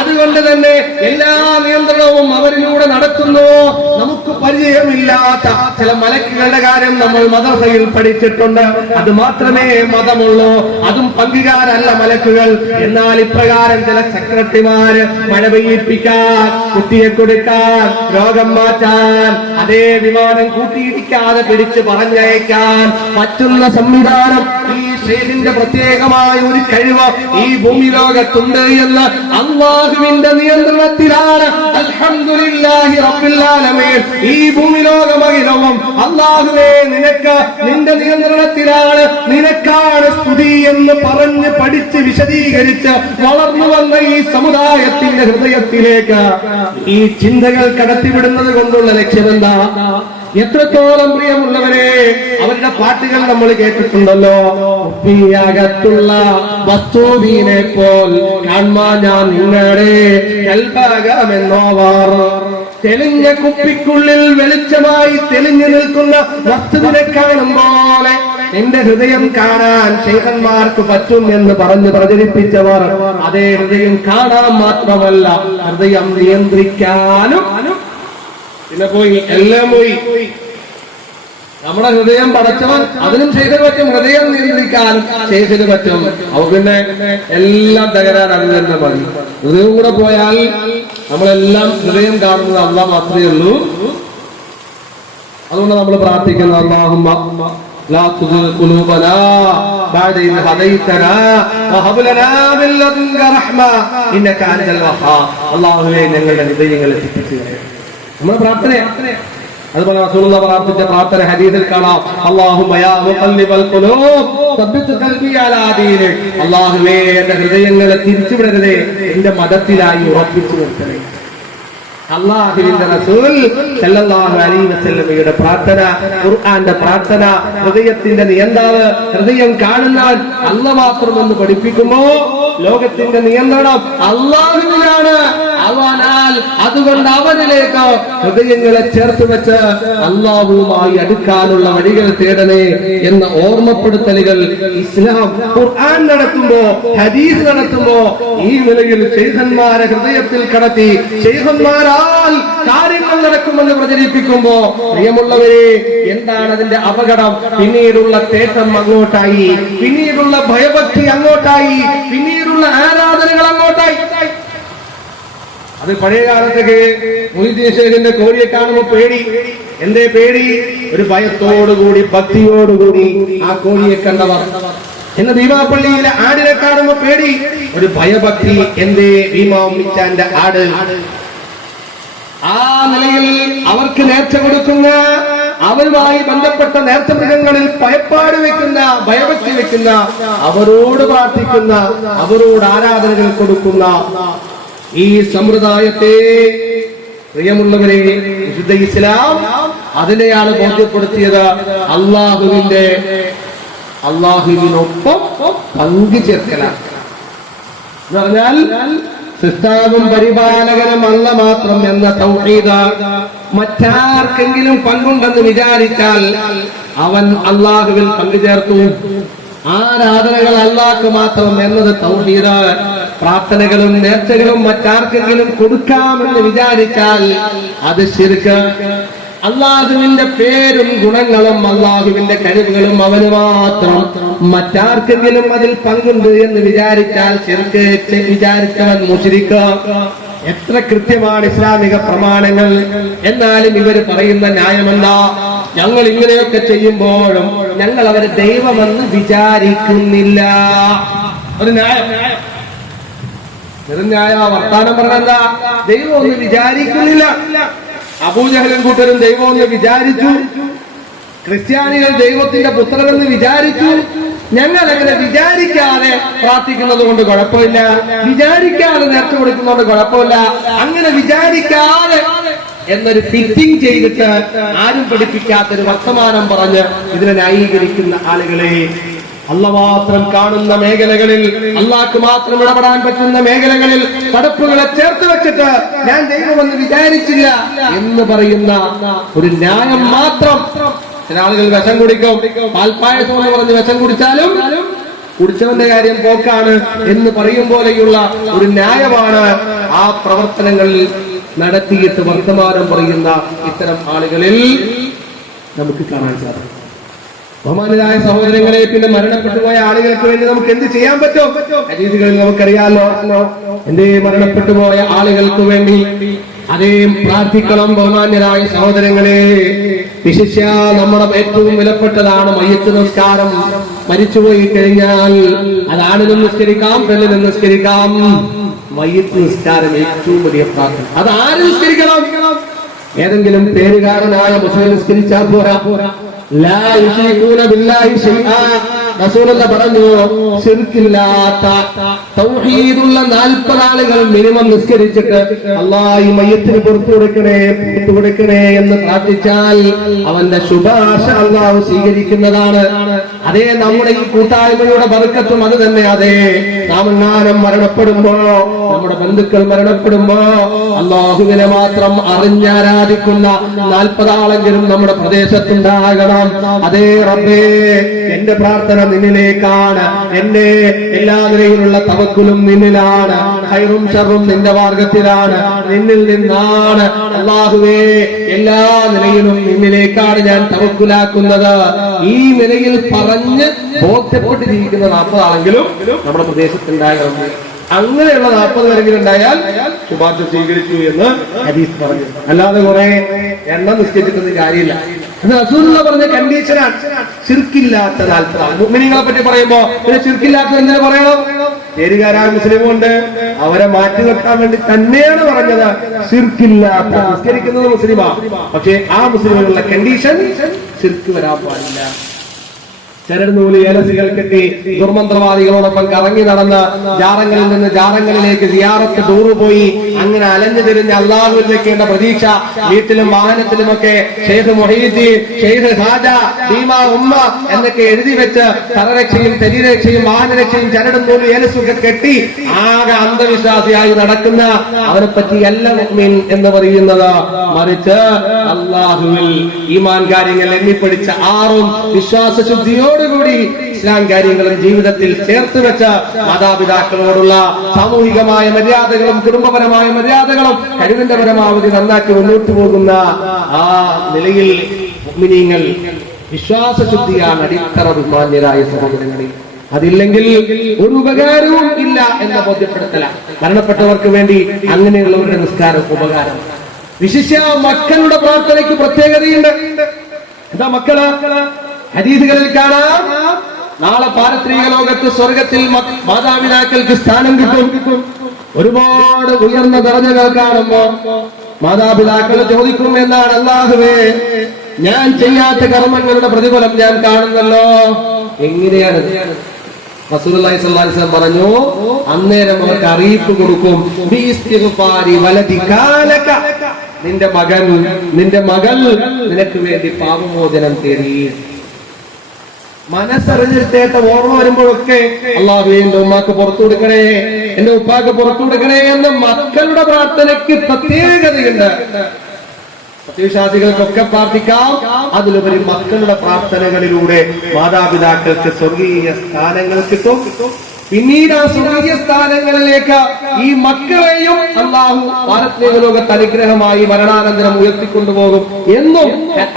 അതുകൊണ്ട് തന്നെ എല്ലാ നിയന്ത്രണവും അവരിലൂടെ നടത്തുന്നു. നമുക്ക് പരിചയമില്ലാത്ത ചില മലക്കുകളുടെ കാര്യം നമ്മൾ മദ്രസയിൽ പഠിച്ചിട്ടുണ്ട്. അത് മാത്രമേ മതമുള്ളൂ, അതും പങ്കുകാരല്ല മലക്കുകൾ. എന്നാൽ ഇപ്രകാരം ചില സെക്രട്ടറിമാര് മഴ പെയ്യിപ്പിക്കാൻ, കുട്ടിയെ കൊടുക്കാൻ, രോഗം മാറ്റാൻ, അതേ വിമാനം കൂട്ടിയിടിക്കാതെ പിടിച്ച് പറഞ്ഞയക്കാൻ പറ്റുന്ന സംവിധാനം, ഈ ഷെയ്ഖിന്റെ പ്രത്യേകമായ ഒരു കഴിവ് ഈ ഭൂമി ലോകത്തുണ്ട് എന്ന് അല്ലാഹുവിന്റെ നിയന്ത്രണത്തിലാണ്. അൽഹംദുലില്ലാഹി റബ്ബിൽ ആലമീൻ. ഈ ഭൂമി ലോകമകിലവും അല്ലാഹുവേ നിനക്ക് നിന്റെ നിയന്ത്രണത്തിലാണ്, നിനക്കാണ് സ്തുതി എന്ന് പറഞ്ഞ് പഠിച്ച് വിശദീകരിച്ച് വളർന്നു വന്ന ഈ സമുദായത്തിന്റെ ഹൃദയത്തിലേക്ക് ഈ ചിന്തകൾ കടത്തിവിടുന്നത് കൊണ്ടുള്ള ലക്ഷ്യമെന്താ? എത്രത്തോളം പ്രിയമുള്ളവരെ, അവരുടെ പാട്ടുകൾ നമ്മൾ കേട്ടിട്ടുണ്ടല്ലോ. കുപ്പിയകത്തുള്ള വസ്തുവിനെ പോൽ കാൺമാ ഞാൻ നിങ്ങളുടെ കൽഭാഗമെന്നോവാർ. തെളിഞ്ഞ കുപ്പിക്കുള്ളിൽ വെളിച്ചമായി തെളിഞ്ഞു നിൽക്കുന്ന വസ്തുവിനെ കാണുമ്പോലെ എന്റെ ഹൃദയം കാണാൻ ശൈഖന്മാർക്ക് പറ്റും എന്ന് പറഞ്ഞ് പ്രചരിപ്പിച്ചവർ അതേ ഹൃദയം കാണാൻ മാത്രമല്ല ഹൃദയം നിയന്ത്രിക്കാനും പിന്നെ പോയി, എല്ലാം പോയി. നമ്മുടെ ഹൃദയം പടച്ചവൻ അതിനും ചെയ്തു പറ്റും, ഹൃദയം നിയന്ത്രിക്കാനും ചെയ്തു പറ്റും. അവ പിന്നെ എല്ലാം തകരാൻ തന്നെ മതി. ഹൃദയം കൂടെ പോയാൽ നമ്മളെല്ലാം ഹൃദയം കാണുന്നത് അല്ലാഹ് മാത്രമേ ഉള്ളൂ. അതുകൊണ്ട് നമ്മൾ പ്രാർത്ഥിക്കുന്ന അല്ലാഹുമ്മ ലാ തുസിഗ് ഖുലൂബനാ ബഅദ ഇദ് ഹദൈതനാ വഹബ് ലനാ മിൻ ലദുൻക റഹ്മ ഇന്നക അൻതൽ വഹാബ്. അല്ലാഹുവേ ഞങ്ങളുടെ ഹൃദയങ്ങളെ ശിക്ഷിച്ചു നമ്മുടെ പ്രാർത്ഥനയാണ്. അതുപോലെ റസൂലുള്ളാഹി പ്രാർത്ഥിച്ച പ്രാർത്ഥന ഹദീസിൽ കാണാം. അല്ലാഹുമ്മ യാ മുഖല്ലിബൽ ഖുലൂബ് സബ്ബിത് ഖൽബി അലാ ദീനിക്. അല്ലാഹുവേ എന്റെ ഹൃദയങ്ങളെ തിരിച്ചുവിടരുതേ, എന്റെ മതത്തിലായി ഉറപ്പിച്ചു നിർത്തണേ. അല്ലാഹുവിന്റെ റസൂൽ സല്ലല്ലാഹു അലൈഹി വസല്ലമയുടെ പ്രാർത്ഥന, ഖുർആന്റെ പ്രാർത്ഥന, ഹൃദയത്തിന്റെ നിയന്ത്രണം, ഹൃദയം കാണുന്നവൻ അല്ലാഹ് മാത്രമെന്ന് പഠിപ്പിക്കുമ്പോ ലോകത്തിന്റെ നിയന്ത്രണം അല്ലാഹുവിനാണ്. അവനാൽ അതുകൊണ്ട് അവനിലേക്ക് ഹൃദയങ്ങളെ ചേർത്ത് വെച്ച് അല്ലാഹുവുമായി അടുക്കാനുള്ള വഴികൾ തേടണേ എന്ന ഓർമ്മപ്പെടുത്തലുകൾ ഇസ്ലാം ഖുർആൻ നടത്തുമ്പോ, ഹദീസ് നടത്തുമ്പോ ഈ നിലയിൽ ശൈഖന്മാരെ ഹൃദയത്തിൽ കടത്തി ശൈഖന്മാരാൽ കാര്യങ്ങൾ നടക്കുമെന്ന് പ്രചരിപ്പിക്കുമ്പോ പ്രിയമുള്ളവരെ, എന്താണ് അതിന്റെ അപകടം? പിന്നീടുള്ള തേട്ടം അങ്ങോട്ടായി, പിന്നീടുള്ള ഭയഭക്തി അങ്ങോട്ടായി, പിന്നീടുള്ള ആരാധനകൾ അങ്ങോട്ടായി. അത് പഴയ കാലത്തൊക്കെ മുഹീദ്ദീൻ ശൈഖിന്റെ കോഴിയെ കാണുമ്പോൾ പേടി. എന്തേ പേടി? ഒരു ഭയത്തോടുകൂടി ഭക്തിയോടുകൂടി ആ കോഴിയെ കണ്ടവർ. ഇന്ന് ഭീമാപ്പള്ളിയിലെ ആടിനെ കാണുമ്പോൾ പേടി, ഒരു ഭയഭക്തി. എന്തേ? ഭീമാ ഉമ്മിച്ചാന്റെ ആട്. ആ നിലയിൽ അവർക്ക് നേർച്ച കൊടുക്കുന്ന, അവരുമായി ബന്ധപ്പെട്ട നേർച്ച മൃഗങ്ങളിൽ ഭയപ്പാട് വെക്കുന്ന, ഭയഭക്തി വെക്കുന്ന, അവരോട് പ്രാർത്ഥിക്കുന്ന, അവരോട് ആരാധനകൾ കൊടുക്കുന്ന ഈ സമ്പ്രദായത്തെ പ്രിയമുള്ളവരെ വിശുദ്ധ ഇസ്ലാം അതിനെയാണ് ബോധ്യപ്പെടുത്തിയത്. അള്ളാഹുവിനൊപ്പം പങ്കുചേർക്കലാണ് എന്ന് പറഞ്ഞാൽ സൃഷ്ടാവും പരിപാലകനും അല്ലാഹ് മാത്രം എന്ന തൗഹീദ്. മറ്റാർക്കെങ്കിലും പങ്കുണ്ടെന്ന് വിചാരിച്ചാൽ അവൻ അള്ളാഹുവിൽ പങ്കുചേർത്തു. ആരാധനകൾ അല്ലാഹ്ക്ക് മാത്രം എന്നത് തൗഹീദ്. പ്രാർത്ഥനകളും നേർച്ചകളും മറ്റാർക്കെങ്കിലും കൊടുക്കാമെന്ന് വിചാരിച്ചാൽ അത് ശിർക്ക്. അള്ളാഹുവിന്റെ പേരും ഗുണങ്ങളും അള്ളാഹുവിന്റെ കഴിവുകളും അവന് മാത്രം മറ്റാർക്കെങ്കിലും അതിൽ പങ്കുണ്ട് എന്ന് വിചാരിച്ചാൽ ശിർക്ക്. വിചാരിച്ചവൻ മുശ്രിക്ക്. എത്ര കൃത്യമാണ് ഇസ്ലാമിക പ്രമാണങ്ങൾ. എന്നാലും ഇവര് പറയുന്ന ന്യായമെന്താ? ഞങ്ങൾ ഇങ്ങനെയൊക്കെ ചെയ്യുമ്പോഴും ഞങ്ങൾ അവരെ ദൈവമെന്ന് വിചാരിക്കുന്നില്ല. ഒരു ന്യായം, ന്യായ വർത്താനം പറഞ്ഞെന്താ? ദൈവം ഒന്ന് വിചാരിക്കുന്നില്ല. അബൂജഹലും കൂട്ടരും ദൈവം ഒന്ന് വിചാരിച്ചു, ക്രിസ്ത്യാനികൾ ദൈവത്തിന്റെ പുത്രനെന്ന് വിചാരിച്ചു. ഞങ്ങൾ അങ്ങനെ വിചാരിക്കാതെ പ്രാർത്ഥിക്കുന്നത് കൊണ്ട് കുഴപ്പമില്ല, വിചാരിക്കാതെ നേർച്ച കൊടുക്കുന്നതുകൊണ്ട് കുഴപ്പമില്ല. അങ്ങനെ വിചാരിക്കാതെ എന്നൊരു ഫിറ്റിംഗ് ചെയ്തിട്ട് ആരും പഠിപ്പിക്കാത്തൊരു വർത്തമാനം പറഞ്ഞ് ഇതിനെ ന്യായീകരിക്കുന്ന ആളുകളെ, അള്ളാഹ് മാത്രം കാണുന്ന മേഖലകളിൽ, അള്ളാഹ്ക്ക് മാത്രം ഇടപെടാൻ പറ്റുന്ന മേഖലകളിൽ തടുപ്പുകളെ ചേർത്ത് വെച്ചിട്ട് ഞാൻ ദൈവമെന്ന് വിചാരിച്ചില്ല എന്ന് പറയുന്ന ഒരു ന്യായം മാത്രം. ചില ആളുകൾ വിഷം കുടിക്കും, പാൽപ്പായസം എന്ന് പറഞ്ഞ് വിഷം കുടിച്ചാലും കുടിച്ചവന്റെ കാര്യം പോക്കാണ് എന്ന് പറയും പോലെയുള്ള ഒരു ന്യായമാണ് ആ പ്രവർത്തനങ്ങളിൽ നടത്തിയിട്ട് വർത്തമാനം പറയുന്ന ഇത്തരം ആളുകളിൽ നമുക്ക് കാണാൻ സാധിക്കും. ബഹുമാനരായ സഹോദരങ്ങളെ, പിന്നെ മരണപ്പെട്ടു പോയ ആളുകൾക്ക് വേണ്ടി നമുക്ക് എന്ത് ചെയ്യാൻ പറ്റും? ഹദീസുകളിൽ നമുക്കറിയാലോ, എന്തേ മരണപ്പെട്ടു പോയ ആളുകൾക്ക് വേണ്ടി അതേ പ്രാർത്ഥിക്കണം. ബഹുമാന്യരായ സഹോദരങ്ങളെ, വിശിഷ്യ നമ്മുടെ ഏറ്റവും വിലപ്പെട്ടതാണ് മയ്യിത്ത് നിസ്കാരം. മരിച്ചുപോയി കഴിഞ്ഞാൽ അതാണിനും നിസ്കരിക്കാം, പെണ്ണിനും നിസ്കരിക്കാം. മയ്യിത്ത് നിസ്കാരം ഏറ്റവും വലിയ പ്രാർത്ഥന. അത് ആര് നിസ്കരിക്കണം? ഏതെങ്കിലും പേരുകാരനായ മുസ്ലിം നിസ്കരിച്ചാൽ പോരാ. ലാ യുശ്രികൂന ബില്ലാഹി ശൈആ. റസൂലുള്ള പറഞ്ഞു, ശിർക്കില്ലാത്ത തൗഹീദുള്ള 40 ആളുകൾ മിനിമം നിസ്കരിച്ചിട്ട് അല്ലാഹ് ഈ മയ്യിത്തിന് പുറത്തു കൊടുക്കണേ എന്ന് പ്രാർത്ഥിച്ചാൽ അവന്റെ ശുപാർശ അല്ലാഹു സ്വീകരിക്കുന്നതാണ്. അതേ നമ്മുടെ ഈ കൂട്ടായ്മയുടെ ബർക്കത്തും അത് തന്നെ. അതേ നാം എങ്ങാനും മരണപ്പെടുമ്പോ, നമ്മുടെ ബന്ധുക്കൾ മരണപ്പെടുമ്പോ അല്ലാഹുവിനെ മാത്രം അറിഞ്ഞാരാധിക്കുന്ന 40 ആളെങ്കിലും നമ്മുടെ പ്രദേശത്തുണ്ടാകണം. അതേ റബ്ബേ, എന്റെ പ്രാർത്ഥന നിന്നിലേക്കാണ്, എന്റെ എല്ലാ നിലയിലുള്ള തവക്കുലും നിന്നിലാണ്, ഖൈറും ശർറും നിന്റെ മാർഗത്തിലാണ്, നിന്നിൽ നിന്നാണ്. അല്ലാഹുവേ, എല്ലാ നിലയിലും നിന്നിലേക്കാണ് ഞാൻ തവക്കുലാക്കുന്നത്. ഈ നിലയിൽ പറഞ്ഞ് ബോധ്യപ്പെട്ടിരിക്കുന്ന 40 ആളെങ്കിലും നമ്മുടെ പ്രദേശത്തുണ്ടാകണം. അങ്ങനെയുള്ള 40 പേരെങ്കിലും ഉണ്ടായാൽ ശുപാർശ സ്വീകരിച്ചു എന്ന് ഹദീസ് പറഞ്ഞു. അല്ലാതെ കുറെ എണ്ണം നിശ്ചയിച്ചിട്ടൊന്നും കാര്യമില്ല. അത് റസൂലുള്ള പറഞ്ഞ കണ്ടീഷനാണ്. ശിർക്കില്ലാത്ത 40 ആൾ. മുഅ്മിനീങ്ങളെ പറ്റി പറയുമ്പോ പിന്നെ ശിർക്കില്ലാത്തത് എന്തിനു പറയണം? പേരുകാരായ മുസ്ലിമുണ്ട്, അവരെ മാറ്റി വെക്കാൻ വേണ്ടി തന്നെയാണ് പറഞ്ഞത്. ശിർക്കില്ലാത്ത, നിസ്കരിക്കുന്നത് മുസ്ലിമാ, പക്ഷേ ആ മുസ്ലിമുകളുടെ കണ്ടീഷൻ ശിർക്ക് വരാൻ പാടില്ല. ചരടുനൂല് ഏലസികൾ കെട്ടി ദുർമന്ത്രവാദികളോടൊപ്പം കറങ്ങി നടന്ന് ജാറങ്ങളിൽ നിന്ന് ജാറങ്ങളിലേക്ക് സിയാറത്ത് ടൂറ് പോയി അങ്ങനെ അലഞ്ഞു തിരിഞ്ഞ് അള്ളാഹുവിലേക്കുള്ള പ്രതീക്ഷ വീട്ടിലും വാഹനത്തിലുമൊക്കെ ഷെയ്ഖ് മുഹീദ്ദീൻ, ഷെയ്ഖ് ഖാജ, ഭീമ ഉമ്മ എന്നൊക്കെ എഴുതി വെച്ച് തലരക്ഷയും ശരീരരക്ഷയും വാഹനരക്ഷയും ചരടുനൂല് ഏലസൊക്കെ കെട്ടി ആകെ അന്ധവിശ്വാസിയായി നടക്കുന്ന അവനെ പറ്റി അല്ല മുഅ്മിൻ എന്ന് പറയുന്നത്. മറിച്ച് അള്ളാഹുവിൽ ഈമാൻ കാര്യങ്ങൾ എണ്ണിപ്പിടിച്ച ആറും വിശ്വാസശുദ്ധിയോടുകൂടി ഇസ്ലാം കാര്യങ്ങളും ജീവിതത്തിൽ ചേർത്ത് വെച്ച മാതാപിതാക്കളോടുള്ള സാമൂഹികമായ മര്യാദകളും കുടുംബപരമായ മര്യാദകളും കഴിവിന്റെ പരമാവധി നന്നാക്കി മുന്നോട്ട് പോകുന്ന ആ നിലയിൽ മുഅ്മിനീങ്ങൾ വിശ്വാസശുദ്ധിയാണ് അടിത്തറ. ബഹുമാന്യരായ സഹോദരങ്ങളെ, അതില്ലെങ്കിൽ ഒരു ഉപകാരവും ഇല്ല എന്ന ബോധ്യപ്പെടുത്തല. മരണപ്പെട്ടവർക്ക് വേണ്ടി അങ്ങനെയുള്ളവരുടെ നിസ്കാരം ഉപകാരം. വിശിഷ്യ മക്കളുടെ പ്രാർത്ഥനയ്ക്ക് പ്രത്യേകതയുണ്ട്. എന്താ മക്കള്? ഹദീസുകളിൽ കാണാം, നാളെ പാരത്രിക ലോകത്ത് സ്വർഗത്തിൽ മാതാപിതാക്കൾക്ക് സ്ഥാനം കിട്ടും. ഒരുപാട് ഉയർന്ന ദർജകൾ കാണുമ്പോ മാതാപിതാക്കൾ ചോദിക്കും, എന്നാണ് അല്ലാഹുവേ, ഞാൻ ചെയ്യാത്ത കർമ്മങ്ങളുടെ പ്രതിഫലം ഞാൻ കാണുന്നല്ലോ, എങ്ങനെയാണ്? റസൂലുള്ളാഹി സ്വല്ലല്ലാഹു അലൈഹി വസല്ലം പറഞ്ഞു, അന്നേരം അവർക്ക് അറിയിപ്പ് കൊടുക്കും, ബിഇസ്തിഗ്ഫാരി വലദികാലക, നിന്റെ മകൻ, നിന്റെ മകൾ നിനക്ക് വേണ്ടി പാപമോചനം തേടി. മനസ്സറിഞ്ഞിട്ടേട്ട ഓർമ്മ വരുമ്പോഴൊക്കെ അല്ലാഹുവേ, എന്റെ ഉമ്മാക്ക് പുറത്തു കൊടുക്കണേ, എന്റെ ഉപ്പാക്ക് പുറത്തു കൊടുക്കണേ എന്ന് മക്കളുടെ പ്രാർത്ഥനയ്ക്ക് പ്രത്യേകതയുണ്ട്. സത്യവിശ്വാസികൾക്കൊക്കെ പ്രാർത്ഥിക്കാം. അതിലുപരി മക്കളുടെ പ്രാർത്ഥനകളിലൂടെ മാതാപിതാക്കൾക്ക് സ്വർഗീയ സ്ഥാനങ്ങൾ കിട്ടും. പിന്നീട് ആ സ്വർഗീയ സ്ഥാനങ്ങളിലേക്ക് ഈ മക്കളെയും അല്ലാഹു പാരത്രിക ലോകത്ത് അനുഗ്രഹമായി മരണാനന്തരം ഉയർത്തിക്കൊണ്ടുപോകും എന്നും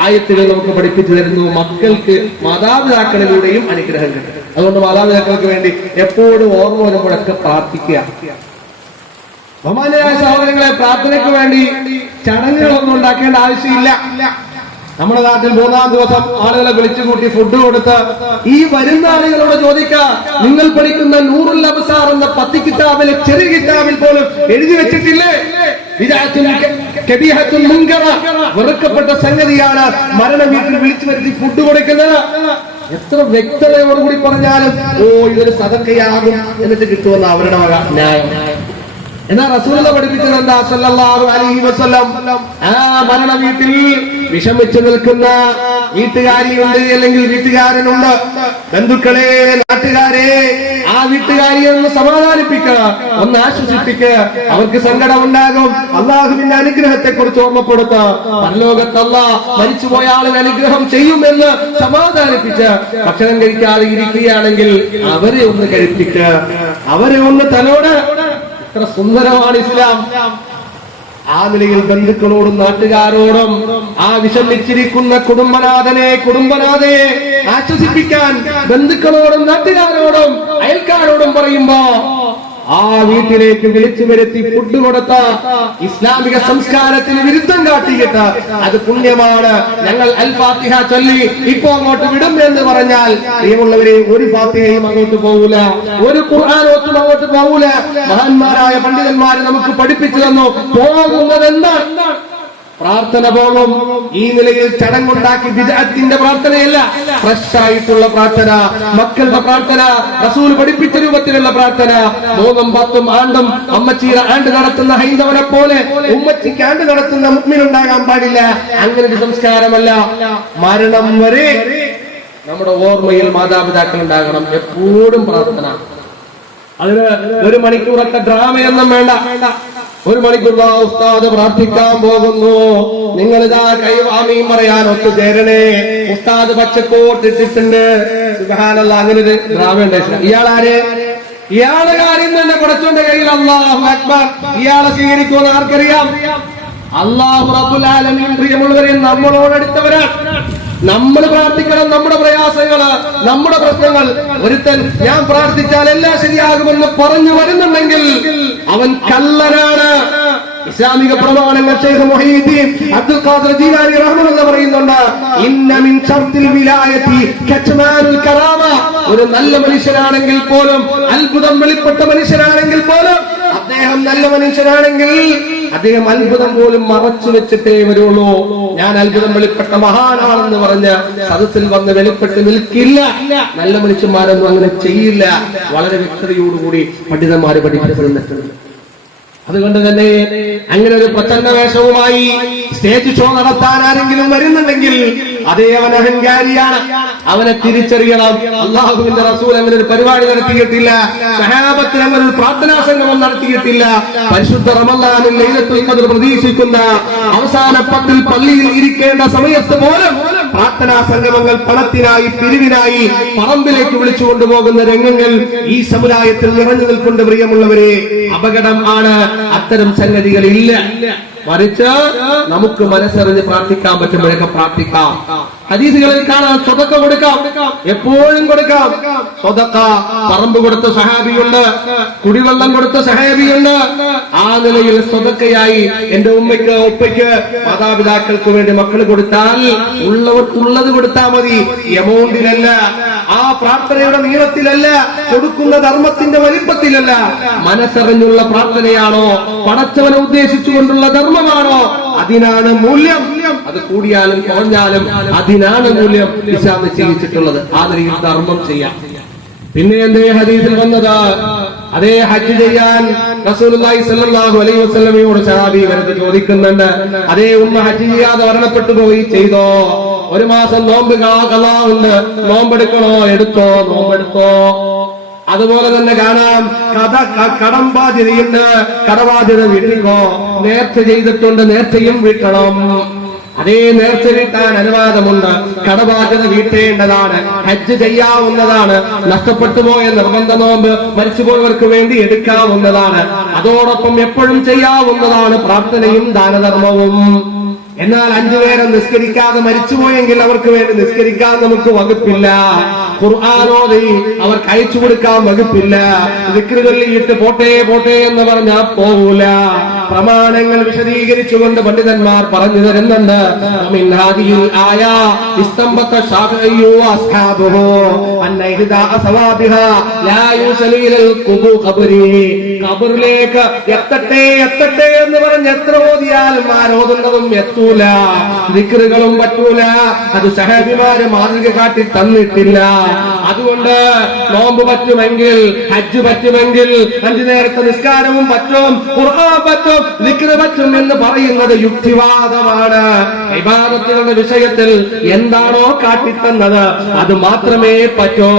ആയത്തുകൾ നമുക്ക് പഠിപ്പിച്ചു തരുന്നു. മക്കൾക്ക് മാതാപിതാക്കളിലൂടെയും അനുഗ്രഹം കിട്ടും. അതുകൊണ്ട് മാതാപിതാക്കൾക്ക് വേണ്ടി എപ്പോഴും ഓർമ്മ വരുമ്പോഴൊക്കെ പ്രാർത്ഥിക്കുക. ബഹുമാന്യരായ സഹോദരങ്ങളെ, പ്രാർത്ഥനയ്ക്ക് വേണ്ടി ചടങ്ങുകളൊന്നും ഉണ്ടാക്കേണ്ട ആവശ്യമില്ല. നമ്മുടെ നാട്ടിൽ 3-ാം ദിവസം ആളുകളെ വിളിച്ചുകൂട്ടി ഫുഡ് കൊടുത്ത് ഈ വരുന്ന ആളുകളോട് ചോദിക്കുക, നിങ്ങൾ പഠിക്കുന്ന നൂറുൽ അബ്സാർ എന്ന 10 കിതാബിലെ ചെറിയ കിതാബിൽ പോലും എഴുതി വെച്ചിട്ടില്ലേ വെറുക്കപ്പെട്ട സംഗതിയാണ് മരണ വീട്ടിൽ വിളിച്ചു വരുത്തി ഫുഡ് കൊടുക്കുന്നത്. എത്ര വ്യക്തതയോടുകൂടി പറഞ്ഞാലും ഇതൊരു സദഖയാകും എന്നിട്ട് കിട്ടുമെന്ന് അവരുടെ വക ന്യായം. എന്നാൽ റസൂലുള്ള പഠിപ്പിച്ചത് എന്താ? സല്ലല്ലാഹു അലൈഹി വസല്ലം ആ മരണ വീട്ടിൽ വിഷമിച്ചു നിൽക്കുന്ന വീട്ടുകാരിയുണ്ട്, അല്ലെങ്കിൽ വീട്ടുകാരനുണ്ട്, ബന്ധുക്കളെ, നാട്ടുകാരെ, ആ വീട്ടുകാരിയെ ഒന്ന് സമാധാനിപ്പിക്കുക, ഒന്ന് ആശ്വസിപ്പിക്കുക. അവർക്ക് സങ്കടമുണ്ടാകും. അള്ളാഹുവിന്റെ അനുഗ്രഹത്തെ കുറിച്ച് ഓർമ്മപ്പെടുത്തുക. പരലോകത്ത് അല്ലാഹ് മരിച്ചുപോയ ആളിന് അനുഗ്രഹം ചെയ്യുമെന്ന് സമാധാനിപ്പിച്ച് ഭക്ഷണം കഴിക്കാതെ ഇരിക്കുകയാണെങ്കിൽ അവരെ ഒന്ന് കഴിപ്പിക്കുക, അവരെ ഒന്ന് തലോട്. എത്ര സുന്ദരമാണ് ഇസ്ലാം! ആ നിലയിൽ ബന്ധുക്കളോടും നാട്ടുകാരോടും ആ വിഷമിച്ചിരിക്കുന്ന കുടുംബനാഥയെ ആശ്വസിപ്പിക്കാൻ ബന്ധുക്കളോടും നാട്ടുകാരോടും അയൽക്കാരോടും പറയുമ്പോ ആ വീട്ടിലേക്ക് വിളിച്ചു വരുത്തി ഫുഡ് കൊടുത്ത ഇസ്ലാമിക സംസ്കാരത്തിന് വിരുദ്ധം കാട്ടിയിട്ട് അത് പുണ്യമാണ്. ഞങ്ങൾ അൽ ഫാത്തിഹ ചൊല്ലി ഇപ്പൊ അങ്ങോട്ട് വിടും എന്ന് പറഞ്ഞാൽ, പ്രിയമുള്ളവരെ, ഒരു ഫാത്തിഹയും അങ്ങോട്ട് പോകൂല, ഒരു ഖുർആൻ ഓത്തും അങ്ങോട്ട് പോകൂല. മഹാന്മാരായ പണ്ഡിതന്മാര് നമുക്ക് പഠിപ്പിച്ചു തന്നു, പോകുന്നത് എന്താണ്? പ്രാർത്ഥന പോകും. ഈ നിലയിൽ ചടങ്ങുണ്ടാക്കി ബിദ്അത്തിന്റെ പ്രാർത്ഥനയല്ല, ഫ്രഷ് ആയിട്ടുള്ള പ്രാർത്ഥന, മക്കളുടെ പ്രാർത്ഥന, റസൂൽ പഠിപ്പിച്ച രൂപത്തിലുള്ള പ്രാർത്ഥന. 3ഉം 10ഉം ആണ്ടും അമ്മച്ചിയുടെ ആണ്ട് നടത്തുന്ന ഹൈന്ദവനെ പോലെ ഉമ്മച്ചിക്ക് ആണ്ട് നടത്തുന്ന മുഅ്മിനുണ്ടാകാൻ പാടില്ല. അങ്ങനെ ഒരു സംസ്കാരമല്ല. മരണം വരെ നമ്മുടെ ഓർമ്മയിൽ മാതാപിതാക്കൾ ഉണ്ടാകണം. എപ്പോഴും പ്രാർത്ഥന. അതിന് 1 മണിക്കൂറൊക്കെ ഡ്രാമയൊന്നും വേണ്ട. 1 മണിക്കൂർ ഉസ്താദ് പ്രാർത്ഥിക്കാൻ പോകുന്നു, നിങ്ങളിതാ കൈവാമിയും പറയാൻ ഒത്തുചേരണേ, ഉസ്താദ് പച്ചക്കോട്ട് ഇട്ടിട്ടുണ്ട്, സുബ്ഹാനല്ലാഹ്. അങ്ങനെ ഒരു ഡ്രാമ ഉണ്ട്. ഇയാളാര്? ഇയാളെ കാര്യം തന്നെ പടച്ചോന്റെ കയ്യിൽ. അല്ലാഹു അക്ബർ. ഇയാളെ സ്വീകരിക്കുമെന്ന് ആർക്കറിയാം? അല്ലാഹു റബ്ബുൽ ആലമീൻ. പ്രിയമുള്ളവരെ, നമ്മളോടടുത്തവരാണ്. നമ്മൾ പ്രാർത്ഥിക്കണം. നമ്മുടെ പ്രയാസങ്ങള്, നമ്മുടെ പ്രശ്നങ്ങൾ. ഒരുത്തൻ ഞാൻ പ്രാർത്ഥിച്ചാൽ എല്ലാം ശരിയാകുമെന്ന് പറഞ്ഞു വരുന്നുണ്ടെങ്കിൽ അവൻ കള്ളനാണ്. ഇസ്ലാമിക പ്രമാണങ്ങൾ ശൈഖ് മുഹീദ്ദീൻ അബ്ദുൽ ഖാദിർ ജീലാനി റഹ്മത്തുള്ളാഹി പറയുന്നുണ്ട്, ഇന്ന മിൻ ശർത്തിൽ വിലായത്തി കത്മാനുൽ കറാമ. ഒരു നല്ല മനുഷ്യനാണെങ്കിൽ പോലും, അത്ഭുതം വെളിപ്പെട്ട മനുഷ്യനാണെങ്കിൽ പോലും, അദ്ദേഹം നല്ല മനുഷ്യനാണെങ്കിൽ അദ്ദേഹം അത്ഭുതം പോലും മറച്ചു വെച്ചിട്ടേ വരുള്ളൂ. ഞാൻ അത്ഭുതം വെളിപ്പെട്ട മഹാനാണെന്ന് പറഞ്ഞ് സദസ്സിൽ വന്ന് വെളിപ്പെട്ട് നിൽക്കില്ല. നല്ല മനുഷ്യന്മാരൊന്നും അങ്ങനെ ചെയ്യില്ല. വളരെ വ്യക്തതയോടുകൂടി പണ്ഡിതന്മാര് പഠിപ്പിച്ചിട്ടുണ്ട്. അതുകൊണ്ട് തന്നെ അങ്ങനെ ഒരു പ്രചണ്ഡ വേഷവുമായി സ്റ്റേജ് ഷോ നടത്താൻ ആരെങ്കിലും വരുന്നുണ്ടെങ്കിൽ അതേ അവൻ അഹങ്കാരിയാണ്. അവനെ തിരിച്ചറിയണം. അള്ളാഹുവിന്റെ റസൂൽ അങ്ങനെ ഒരു പരിപാടി നടത്തിയിട്ടില്ല. സഹാബത്തിന് അങ്ങനെ ഒരു പ്രാർത്ഥനാ സംഗമം നടത്തിയിട്ടില്ല. പരിശുദ്ധ റമളാനിൽ ലൈലത്തുൽ ഖദ്ർ പ്രതീക്ഷിക്കുന്ന അവസാന 10-ൽ പള്ളിയിൽ ഇരിക്കേണ്ട സമയത്ത് പോലും പ്രാർത്ഥനാ സംഗമങ്ങൾ പണത്തിനായി, പിരിവിനായി പറമ്പിലേക്ക് വിളിച്ചു കൊണ്ടുപോകുന്ന രംഗങ്ങൾ ഈ സമുദായത്തിൽ നിറഞ്ഞു നിൽക്കുന്ന പ്രിയമുള്ളവരെ, അപകടം ആണ്. അത്തരം സംഗതികൾ ഇല്ല. മറിച്ച് നമുക്ക് മനസ്സറിഞ്ഞ് പ്രാർത്ഥിക്കാൻ പറ്റുമ്പോഴൊക്കെ പ്രാർത്ഥിക്കാം. ഹദീസുകളിൽ കാണാൻ സ്വതക്ക കൊടുക്കാം, എപ്പോഴും കൊടുക്കാം. സ്വതക്ക പറമ്പ് കൊടുത്ത സഹാബിയുണ്ട്, കുടിവെള്ളം കൊടുത്ത സഹാബിയുണ്ട്. ആ നിലയിൽ സ്വതക്കയായി എന്റെ ഉമ്മയ്ക്ക്, ഉപ്പയ്ക്ക്, മാതാപിതാക്കൾക്ക് വേണ്ടി മക്കൾ കൊടുത്താൽ ഉള്ളവർക്കുള്ളത് കൊടുത്താൽ മതി. എമൗണ്ടിലല്ല, ആ പ്രാർത്ഥനയുടെ നീളത്തിലല്ല, കൊടുക്കുന്ന ധർമ്മത്തിന്റെ വലിപ്പത്തിലല്ല. മനസ്സറിഞ്ഞുള്ള പ്രാർത്ഥനയാണോ, പടച്ചവനെ ഉദ്ദേശിച്ചുകൊണ്ടുള്ള ധർമ്മമാണോ, അതിനാണ് മൂല്യം. അത് കൂടിയാലും കുറഞ്ഞാലും അതിനാണ് മൂല്യം ഇസ്ലാം നിശ്ചയിച്ചിട്ടുള്ളത്. ആ നിലയിൽ ധർമ്മം ചെയ്യാം. പിന്നെ എന്തേ ഹദീസിൽ വന്നത്? അതേ ഹജ്ജ് ചെയ്യാൻ റസൂലുള്ളാഹി സ്വല്ലല്ലാഹു അലൈഹി വസല്ലമയോട് സഹാബി വരത്ത് ചോദിക്കുന്നുണ്ട്, അതേ ഉമ്മ ഹജ്ജ് ചെയ്യാതെ മരണപ്പെട്ടു പോയി, ചെയ്തോ? 1 മാസം നോമ്പ് കളാവുണ്ട്, നോമ്പെടുക്കണോ? എടുത്തോ, നോമ്പെടുത്തോ. അതുപോലെ തന്നെ കാണാം, കടം ബാധ്യതയുണ്ട്, കടബാധ്യത വീട്ടിക്കോ. നേർച്ച ചെയ്തിട്ടുണ്ട്, നേർച്ചയും വീട്ടണം. അതേ നേർച്ച വീട്ടാൻ അനുവാദമുണ്ട്, കടബാധ്യത വീട്ടേണ്ടതാണ്, ഹജ്ജ് ചെയ്യാവുന്നതാണ്, നഷ്ടപ്പെട്ടു പോയ നിർബന്ധ നോമ്പ് മരിച്ചുപോയവർക്ക് വേണ്ടി എടുക്കാവുന്നതാണ്, അതോടൊപ്പം എപ്പോഴും ചെയ്യാവുന്നതാണ് പ്രാർത്ഥനയും ദാനധർമ്മവും. എന്നാൽ 5 നേരം നിസ്കരിക്കാതെ മരിച്ചുപോയെങ്കിൽ അവർക്ക് വേണ്ടി നിസ്കരിക്കാൻ നമുക്ക് വകുപ്പില്ല, ഖുർആനോദി അവർക്ക് അയച്ചു കൊടുക്കാൻ വകുപ്പില്ല, ദിക്ർ ചൊല്ലിയിട്ട് പോട്ടെ പോട്ടെ എന്ന് പറഞ്ഞാൽ പോകൂല. പ്രമാണങ്ങൾ വിശദീകരിച്ചുകൊണ്ട് പണ്ഡിതന്മാർ പറഞ്ഞു തരുന്നുണ്ട്. ഖബറിലേക്ക് എത്തട്ടെ എത്തട്ടെ എന്ന് പറഞ്ഞ് എത്ര ഓതിയാലും ആരോധനവും എത്തൂല, ദിക്റുകളും പറ്റൂല. അത് സഹാബിമാര് മാതൃക കാട്ടി തന്നിട്ടില്ല. അതുകൊണ്ട് നോമ്പ് പറ്റുമെങ്കിൽ, ഹജ്ജ് പറ്റുമെങ്കിൽ, 5 നേരത്തെ നിസ്കാരവും പറ്റും, ഖുർആൻ പറ്റും, ദിക്ർ പറ്റും എന്ന് പറയുന്നത് യുക്തിവാദമാണ്. ഇബാദത്തുകളുടെ വിഷയത്തിൽ എന്താണോ കാട്ടിത്തന്നത് അത് മാത്രമേ പറ്റൂ.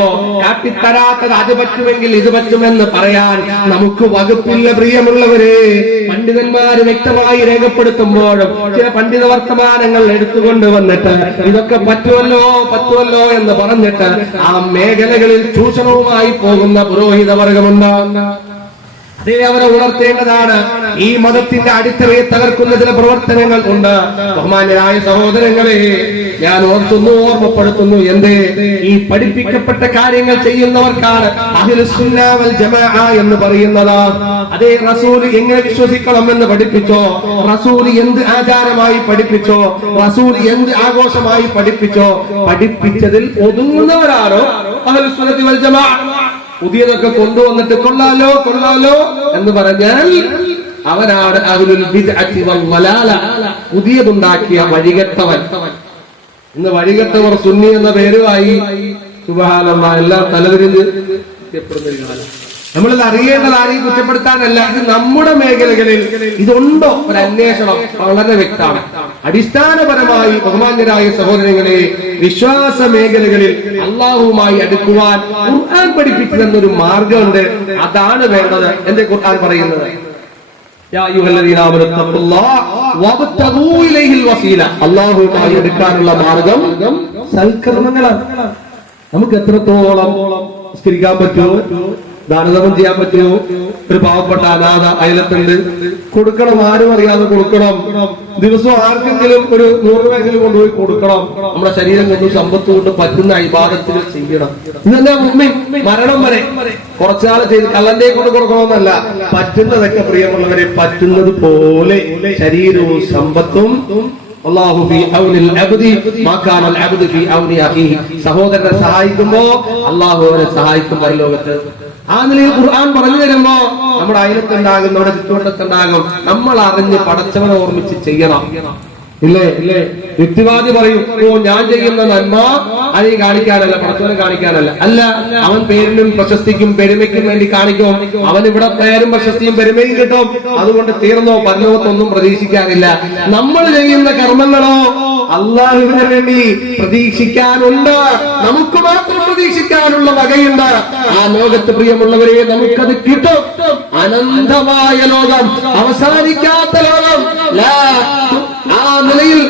കാട്ടിത്തരാത്തത് അത് പറ്റുമെങ്കിൽ ഇത് പറ്റുമെന്ന് പറയാൻ നമുക്ക് വകുപ്പില്ല. പ്രിയമുള്ളവരെ, പണ്ഡിതന്മാര് വ്യക്തമായി രേഖപ്പെടുത്തുമ്പോഴും ചില പണ്ഡിത വർത്തമാനങ്ങൾ എടുത്തുകൊണ്ട് വന്നിട്ട് ഇതൊക്കെ പറ്റുമല്ലോ പറ്റുമല്ലോ എന്ന് പറഞ്ഞിട്ട് ആ മേഖലകളിൽ ചൂഷണവുമായി പോകുന്ന പുരോഹിത വർഗമുണ്ട്. അതേ അവരെ ഉണർത്തേണ്ടതാണ്. ഈ മതത്തിന്റെ അടിത്തറയെ തകർക്കുന്ന ചില പ്രവർത്തനങ്ങൾ ഉണ്ട്. ബഹുമാന്യരായ സഹോദരങ്ങളെ, ഞാൻ ഓർമ്മപ്പെടുത്തുന്നു, എന്തേ ഈ പഠിപ്പിക്കപ്പെട്ട കാര്യങ്ങൾ ചെയ്യുന്നവർക്കാണ് അഹ്ലുസുന്ന വൽ ജമാഅ എന്ന് പറയുന്നത്. അതേ റസൂൽ എങ്ങനെ വിശ്വസിക്കണം എന്ന് പഠിപ്പിച്ചോ, റസൂൽ എന്ത് ആചാരമായി പഠിപ്പിച്ചോ, റസൂൽ എന്ത് ആഘോഷമായി പഠിപ്പിച്ചോ, പഠിപ്പിച്ചതിൽ ഒതുങ്ങുന്നവരാണോ അഹ്ലുസുന്നത്തി വൽ ജമാഅ. പുതിയതൊക്കെ കൊണ്ടുവന്നിട്ട് കൊള്ളാലോ കൊള്ളാലോ എന്ന് പറഞ്ഞാൽ അവനാണ് അഹ്ലുൽ ബിദ്അത്തി വൽ വലാല, പുതിയതുണ്ടാക്കിയ വഴികെട്ടവൻ. ഇന്ന് വഴികെട്ടവർ സുന്നി എന്ന പേരുമായി സുബ്ഹാനല്ലാഹ് എല്ലാം തലതിരിഞ്ഞ് നമ്മളിത് അറിയേണ്ടത് ആരെയും കുറ്റപ്പെടുത്താനല്ല. ഇത് നമ്മുടെ മേഖലകളിൽ ഇതുണ്ടോ ഒരു അന്വേഷണം വളരെ വ്യക്തമാണ്. അടിസ്ഥാനപരമായി ബഹുമാന്യരായ സഹോദരങ്ങളെ, വിശ്വാസ മേഖലകളിൽ അള്ളാഹുവുമായി അടുക്കുവാൻ ഖുർആൻ പഠിപ്പിച്ചു തന്നൊരു മാർഗമുണ്ട്. അതാണ് വേണ്ടത്. എന്റെ ഖുർആൻ പറയുന്നത് അള്ളാഹുവുമായി അടുക്കാനുള്ള മാർഗം സൽക്കർമ്മങ്ങളാണ്. നമുക്ക് എത്രത്തോളം നിസ്കരിക്കാൻ പറ്റുമോ, ദാനധർമ്മം ചെയ്യാൻ പറ്റുമോ, ഒരു പാവപ്പെട്ട അനാഥ അയലത്തുണ്ട്, കൊടുക്കണം, ആരും അറിയാതെ കൊടുക്കണം. ദിവസവും ആർക്കെങ്കിലും ഒരു 100 രൂപയെങ്കിലും കൊണ്ടുപോയി കൊടുക്കണം. നമ്മുടെ ശരീരം കൊണ്ട് സമ്പത്ത് കൊണ്ട് പറ്റുന്ന ഇബാദത്തുകൾ ചെയ്യണം. ഇതെല്ലാം മുമ്പിൽ മരണം വരെ കുറച്ചാൾ ചെയ്ത് കള്ളന്റെ കൊണ്ട് കൊടുക്കണമെന്നല്ല, പറ്റുന്നതൊക്കെ പ്രിയമുള്ളവരെ പറ്റുന്നത് പോലെ ശരീരവും സമ്പത്തും. അല്ലാഹു ഫീ ഔനിൽ അബ്ദി മാ കാനൽ അബ്ദു ഫീ ഔനി അഖീഹി. സഹോദരനെ സഹായിക്കുമ്പോ അല്ലാഹു അവനെ സഹായിക്കും പരലോകത്ത്. ആ നിലയിൽ ഖുർആൻ പറഞ്ഞു തരുമ്പോ നമ്മുടെ അയലത്തുണ്ടാകും, നമ്മുടെ ചുറ്റുവട്ടത്തുണ്ടാകും. നമ്മൾ അറിഞ്ഞ് പടച്ചവനെ ഓർമ്മിച്ച് ചെയ്യണം. ഇല്ലേ ഇല്ലേ? യുക്തിവാദി പറയും, ഓ ഞാൻ ചെയ്യുന്ന നന്മ അതിന് കാണിക്കാനല്ല, പടച്ചവനെ കാണിക്കാനല്ല. അല്ല, അവൻ പേരിനും പ്രശസ്തിക്കും പെരുമയ്ക്കും വേണ്ടി കാണിക്കും. അവൻ ഇവിടെ പേരും പ്രശസ്തിയും പെരുമയും കിട്ടും. അതുകൊണ്ട് തീർന്നോ, പരലോകത്തൊന്നും പ്രതീക്ഷിക്കാനില്ല. നമ്മൾ ചെയ്യുന്ന കർമ്മങ്ങളോ അള്ളാഹുവിന് വേണ്ടി പ്രതീക്ഷിക്കാനുണ്ട്. നമുക്ക് മാത്രം പ്രതീക്ഷിക്കാനുള്ള വകയുണ്ട്. ആ ലോകത്ത് പ്രിയമുള്ളവരെ നമുക്കത് കിട്ടും. അനന്തമായ ലോകം, അവസാനിക്കാത്ത ലോകം. ആ നിലയിൽ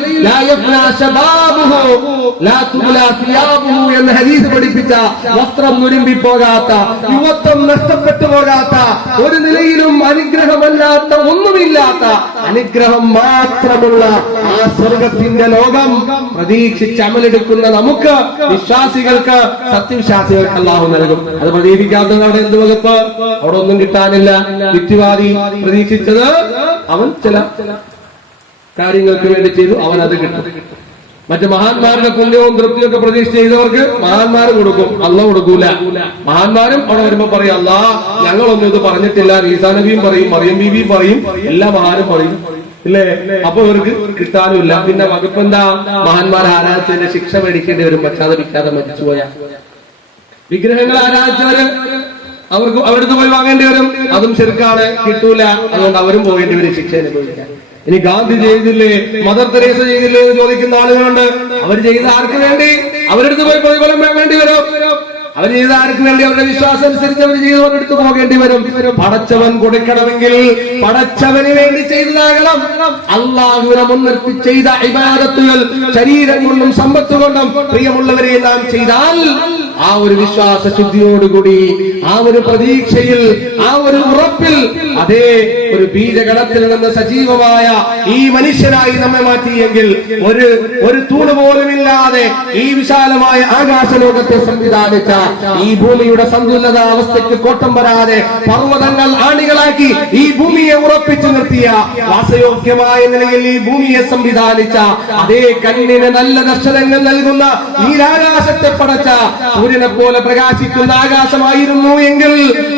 എന്ന ഹദീസ് പഠിപ്പിച്ച വസ്ത്രം നുരുമ്പി പോകാത്ത, യുവത്വം നഷ്ടപ്പെട്ടു പോകാത്ത, ഒരു നിലയിലും അനുഗ്രഹമല്ലാത്ത, ഒന്നുമില്ലാത്ത അനുഗ്രഹം മാത്രമുള്ള ആ സ്വർഗത്തിന്റെ ലോകം പ്രതീക്ഷിച്ച് അമലെടുക്കുന്ന നമുക്ക്, വിശ്വാസികൾക്ക്, സത്യവിശ്വാസികൾക്ക് അല്ലാഹു നൽകും. അത് പ്രതീക്ഷിക്കാത്തവരുടെ എന്ത് വകുപ്പ്? അവിടെ ഒന്നും കിട്ടാനില്ല. യുക്തിവാദി പ്രതീക്ഷിച്ചത് അവൻ ചില കാര്യങ്ങൾക്ക് വേണ്ടി ചെയ്തു, അവൻ അത് കിട്ടും. മറ്റു മഹാന്മാരുടെ പുണ്യവും തൃപ്തിയും ഒക്കെ പ്രതീക്ഷ ചെയ്തവർക്ക് മഹാന്മാർ കൊടുക്കും, അള്ളാഹ് കൊടുക്കൂല. മഹാന്മാരും അവിടെ വരുമ്പോ പറയും, അല്ലാഹ് ഞങ്ങളൊന്നും ഇത് പറഞ്ഞിട്ടില്ല. ഈസാ നബിയും പറയും, മറിയം ബീവിയും പറയും, എല്ലാ മഹാനും പറയും. ഇല്ലേ? അപ്പൊ ഇവർക്ക് കിട്ടാനുമില്ല. പിന്നെ വകുപ്പെന്താ? മഹാന്മാർ ആരാധിച്ചതിന്റെ ശിക്ഷ മേടിക്കേണ്ടി വരും, പശ്ചാത്തപിക്കാതെ മരിച്ചുപോയ. വിഗ്രഹങ്ങൾ ആരാധിച്ചവര് അവർക്ക് അവിടുന്ന് പോയി വാങ്ങേണ്ടി വരും, അതും ശിർക്കാണ്, കിട്ടൂല. അതുകൊണ്ട് അവരും പോകേണ്ടി വരും ശിക്ഷ അനുഭവിക്കാൻ. ഇനി ഗാന്ധി ചെയ്തില്ലേ, മദർ തെരേസ ചെയ്തില്ലേ എന്ന് ചോദിക്കുന്ന ആളുകളുണ്ട്. അവർ ചെയ്ത ആർക്ക് വേണ്ടി? അവരെടുത്ത് പോയി പ്രതിഫലം വേണ്ടി വരും. അവർ ചെയ്താർക്ക് വേണ്ടി അവരുടെ വിശ്വാസം അനുസരിച്ച് അവർ ചെയ്തവരെടുത്ത് പോകേണ്ടി വരും. പടച്ചവൻ കൊടുക്കണമെങ്കിൽ പടച്ചവന് വേണ്ടി ചെയ്തതാകണം. അള്ളാഹുവിനെ മുൻനിർത്തി ചെയ്ത ഇബാദത്തുകൾ ശരീരം കൊണ്ടും സമ്പത്ത് കൊണ്ടും പ്രിയമുള്ളവരെ നാം ചെയ്താൽ ആ ഒരു വിശ്വാസ ശുദ്ധിയോടുകൂടി, ആ ഒരു പ്രതീക്ഷയിൽ, ആ ഒരു ഉറപ്പിൽ, അതേ ഒരു ബീജഗണത്തിൽ നിന്ന് സജീവമായ ഈ മനുഷ്യനായി നമ്മെ മാറ്റിയെങ്കിൽ ഒരു തൂണ് പോലുമില്ലാതെ ഈ വിശാലമായ ആകാശലോകത്തെ സംവിധാനിച്ച ഈ ഭൂമിയുടെ സന്തുലിതാവസ്ഥയ്ക്ക് കോട്ടം വരാതെ പർവ്വതങ്ങൾ ആണികളാക്കി ഈ ഭൂമിയെ ഉറപ്പിച്ചു നിർത്തിയ വാസയോഗ്യമായ നിലയിൽ ഈ ഭൂമിയെ സംവിധാനിച്ച അതേ കണ്ണിന് നല്ല ദർശനങ്ങൾ നൽകുന്ന നീലാകാശത്തെ പടച്ച സൂര്യനെ പോലെ പ്രകാശിക്കുന്ന ആകാശമായിരുന്നു എങ്കിൽ,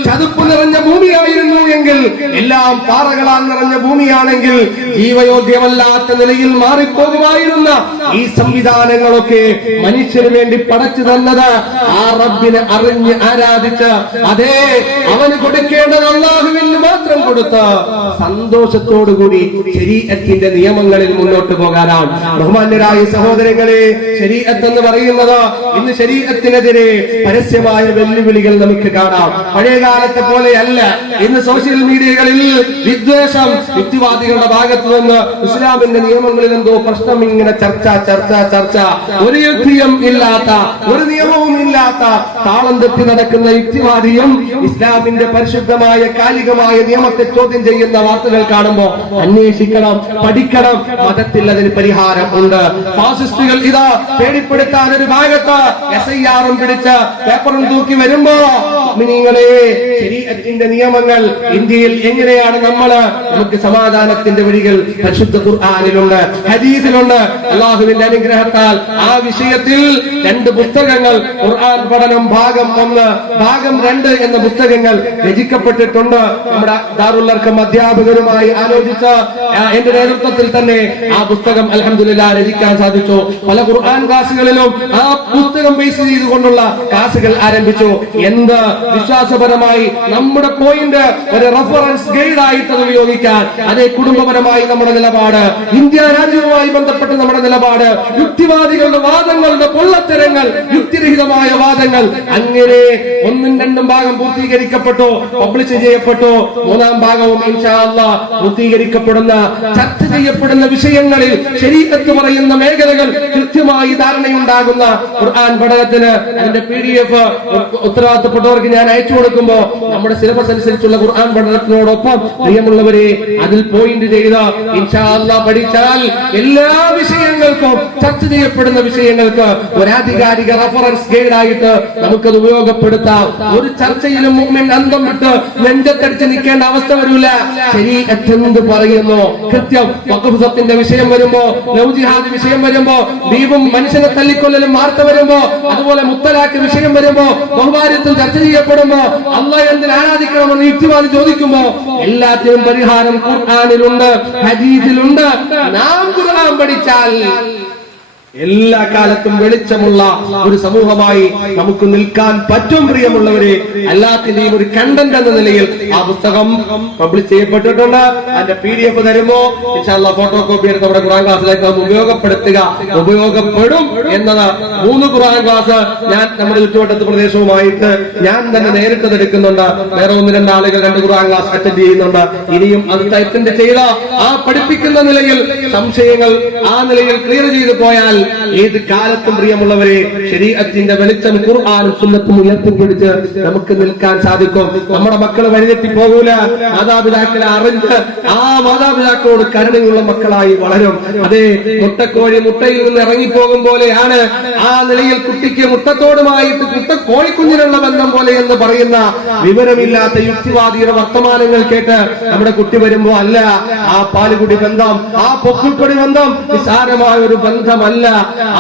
ചതുപ്പ് നിറഞ്ഞ ഭൂമിയായിരുന്നു എങ്കിൽ, എല്ലാം പാറകളാൽ നിറഞ്ഞ ഭൂമിയാണെങ്കിൽ ജീവയോഗ്യമല്ലാത്ത നിലയിൽ മാറിപ്പോകുമായിരുന്ന ഈ സംവിധാനങ്ങളൊക്കെ മനുഷ്യന് വേണ്ടി പടച്ചു തന്നത് ആ റബ്ബിനെ അറിഞ്ഞ് ആരാധിച്ച് അതേ അവന് കൊടുക്കേണ്ടത് അല്ലാഹുവിന് മാത്രം കൊടുത്ത് സന്തോഷത്തോടുകൂടി ശരീഅത്തിന്റെ നിയമങ്ങളിൽ മുന്നോട്ട് പോകാനാണ്. ബഹുമാന്യരായ സഹോദരങ്ങളെ, ശരീഅത്ത് എന്ന് പറയുന്നത് ഇന്ന് ശരീഅത്തിനെതിരെ പരസ്യമായ വെല്ലുവിളികൾ നമുക്ക് കാണാം. പഴയകാലത്തെ പോലെയല്ല. ഇന്ന് സോഷ്യൽ മീഡിയകളിൽ വിദ്വേഷം, യുക്തിവാദികളുടെ ഭാഗത്തു നിന്ന് ഇസ്ലാമിന്റെ നിയമങ്ങളിൽ എന്തോ പ്രശ്നം, ഇങ്ങനെ ചർച്ച ചർച്ച ചർച്ച. ഒരു യുക്തിയും ഇല്ലാത്ത, ഒരു നിയമവും ഇല്ലാത്ത, താളം തെറ്റി നടക്കുന്ന യുക്തിവാദിയും ഇസ്ലാമിന്റെ പരിശുദ്ധമായ കാലികമായ നിയമത്തെ ചോദ്യം ചെയ്യുന്ന വാർത്തകൾ കാണുമ്പോൾ അന്വേഷിക്കണം, പഠിക്കണം. മതത്തിൽ അതിന് പരിഹാരം ഉണ്ട്. ഫാസിസ്റ്റുകൾ ഇതാ പേടിപ്പെടുത്താൻ ഒരു ഭാഗത്ത് SIR-ഉം പിടിച്ച് പേപ്പറും തൂക്കി വരുമ്പോ നിങ്ങളെ ശരീഅത്തിന്റെ നിയമങ്ങൾ ഇന്ത്യയിൽ എങ്ങനെയാണ് നമുക്ക് സമാധാനത്തിന്റെ വഴികൾ പരിശുദ്ധ ഖുർആനിലുണ്ട്, ഹദീസിലുണ്ട്. അല്ലാഹുവിന്റെ അനുഗ്രഹത്താൽ ആ വിഷയത്തിൽ 2 പുസ്തകങ്ങൾ, ഖുർആൻ പഠനം ഭാഗം 1, ഭാഗം 2 എന്ന പുസ്തകങ്ങൾ രചിക്കപ്പെട്ടിട്ടുണ്ട്. നമ്മുടെ ദാറുൽ അർഖം അധ്യാപകരുമായി ആലോചിച്ച് എന്റെ നേതൃത്വത്തിൽ തന്നെ ആ പുസ്തകം അൽഹംദുലില്ലാഹ് രചിക്കാൻ സാധിച്ചു. പല ഖുർആൻ ക്ലാസുകളിലും ആ പുസ്തകം ബേസ് ചെയ്തുകൊണ്ടുള്ള ക്ലാസുകൾ ആരംഭിച്ചു. എന്ത് വിശ്വാസപരമായി നമ്മുടെ പോയിന്റ് ഒരു റഫറൻസ് ഗൈഡ് ആയിട്ട് അത് ഉപയോഗിക്കാൻ, അതേ കുടുംബപരമായി നമ്മുടെ നിലപാട്, ഇന്ത്യ രാജ്യവുമായി ബന്ധപ്പെട്ട് നമ്മുടെ നിലപാട്, യുക്തിവാദികളുടെ വാദങ്ങളുടെ പൊള്ളത്തരങ്ങൾ, യുക്തിരഹിതമായ വാദങ്ങൾ, അങ്ങനെ 1ഉം 2ഉം ഭാഗം പൂർത്തീകരിക്കപ്പെട്ടു, പബ്ലിഷ് ചെയ്യപ്പെട്ടു. 3ാം ഭാഗവും ഇൻഷാ അല്ലാഹ് പൂർത്തീകരിക്കപ്പെടുന്ന, ചർച്ച ചെയ്യപ്പെടുന്ന വിഷയങ്ങളിൽ ശരീഅത്ത് പറയുന്ന മേഖലകൾ കൃത്യമായി ധാരണയുണ്ടാകുന്ന ഖുർആൻ പഠനത്തിന് അതിന്റെ PDF ഉത്തരവാദിത്തപ്പെട്ടവർക്ക് ഞാൻ അയച്ചു കൊടുക്കുമ്പോ നമ്മുടെ സിലബസ് അനുസരിച്ചുള്ള ഖുർആൻ പഠനത്തിനോടൊപ്പം പ്രിയമുള്ളവരെ അതിൽ പോയിന്റ് ചെയ്ത് ഇൻഷാ അല്ലാഹ് പഠിച്ചാൽ എല്ലാ വിഷയങ്ങൾക്കും, ചർച്ച ചെയ്യപ്പെടുന്ന വിഷയങ്ങൾക്ക് ഒരാധികാരിക റഫറൻസ് ഗൈഡ് ആയിട്ട് നമുക്കത് ഉപയോഗപ്പെടുത്താം. ഒരു ചർച്ചയിലും മുഅ്മിൻ അന്തം വിട്ട് നെഞ്ചത്തടിച്ച് നിൽക്കേണ്ട അവസ്ഥ വരില്ല. ശരീഅത്ത് എന്ത് പറയുന്നു കൃത്യം. വഖഫ് സ്വത്തിന്റെ വിഷയം വരുമ്പോ, ലവ് ജിഹാദ് വിഷയം വരുമ്പോ, ദീപും മനുഷ്യനെ തല്ലിക്കൊല്ലലും വാർത്ത വരുമ്പോ, അതുപോലെ മുത്തലാഖ് വിഷയം വരുമ്പോ, ബഹുഭാര്യത്തിൽ ചർച്ച ചെയ്യപ്പെടുമ്പോ, അല്ലാഹ് എന്തിന് ആരാധിക്കണമെന്ന് യുക്തിവാദി ചോദിക്കുമ്പോ എല്ലാത്തിനും പരിഹാരം ഖുർആനിലുണ്ട്, ഹദീസിലുണ്ട്. നാം ഖുർആൻ പഠിച്ചാൽ എല്ലാ കാലത്തും വെളിച്ചമുള്ള ഒരു സമൂഹമായി നമുക്ക് നിൽക്കാൻ പറ്റും. പ്രിയമുള്ളവരെ, എല്ലാത്തിന്റെയും ഒരു കണ്ടന്റ് എന്ന നിലയിൽ ആ പുസ്തകം പബ്ലിഷ് ചെയ്യപ്പെട്ടിട്ടുണ്ട്. അതിന്റെ PDF തരുമ്പോ ഇൻഷാ അല്ലാഹ് ഫോട്ടോ കോപ്പി എടുത്ത് നമ്മുടെ ഖുർആൻ ക്ലാസ്സിലേക്ക് ഉപയോഗപ്പെടുത്തുക, ഉപയോഗപ്പെടും എന്നത്. 3 ഖുർആൻ ക്ലാസ് ഞാൻ നമ്മുടെ ചുറ്റുവട്ടത്ത് പ്രദേശവുമായിട്ട് ഞാൻ തന്നെ നേരിട്ട് എടുക്കുന്നുണ്ട്. വേറെ 1-2 ആളുകൾ 2 ഖുർആൻ ക്ലാസ് അറ്റൻഡ് ചെയ്യുന്നുണ്ട്. ഇനിയും അത് അറ്റൻഡ് ചെയ്ത ആ പഠിപ്പിക്കുന്ന നിലയിൽ സംശയങ്ങൾ ആ നിലയിൽ ക്ലിയർ ചെയ്തു പോയാൽ ഏത് കാലത്തും പ്രിയമുള്ളവരെ ശരീഅത്തിന്റെ വെളിച്ചം ഖുർആനും സുന്നത്തും ഉയർത്തിപ്പിടിച്ച് നമുക്ക് നിൽക്കാൻ സാധിക്കും. നമ്മുടെ മക്കൾ വഴിതെറ്റി പോകൂല. മാതാപിതാക്കളെ അറിഞ്ഞ് ആ മാതാപിതാക്കളോട് കരുണയുള്ള മക്കളായി വളരും. അതേ മുട്ടക്കോഴി മുട്ടയിൽ നിന്ന് ഇറങ്ങിപ്പോകും പോലെയാണ് ആ നിലയിൽ കുട്ടിക്ക് മുട്ടത്തോടുമായിട്ട് കോഴിക്കുഞ്ഞിനുള്ള ബന്ധം പോലെ എന്ന് പറയുന്ന വിവരമില്ലാത്ത യുക്തിവാദിയുടെ വർത്തമാനങ്ങൾ കേട്ട് നമ്മുടെ കുട്ടി വരുമ്പോ അല്ല, ആ പാലുകുടി ബന്ധം, ആ പൊക്കിൾക്കൊടി ബന്ധം നിസ്സാരമായ ഒരു ബന്ധമല്ല.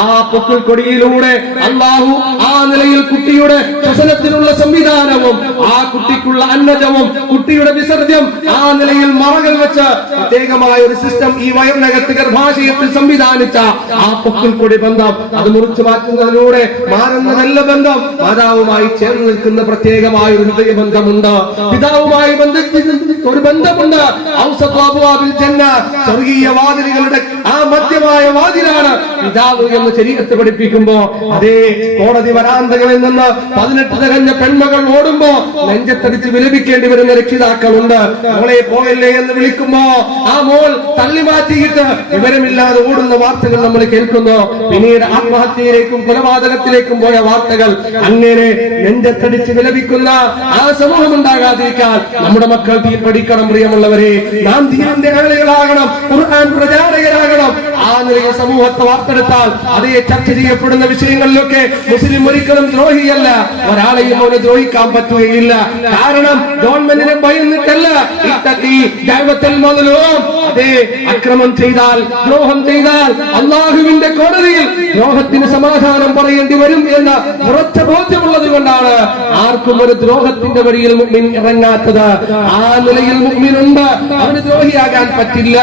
ആ പൊക്കിൾക്കൊടിയിലൂടെ അല്ലാഹു ആ നിലയിൽ കുട്ടിയുടെ ശ്വസനത്തിനുള്ള സംവിധാനവും, ആ കുട്ടിക്കുള്ള അന്നജവും, കുട്ടിയുടെ വിസർജ്യം ആ നിലയിൽ മറകൾ വെച്ച് പ്രത്യേകമായ ഒരു സിസ്റ്റം ഈ വയറിനകത്ത് ഗർഭാശയത്തിൽ സംവിധാനിച്ച ആ പൊക്കിൾക്കൊടി ബന്ധം, അത് മുറിച്ചു മാറ്റുന്നതിലൂടെ മാറുന്ന നല്ല ബന്ധം. മാതാവുമായി ചേർന്ന് നിൽക്കുന്ന പ്രത്യേകമായ ഒരു ഹൃദയബന്ധമുണ്ട്. പിതാവുമായി ഒരു ബന്ധമുണ്ട്. സ്വർഗീയ വാതിലുകളുടെ ആ മധ്യമായ വാതിലാണ് പിതാവ് എന്ന് ശരീഅത്ത് പഠിപ്പിക്കുമ്പോ അതേ കോടതി വരാന്തകളിൽ നിന്ന് 18 തികഞ്ഞ പെൺമകൾ ഓടുമ്പോ നെഞ്ചത്തടിച്ച് വിലപിക്കേണ്ടി വരുന്ന രക്ഷിതാക്കളുണ്ട്. മോളെ പോകല്ലേ എന്ന് വിളിക്കുമ്പോ ആ മോൾ തള്ളി മാറ്റിയിട്ട് വിവരമില്ലാതെ ഓടുന്ന വാർത്തകൾ നമ്മൾ കേൾക്കുന്നു. പിന്നീട് ആത്മഹത്യയിലേക്കും കൊലപാതകത്തിലേക്കും പോയ വാർത്തകൾ. അങ്ങനെ നെഞ്ചത്തടിച്ച് വിലപിക്കുന്ന ആ സമൂഹം ഉണ്ടാകാതിരിക്കാൻ നമ്മുടെ മക്കൾ ദീൻ പഠിക്കണം. പ്രിയമുള്ളവരെ, നാം ദീനിന്റെ ആളുകളാകണം, ഖുർആൻ പ്രചാരകരാകണം. ആ നിലയിൽ സമൂഹത്തെ വാർത്തെടുത്താൽ അതേ ചർച്ച ചെയ്യപ്പെടുന്ന വിഷയങ്ങളിലൊക്കെ മുസ്ലിം ഒരിക്കലും ദ്രോഹിയല്ല. ഒരാളെയും അവനെ ദ്രോഹിക്കാൻ പറ്റുകയില്ല. കാരണം ഗവൺമെന്റിനെ ഭയന്നിട്ടല്ല. അതേ അക്രമം ചെയ്താൽ, ദ്രോഹം ചെയ്താൽ അള്ളാഹുവിന്റെ കോടതിയിൽ ദ്രോഹത്തിന് സമാധാനം പറയേണ്ടി വരും എന്ന ഉറച്ച ബോധ്യമുള്ളത് കൊണ്ടാണ് ആർക്കും ഒരു ദ്രോഹത്തിന്റെ വഴിയിൽ മുഅ്മിൻ ഇറങ്ങാത്തത്. ആ നിലയിൽ മുഅ്മിനുണ്ട്, അവന് ദ്രോഹിയാകാൻ പറ്റില്ല.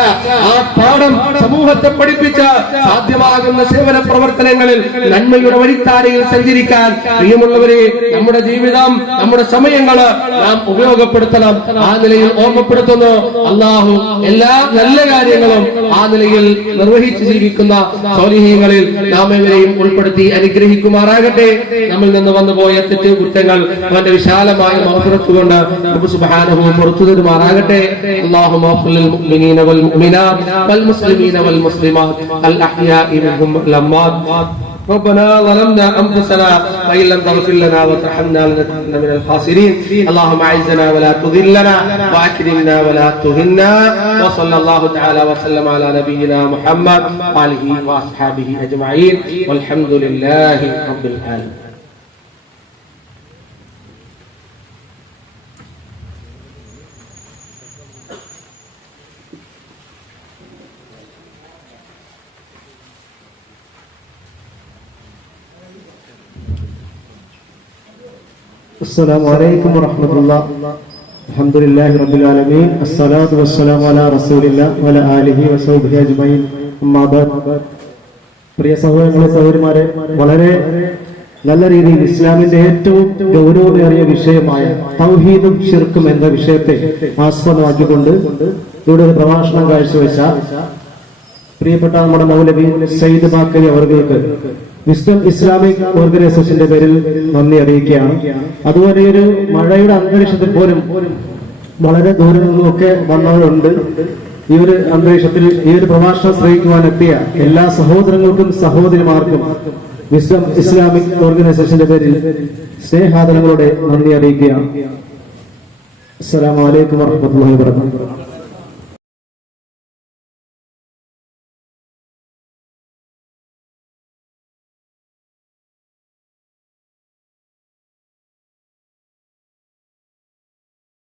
ആ പാഠം സമൂഹത്തെ പഠിപ്പിച്ച് സാധ്യമാകുന്ന സേവന പ്രവർത്തനങ്ങളിൽ നന്മയുടെ വഴിത്താരയിൽ സഞ്ചരിക്കാൻ പ്രിയമുള്ളവരെ നമ്മുടെ ജീവിതം, നമ്മുടെ സമയങ്ങള് നാം ഉപയോഗപ്പെടുത്തണം. ആ നിലയിൽ ഓർമ്മപ്പെടുത്തുന്നു. അള്ളാഹു എല്ലാ നല്ല കാര്യങ്ങളും ആ നിലയിൽ നിർവഹിച്ച് ജീവിക്കുന്ന സ്വാലിഹീങ്ങളിൽ നാം ഇവരെയും ഉൾപ്പെടുത്തി അനുഗ്രഹിക്കുമാറാകട്ടെ. നമ്മിൽ നിന്ന് വന്നുപോയ തെറ്റ് കുറ്റങ്ങൾ അവന്റെ വിശാലമായ മഗ്ഫിറത്ത് കൊണ്ട് റബ്ബ് സുബ്ഹാനഹു പുറത്തു തരുമാറാകട്ടെ. അല്ലാഹുമ്മ ഗ്ഫിർ ലിൽ മുഅ്മിനീന വൽ മുഅ്മിനാത്ത് വൽ മുസ്ലിമീന വൽ മുസ്ലിമാത്ത് അൽ അഹ്യാഇ മിൻഹും വൽ അംവാത്. ربنا ظلمنا أنفسنا وإن لم تغفر لنا وترحمنا لنكونن من الخاسرين. اللهم أعزنا ولا تذلنا وأكرمنا ولا تهنا. وصلى الله تعالى وسلم على نبينا محمد وآله وأصحابه أجمعين والحمد لله رب العالمين. السلام عليكم ورحمة الله. الحمد لله رب العالمين. الصلاة والسلام على رسول الله وعلى آله وصحبه أجمعين. أما بعد. പ്രിയ സഹോദരങ്ങളെ, സഹോദരിമാരെ, വളരെ നല്ല രീതിയിൽ ഇസ്ലാമിന്റെ ഏറ്റവും ഗൗരവമേറിയ വിഷയമായ തൗഹീദും ശിർക്കും എന്ന വിഷയത്തെ ആസ്പദമാക്കിക്കൊണ്ട് ഇവിടെ ഒരു പ്രഭാഷണം കാഴ്ചവെച്ച പ്രിയപ്പെട്ട നമ്മുടെ മൗലവി സയ്യിദ് ബാക്കരി അവർക്ക് വിസ്ഡം ഇസ്ലാമിക് ഓർഗനൈസേഷന്റെ പേരിൽ നന്ദി അറിയിക്കുകയാണ്. അതുപോലെ ഒരു മഴയുടെ അന്തരീക്ഷത്തിൽ പോലും വളരെ ദൂരം നിന്നുമൊക്കെ വന്നവരുണ്ട്. ഈ ഒരു അന്തരീക്ഷത്തിൽ ഈ ഒരു പ്രഭാഷണം ശ്രമിക്കുവാൻ എത്തിയ എല്ലാ സഹോദരങ്ങൾക്കും സഹോദരിമാർക്കും വിസ്ഡം ഇസ്ലാമിക് ഓർഗനൈസേഷന്റെ പേരിൽ സ്നേഹാദരങ്ങളോടെ നന്ദി അറിയിക്കുകയാണ്. അസ്സലാമു അലൈക്കും വറഹ്മത്തുള്ളാഹി വബറകാതുഹു.